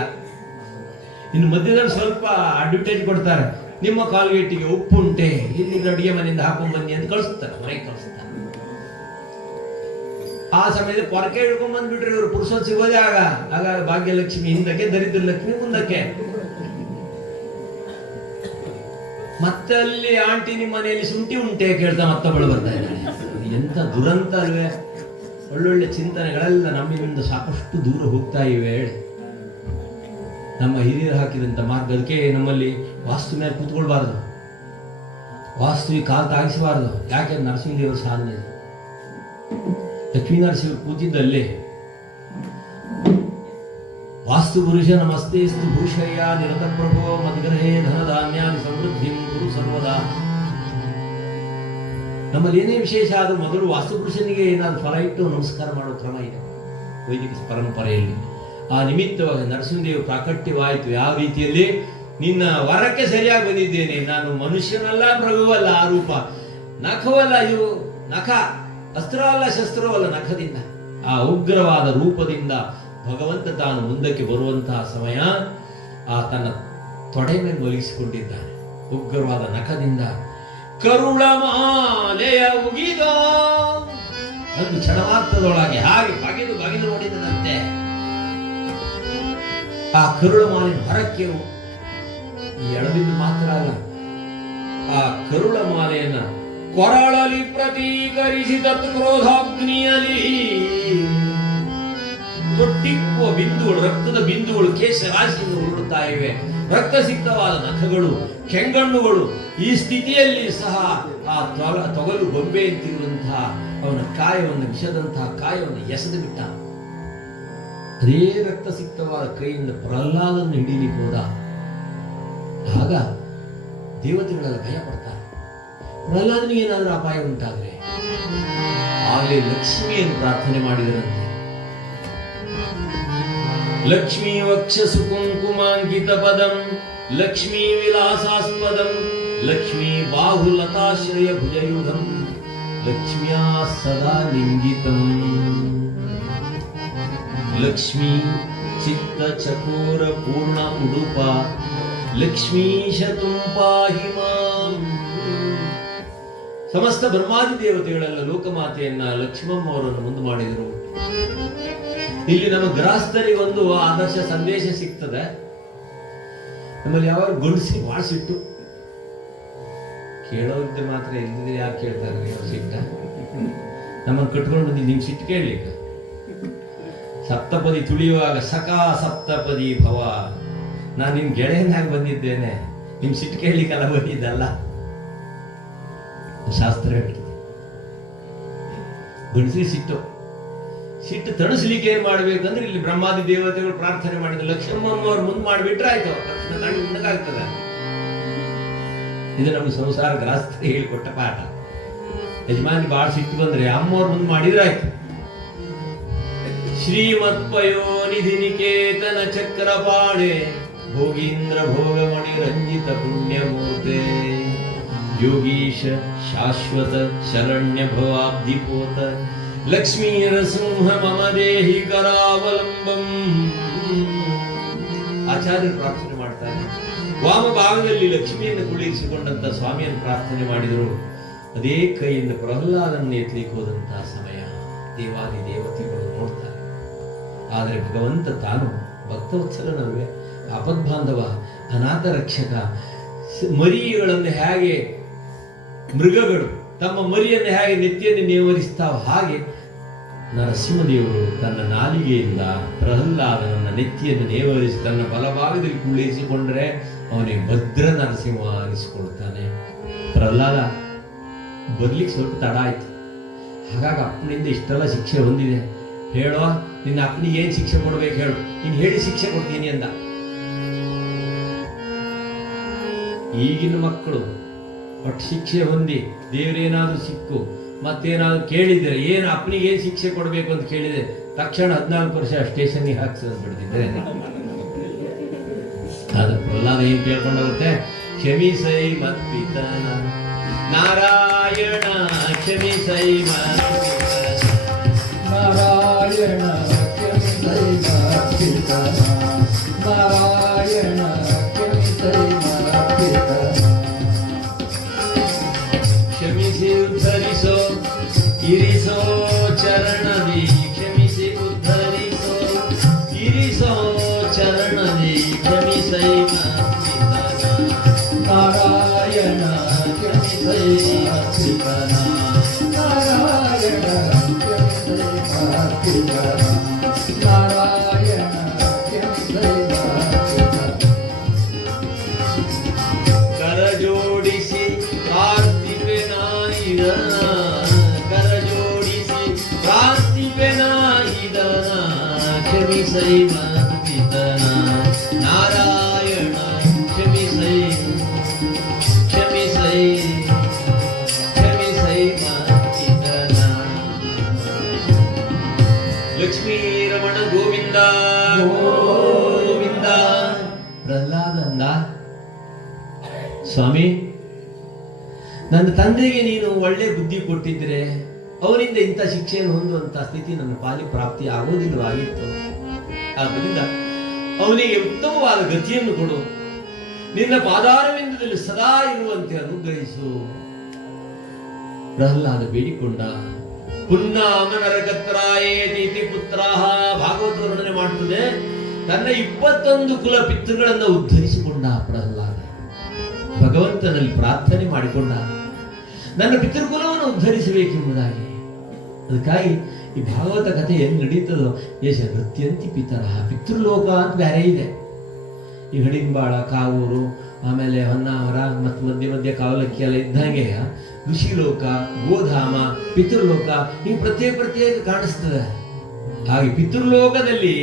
ಇನ್ನು ಮಧ್ಯದಲ್ಲಿ ಸ್ವಲ್ಪ ಅಡ್ವರ್ಟೈಸ್ ಕೊಡ್ತಾರೆ, ನಿಮ್ಮ ಕಾಲ್ಗೇಟಿಗೆ ಉಪ್ಪುಂಟೆ, ಇಲ್ಲಿ ಅಡುಗೆ ಮನೆಯಿಂದ ಹಾಕೊಂಡ್ ಬನ್ನಿ ಅಂತ ಕಳಿಸ್ತಾರೆ, ಮನೆಗೆ ಕಳಿಸ್ತಾರೆ. ಆ ಸಮಯದಲ್ಲಿ ಪೊರಕೆ ಹಿಡ್ಕೊಂಡ್ ಬಂದ್ಬಿಟ್ರೆ ಇವರು ಪುರುಷೋತ್ ಸಿಗೋದೇ ಆಗ ಭಾಗ್ಯಲಕ್ಷ್ಮಿ ಹಿಂದಕ್ಕೆ, ದರಿದ್ರ ಲಕ್ಷ್ಮಿ ಮುಂದಕ್ಕೆ. ಮತ್ತೆ ಅಲ್ಲಿ ಆಂಟಿ ನಿಮ್ಮ ಮನೆಯಲ್ಲಿ ಶುಂಠಿ ಉಂಟೆ ಕೇಳ್ತಾ ಮತ್ತೊಬ್ಬಳು ಬರ್ತಾ ಇದ್ದಾಳೆ. ಎಂತ ದುರಂತ ಅಲ್ವೇ? ಒಳ್ಳೊಳ್ಳೆ ಚಿಂತನೆಗಳೆಲ್ಲ ನಮ್ಮಿಂದ ಸಾಕಷ್ಟು ದೂರ ಹೋಗ್ತಾ ಇವೆ. ನಮ್ಮ ಹಿರಿಯರು ಹಾಕಿದಂತ ಮಾರ್ಗ. ಅದಕ್ಕೆ ನಮ್ಮಲ್ಲಿ ವಾಸ್ತು ಮೇಲೆ ಕೂತ್ಕೊಳ್ಬಾರ್ದು, ವಾಸ್ತುವಿಗೆ ಕಾಲು ತಾಗಿಸಬಾರ್ದು. ಯಾಕೆ? ನರಸಿಂಹದೇವರ ಸಾಧನೆ. ಲಕ್ಷ್ಮೀ ನರಸಿಂಹ ಕೂತಿದ್ದಲ್ಲಿ ವಾಸ್ತುಪುರುಷ ನಮಸ್ತೆಸ್ತು ಭೂಷಯ್ಯ ನಿರತ ಪ್ರಭೋ ಮದ್ಗ್ರಹೇ ಧನಧಾನ್ಯಾದಿ ಸಮೃದ್ಧಿಂ ಗುರು ಸರ್ವದಾ. ನಮ್ಮಲ್ಲಿ ಏನೇ ವಿಶೇಷ ಆದರೂ ಮೊದಲು ವಾಸ್ತುಪುರುಷನಿಗೆ ಏನಾದ್ರು ಫಲ ಇಟ್ಟು ನಮಸ್ಕಾರ ಮಾಡೋ ಕ್ರಮ ಇದೆ ವೈದಿಕ ಪರಂಪರೆಯಲ್ಲಿ. ಆ ನಿಮಿತ್ತವಾಗಿ ನರಸಿಂಹದೇವ ಪ್ರಾಕಟ್ಯವಾಯಿತು. ಯಾವ ರೀತಿಯಲ್ಲಿ? ನಿನ್ನ ವರಕ್ಕೆ ಸರಿಯಾಗಿ ಬಂದಿದ್ದೇನೆ, ನಾನು ಮನುಷ್ಯನಲ್ಲ ಮೃಗವಲ್ಲ, ಆ ರೂಪ ನಖವಲ್ಲ, ಇವು ನಖ ಅಸ್ತ್ರವಲ್ಲ ಶಸ್ತ್ರವಲ್ಲ, ನಖದಿಂದ ಆ ಉಗ್ರವಾದ ರೂಪದಿಂದ ಭಗವಂತ ತಾನು ಮುಂದಕ್ಕೆ ಬರುವಂತಹ ಸಮಯ ಆ ತನ್ನ ತೊಡೆ ಮೇಲೆ ಮಲಗಿಸಿಕೊಂಡಿದ್ದಾನೆ. ಉಗ್ರವಾದ ನಖದಿಂದ ಕರುಳ ಮಾಲೆಯ ಉಗಿದ ಒಂದು ಕ್ಷಣಮಾತ್ರದೊಳಗೆ ಹಾಗೆ ಬಗೆದು ಬಗೆದು ನೋಡಿದನಂತೆ. ಆ ಕರುಳ ಮಾಲಿನ ಹೊರಕ್ಕೆ ಎಳೆದಿದ್ದು ಮಾತ್ರ ಅಲ್ಲ, ಆ ಕರುಳ ಮಾಲೆಯನ್ನ ಕೊರಳಲಿ ಪ್ರತೀಕರಿಸಿದ ಕ್ರೋಧಾಗ್ನಿಯಲ್ಲಿ ತೊಟ್ಟಿಕ್ಕುವ ಬಿಂದುಗಳು, ರಕ್ತದ ಬಿಂದುಗಳು ಕೇಶ ರಾಶಿಯಿಂದ ಉರುಳುತ್ತಾ ಇವೆ. ರಕ್ತಸಿಕ್ತವಾದ ನಖಗಳು, ಕೆಂಗಣ್ಣುಗಳು. ಈ ಸ್ಥಿತಿಯಲ್ಲಿ ಸಹ ಆ ತೊಗಲು ಗೊಂಬೆ ಅಂತಿರುವಂತಹ ಅವನ ಕಾಯವನ್ನು, ವಿಷದಂತಹ ಕಾಯವನ್ನು ಎಸೆದು ಬಿಟ್ಟ. ಅದೇ ರಕ್ತಸಿಕ್ತವಾದ ಕೈಯಿಂದ ಪ್ರಹ್ಲಾದನ್ನು ಹಿಡೀಲಿಕ್ಕೆ ಹೋದ. ಆಗ ದೇವತೆಗಳೆಲ್ಲ ಭಯ ಪಡ್ತಾರೆ. ಪ್ರಹ್ಲಾದನಿಗೆ ಏನಾದರೂ ಅಪಾಯ ಉಂಟಾದ್ರೆ ಆಗಲೇ ಲಕ್ಷ್ಮಿಯನ್ನು ಪ್ರಾರ್ಥನೆ ಮಾಡಿದರಂತೆ. ಲಕ್ಷ್ಮೀ ವಕ್ಷಸು ಕುಂಕುಮಾಂಕಿತ ಪದಂ ಲಕ್ಷ್ಮೀ ವಿಲಾಸಾಸ್ಪದಂ ಲಕ್ಷ್ಮೀ ಬಾಹುಲತಾಶ್ರಯ ಭುಜಯುಧಂ ಲಕ್ಷ್ಮ್ಯಾ ಸದಾ ಲಿಂಗಿತಂ ಲಕ್ಷ್ಮೀ ಚಿತ್ತ ಚಕೋರ ಪೂರ್ಣ ಉಡುಪ ಲಕ್ಷ್ಮೀಶ ಪಾಹಿ ಮಾಂ. ಸಮಸ್ತ ಬ್ರಹ್ಮಾದಿ ದೇವತೆಗಳೆಲ್ಲ ಲೋಕಮಾತೆಯನ್ನ ಲಕ್ಷ್ಮಮ್ಮ ಅವರನ್ನು ಮುಂದೆ ಮಾಡಿದರು. ಇಲ್ಲಿ ನಮ್ಮ ಗೃಹಸ್ಥರಿಗೊಂದು ಆದರ್ಶ ಸಂದೇಶ ಸಿಗ್ತದೆ. ನಮ್ಮಲ್ಲಿ ಯಾವಾಗ ಗಂಡಸಿ ಬಹಳ ಸಿಟ್ಟು, ಕೇಳೋದ್ದೆ ಮಾತ್ರ ಎಲ್ಲಿದ್ರೆ ಯಾರು ಕೇಳ್ತಾರೆ ಅವ್ರ ಸಿಟ್ಟ. ನಮ್ಮನ್ನು ಕಟ್ಕೊಂಡು ಬಂದು ನಿಮ್ ಸಿಟ್ಟು ಕೇಳಲಿಕ್ಕೆ. ಸಪ್ತಪದಿ ತುಳಿಯುವಾಗ ಸಖಾ ಸಪ್ತಪದಿ ಭವ, ನಾನು ನಿಮ್ ಗೆಳೆಯನಾಗಿ ಬಂದಿದ್ದೇನೆ, ನಿಮ್ ಸಿಟ್ಟು ಕೇಳಲಿಕ್ಕೆಲ್ಲ ಬಂದಿದ್ದಲ್ಲ. ಶಾಸ್ತ್ರ ಹೇಳ್ತದೆ ಗಂಡಸಿ ಸಿಟ್ಟು ತಣಿಸ್ಲಿಕ್ಕೆ ಏನ್ ಮಾಡ್ಬೇಕಂದ್ರೆ ಇಲ್ಲಿ ಬ್ರಹ್ಮಾದಿ ದೇವತೆಗಳು ಪ್ರಾರ್ಥನೆ ಮಾಡಿದ ಲಕ್ಷ್ಮಮ್ಮನವ್ರು ಮುಂದೆ ಮಾಡಿಬಿಟ್ರೆ ಆಯ್ತು, ತಣ್ಣಗಾಗ್ತದೆ. ಇದು ನಮ್ಗೆ ಸಂಸಾರ ಗ್ರಾಸ್ತ್ರ ಹೇಳಿಕೊಟ್ಟ ಪಾಠ. ಯಜಮಾನಿ ಬಾಳ ಸಿಟ್ಟು ಬಂದ್ರೆ ಅಮ್ಮವ್ರ ಮುಂದೆ ಮಾಡಿದ್ರೆ ಆಯ್ತು. ಶ್ರೀಮತ್ ಪಯೋನಿಧಿ ನಿಕೇತನ ಚಕ್ರಪಾಣೆ ಭೋಗೀಂದ್ರ ಭೋಗಮಣಿ ರಂಜಿತ ಪುಣ್ಯಮೂರ್ತೆ ಯೋಗೀಶ ಶಾಶ್ವತ ಶರಣ್ಯ ಭವಾಬ್ಧಿಪೋತ ಲಕ್ಷ್ಮೀ ನರಸಿಂಹ ಮಮ ದೇಹಿ ಕರಾವಲಂಬಂ. ಆಚಾರ್ಯರು ಪ್ರಾರ್ಥನೆ ಮಾಡ್ತಾರೆ. ವಾಮ ಭಾಗದಲ್ಲಿ ಲಕ್ಷ್ಮಿಯನ್ನು ಕುಳ್ಳಿರಿಸಿಕೊಂಡಂತ ಸ್ವಾಮಿಯನ್ನು ಪ್ರಾರ್ಥನೆ ಮಾಡಿದರು. ಅದೇ ಕೈಯಿಂದ ಪ್ರಹ್ಲಾದನ್ನು ಎತ್ತಲಿಕ್ಕೆ ಹೋದಂತಹ ಸಮಯ ದೇವಾದಿ ದೇವತೆಗಳು ನೋಡ್ತಾರೆ. ಆದರೆ ಭಗವಂತ ತಾನು ಭಕ್ತವತ್ಸಲನಲ್ವೇ, ಆಪದ್ಬಾಂಧವ, ಅನಾಥ ರಕ್ಷಕ. ಮರಿಗಳನ್ನು ಹೇಗೆ ಮೃಗಗಳು ತಮ್ಮ ಮರಿಯನ್ನು ಹೇಗೆ ನೆತ್ತಿಯನ್ನು ನೇವರಿಸ್ತಾವ, ಹಾಗೆ ನರಸಿಂಹದೇವರು ತನ್ನ ನಾಲಿಗೆಯಿಂದ ಪ್ರಹ್ಲಾದನನ್ನ ನೆತ್ತಿಯನ್ನು ನೇವರಿಸಿ ತನ್ನ ಬಲಭಾಗದಲ್ಲಿ ಕುಳ್ಳಿರಿಸಿಕೊಂಡ್ರೆ ಅವನಿಗೆ ಭದ್ರ ನರಸಿಂಹ ಅನಿಸಿಕೊಳ್ತಾನೆ. ಪ್ರಹ್ಲಾದ ಬರ್ಲಿಕ್ಕೆ ಸ್ವಲ್ಪ ತಡ ಆಯ್ತು. ಹಾಗಾಗಿ ಅಪ್ಪನಿಂದ ಇಷ್ಟೆಲ್ಲ ಶಿಕ್ಷೆ ಹೊಂದಿದೆ, ಹೇಳೋ ನಿನ್ನ ಅಪ್ಪನಿಗೆ ಏನ್ ಶಿಕ್ಷೆ ಕೊಡ್ಬೇಕು ಹೇಳು, ನೀನು ಹೇಳಿ ಶಿಕ್ಷೆ ಕೊಡ್ತೀನಿ ಅಂದ. ಈಗಿನ ಮಕ್ಕಳು ಒಟ್ಟು ಶಿಕ್ಷೆ ಹೊಂದಿ ದೇವರೇನಾದ್ರೂ ಸಿಕ್ಕು ಮತ್ತೇನಾದ್ರು ಕೇಳಿದ್ರೆ ಏನು ಅಪ್ಪನಿಗೆ ಏನ್ ಶಿಕ್ಷೆ ಕೊಡ್ಬೇಕು ಅಂತ ಕೇಳಿದ್ರೆ ತಕ್ಷಣ 14 ವರ್ಷ ಸ್ಟೇಷನ್ಗೆ ಹಾಕ್ಸೋದು ಬಿಡ್ತಿದ್ರೆ. ಆದ್ರೆ ಪ್ರಹ್ಲಾದ ಏನ್ ಕೇಳ್ಕೊಂಡಾಗುತ್ತೆ, ಕ್ಷಮಿಸೈ ಮತ್ಪಿತನ ನಾರಾಯಣ ಕ್ಷಮಿಸೈ ನಾರಾಯಣ ಕ್ಷಮಿಸೈ ಮತ್ಪಿತನ ನಾರಾಯಣ ಕ್ಷಮಿಸೈ ಮತ್ಪಿತನ ಕ್ಷಮಿಸಿ ಉದ್ಧರಿಸೋ ಇರಿಸೋ ಚರಣದಿ ಕ್ಷಮಿಸಿ ಉದ್ಧರಿಸೋ ಇರಿಸೋ ಚರಣದಿ ಕ್ಷಮಿಸೈ ನಾರಾಯಣ ಕ್ಷಮಿಸೈ ಮತ್ಪಿತನ ನಾರಾಯಣ ಕ್ಷಮಿಸೈ ಮತ್ಪಿತನ ನಾರಾಯಣ ಕ್ಷಮಿಸೈ ಮತ್ಪಿತನ. ಕರ ಜೋಡಿಸಿ ಪ್ರಾರ್ಥಿಪೆನಾಯಿದನ ಕರ ಜೋಡಿಸಿ ಪ್ರಾರ್ಥಿಪೆನಾಯಿದನ ಕ್ಷಮಿಸೈ ಮತ್ಪಿತನ ಲಕ್ಷ್ಮೀ ರಮಣ ಗೋವಿಂದ ಗೋವಿಂದ. ಪ್ರಹ್ಲಾದ ಅಂದ, ಸ್ವಾಮಿ, ನನ್ನ ತಂದೆಗೆ ನೀನು ಒಳ್ಳೆ ಬುದ್ಧಿ ಕೊಟ್ಟಿದ್ರೆ ಅವನಿಂದ ಇಂಥ ಶಿಕ್ಷೆಯನ್ನು ಹೊಂದುವಂತ ಸ್ಥಿತಿ ನನ್ನ ಪಾಲಿ ಪ್ರಾಪ್ತಿ ಆಗೋದಿಲ್ಲವಾಗಿತ್ತು. ಆದ್ದರಿಂದ ಅವನಿಗೆ ಉತ್ತಮವಾದ ಗತಿಯನ್ನು ಕೊಡು, ನಿನ್ನ ಪಾದಾರವಿಂದದಲ್ಲಿ ಸದಾ ಇರುವಂತೆ ಅನುಗ್ರಹಿಸು. ಪ್ರಹ್ಲಾದ ಬೇಡಿಕೊಂಡ. ಪುನ್ನಾಮನರಗತ್ರಾಯೇತಿ ಪುತ್ರಾಹ. ಭಾಗವತ ವರ್ಣನೆ ಮಾಡುತ್ತದೆ, ತನ್ನ 21 ಕುಲ ಪಿತೃಗಳನ್ನು ಉದ್ಧರಿಸಿಕೊಂಡ ಪ್ರಹ್ಲಾದ. ಭಗವಂತನಲ್ಲಿ ಪ್ರಾರ್ಥನೆ ಮಾಡಿಕೊಂಡ, ನನ್ನ ಪಿತೃಕುಲವನ್ನು ಉದ್ಧರಿಸಬೇಕೆಂಬುದಾಗಿ. ಅದಕ್ಕಾಗಿ ಈ ಭಾಗವತ ಕಥೆ ಹೆಂಗ್ ನಡೀತದೋ, ಯಶ ನೃತ್ಯಂತಿ ಪಿತರ. ಪಿತೃಲೋಕ ಅಂತ ಬೇರೆ ಇದೆ. ಈ ಹಡಿಂಬಾಳ, ಕಾವೂರು, ಆಮೇಲೆ ಹೊನ್ನಾವರ ಮತ್ತು ಮಧ್ಯ ಮಧ್ಯ ಕಾವಲಕ್ಕಿ ಎಲ್ಲ ಇದ್ದಂಗೆ ಋಷಿಲೋಕ, ಗೋಧಾಮ, ಪಿತೃಲೋಕ ಹಿಂಗೆ ಪ್ರತ್ಯೇಕ ಕಾಣಿಸ್ತದೆ. ಹಾಗೆ ಪಿತೃಲೋಕದಲ್ಲಿ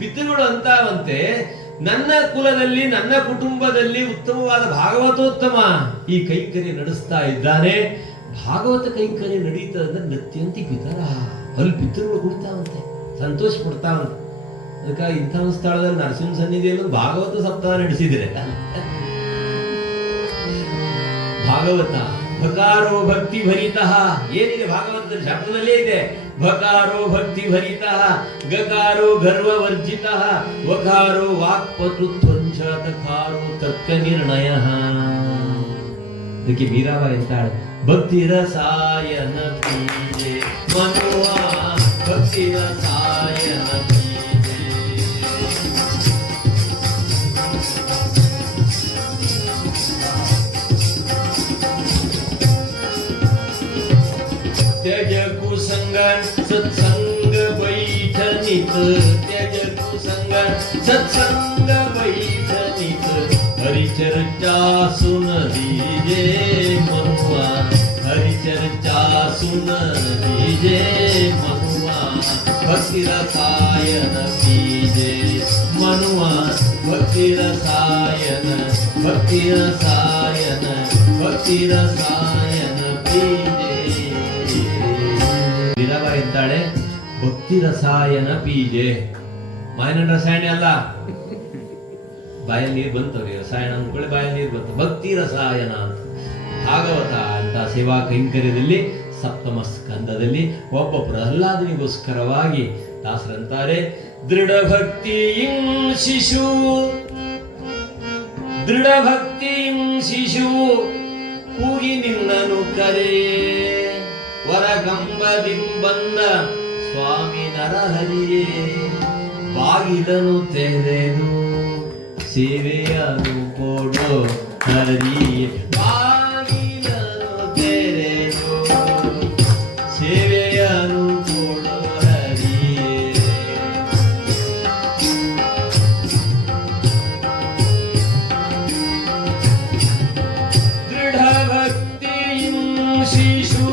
ಪಿತೃಗಳು ಅಂತಾವಂತೆ, ನನ್ನ ಕುಲದಲ್ಲಿ ನನ್ನ ಕುಟುಂಬದಲ್ಲಿ ಉತ್ತಮವಾದ ಭಾಗವತೋತ್ತಮ ಈ ಕೈಂಕರ್ಯ ನಡೆಸ್ತಾ ಇದ್ದಾನೆ. ಭಾಗವತ ಕೈಂಕರ್ಯ ನಡೀತದಂದ್ರೆ ನೃತ್ಯಂತಿ ಪಿತರ. ಅಲ್ಲಿ ಪಿತೃಗಳು ಕುಡಿತಾವಂತೆ, ಸಂತೋಷ ಪಡ್ತಾವಂತೆ. ಅದಕ್ಕಾಗಿ ಇಂಥ ಒಂದು ಸ್ಥಳದಲ್ಲಿ ನರಸಿಂಹ ಸನ್ನಿಧಿಯಲ್ಲೂ ಭಾಗವತ ಸಪ್ತಾಹ ನಡೆಸಿದ್ರೆ ಭಾಗವತ ಭಕಾರೋ ಭಕ್ತಿ ಭರಿತಃ. ಏನಿದೆ ಭಾಗವತದ ಶಬ್ದದಲ್ಲೇ ಇದೆ, ಭಕಾರೋ ಭಕ್ತಿ ಭರಿತಃ, ಗಕಾರೋ ಗರ್ವ ವರ್ಜಿತಃ, ವಕಾರೋ ವಾಕ್ಪಟುತ್ವಂಚ, ತಕಾರೋ ತರ್ಕ ನಿರ್ಣಯ. ಅದಕ್ಕೆ ಮೀರಾಬಾಯಿ ಅಂತಾಳೆ, ಭಕ್ತಿ ರಸಾಯನ ಪೀಜೆ ಮನುವ, ಭಕ್ತಿ ರಸಾಯನ ಪೀಜೆ. त्यज कुसंग सत्संग बैठनित, त्यज कुसंग सत्संग बैठनित, हरिचर्चा सुन दीजे मनुआ, हरिचर्चा सुन दीजे मनुआ, भक्ति रसायन पीजे मनुआ, भक्ति रसायन, भक्ति रसायन, भक्ति रसायन पीजे. ಮೀರಾಬಾಯಿ ಅಂತಾಳೆ, ಭಕ್ತಿ ರಸಾಯನ ಪೀಜೆ. ಮಾಯನ ರಸಾಯನ ಅಲ್ಲ, ಬಾಯಲ್ಲಿ ನೀರು ಬಂತವ್ರಿ. ರಸಾಯನ ಅಂದ್ಕೊಳ್ಳಿ, ಬಾಯಲ್ಲಿ ನೀರು ಬಂತು. ಭಕ್ತಿ ರಸಾಯನ ಅಂತ ಭಾಗವತ ಅಂತ ಸೇವಾ ಕೈಂಕರ್ಯದಲ್ಲಿ ಸಪ್ತಮ ಸ್ಕಂದದಲ್ಲಿ ಒಬ್ಬ ಪ್ರಹ್ಲಾದನಿಗೋಸ್ಕರವಾಗಿ ದಾಸರಂತಾರೆ, ದೃಢ ಭಕ್ತಿ ಶಿಶು, ದೃಢ ಭಕ್ತಿ ಶಿಶು ಕೂಗಿ ನಿನ್ನನು ಕರೆ, ವರಗಂಬದಿಂಬಂದ ಸ್ವಾಮಿ ನರಹರಿಯೇ, ಬಾಗಿಲನು ತೆರೆದು ಸೇವೆಯನ್ನು ಕೊಡೋ ಹರಿಯೇ, ಬಾಗಿಲನು ತೆರೆದು ಸೇವೆಯನ್ನು ಕೊಡೋ ಹರಿಯೇ. ದೃಢ ಭಕ್ತಿ ಶಿಶು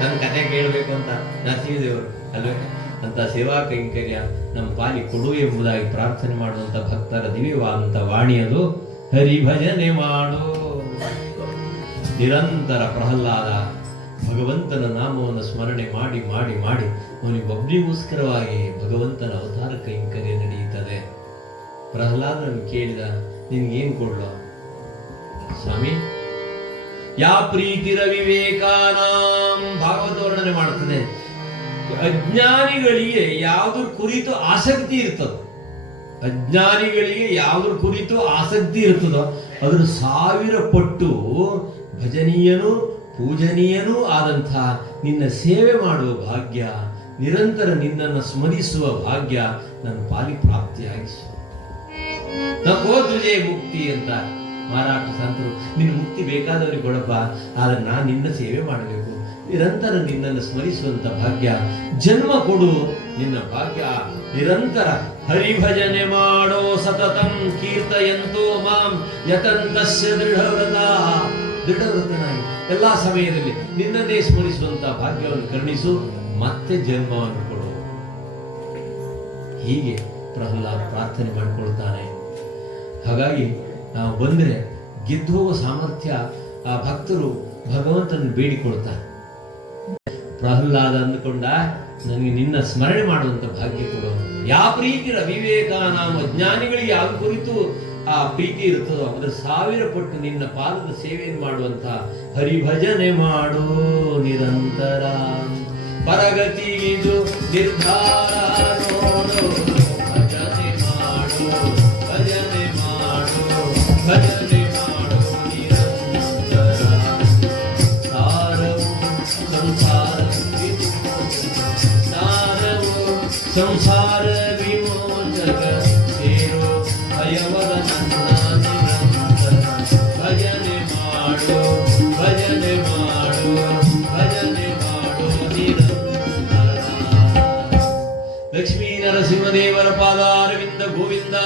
ನನ್ನ ಕಥೆ ಕೇಳಬೇಕು ಅಂತ ನರಸಿಂಹದೇವರು ಅಲ್ವೇ ಅಂತ ಸೇವಾ ಕೈಂಕರ್ಯ ನಮ್ಮ ಪಾಲಿ ಕೊಡು ಎಂಬುದಾಗಿ ಪ್ರಾರ್ಥನೆ ಮಾಡುವಂತ ಭಕ್ತರ ದಿವ್ಯವಾದಂತ ವಾಣಿಯದು. ಹರಿಭಜನೆ ಮಾಡು. ನಿರಂತರ ಪ್ರಹ್ಲಾದ ಭಗವಂತನ ನಾಮವನ್ನು ಸ್ಮರಣೆ ಮಾಡಿ ಮಾಡಿ ಮಾಡಿ ಅವನಿಗೊಬ್ಬರಿಗೋಸ್ಕರವಾಗಿ ಭಗವಂತನ ಅವತಾರ ಕೈಂಕರ್ಯ ನಡೆಯುತ್ತದೆ. ಪ್ರಹ್ಲಾದನನ್ನು ಕೇಳಿದ, ನಿನ್ಗೇನ್ ಕೊಡ್ಲೋ ಸ್ವಾಮಿ? ಯಾ ಪ್ರೀತಿರ ವಿವೇಕಾನಾಂ. ಭಾಗವತ ವರ್ಣನೆ ಮಾಡುತ್ತದೆ, ಅಜ್ಞಾನಿಗಳಿಗೆ ಯಾವುದ್ರ ಕುರಿತು ಆಸಕ್ತಿ ಇರ್ತದೋ, ಅಜ್ಞಾನಿಗಳಿಗೆ ಯಾವುದ್ರ ಕುರಿತು ಆಸಕ್ತಿ ಇರ್ತದೋ ಅದ್ರ 1000 ಪಟ್ಟು ಭಜನೀಯನೂ ಪೂಜನೀಯನೂ ಆದಂಥ ನಿನ್ನ ಸೇವೆ ಮಾಡುವ ಭಾಗ್ಯ, ನಿರಂತರ ನಿನ್ನನ್ನು ಸ್ಮರಿಸುವ ಭಾಗ್ಯ ನನ್ನ ಪಾಲಿ ಪ್ರಾಪ್ತಿಯಾಗಿಸು. ನಕೋದ್ರಜೆ ಮುಕ್ತಿ ಅಂತ ಮಾರಾಟ ಸಂತರು, ನಿನ್ನ ಮುಕ್ತಿ ಬೇಕಾದವರಿಗೆ ಕೊಡಪ್ಪ, ಆದ್ರೆ ನಾನು ನಿನ್ನ ಸೇವೆ ಮಾಡಬೇಕು, ನಿರಂತರ ನಿನ್ನನ್ನು ಸ್ಮರಿಸುವಂತ ಭಾಗ್ಯ, ಜನ್ಮ ಕೊಡು ನಿನ್ನ ಭಾಗ್ಯ. ನಿರಂತರ ಹರಿಭಜನೆ ಮಾಡೋ ಸತತಂ ಕೀರ್ತಯಂತೋ ಮಾಂ ಯತಂತಸ್ಯ ದೃಢವ್ರತನಾಗಿ ಎಲ್ಲಾ ಸಮಯದಲ್ಲಿ ನಿನ್ನನ್ನೇ ಸ್ಮರಿಸುವಂತ ಭಾಗ್ಯವನ್ನು ಕರುಣಿಸು, ಮತ್ತೆ ಜನ್ಮವನ್ನು ಕೊಡು. ಹೀಗೆ ಪ್ರಹ್ಲಾದ್ ಪ್ರಾರ್ಥನೆ ಮಾಡಿಕೊಳ್ತಾನೆ. ಹಾಗಾಗಿ ನಾವು ಬಂದರೆ ಗೆದ್ದು ಹೋಗೋ ಸಾಮರ್ಥ್ಯ ಆ ಭಕ್ತರು ಭಗವಂತನ ಬೇಡಿಕೊಳ್ತಾರೆ. ಪ್ರಹ್ಲಾದ ಅಂದುಕೊಂಡ, ನನಗೆ ನಿನ್ನ ಸ್ಮರಣೆ ಮಾಡುವಂತ ಭಾಗ್ಯ ಕೊಡು. ಯಾವ ಪ್ರೀತಿರ ವಿವೇಕ, ನಾವು ಅಜ್ಞಾನಿಗಳಿಗೆ ಯಾವ ಕುರಿತು ಆ ಪ್ರೀತಿ ಇರ್ತದೋ ಅದರ 1000 ಪಟ್ಟು ನಿನ್ನ ಪಾದದ ಸೇವೆಯನ್ನು ಮಾಡುವಂತ ಹರಿಭಜನೆ ಮಾಡು ನಿರಂತರ. ಪರಗತಿಗಿದು ನಿರ್ಧಾರ ನೋಡು, ಭಜನೆ ಮಾಡು, ಭಜನೆ ಮಾಡು, ಭಜನೆ ಮಾಡು ನಿರಂತರ. ಸಾರವು ಸಂಸಾರ ಸಂಸಾರ ವಿಮೋಚಕ ಸೇರೋ ಭಯವದ ನನ್ನ ನಿರಂತರ. ಭಜನೆ ಮಾಡು, ಭಜನೆ ಮಾಡು, ಭಜನೆ ಮಾಡು ನಿರಂತರ. ಲಕ್ಷ್ಮೀ ನರಸಿಂಹದೇವರ ಪಾದಾರವಿಂದ ಗೋವಿಂದ.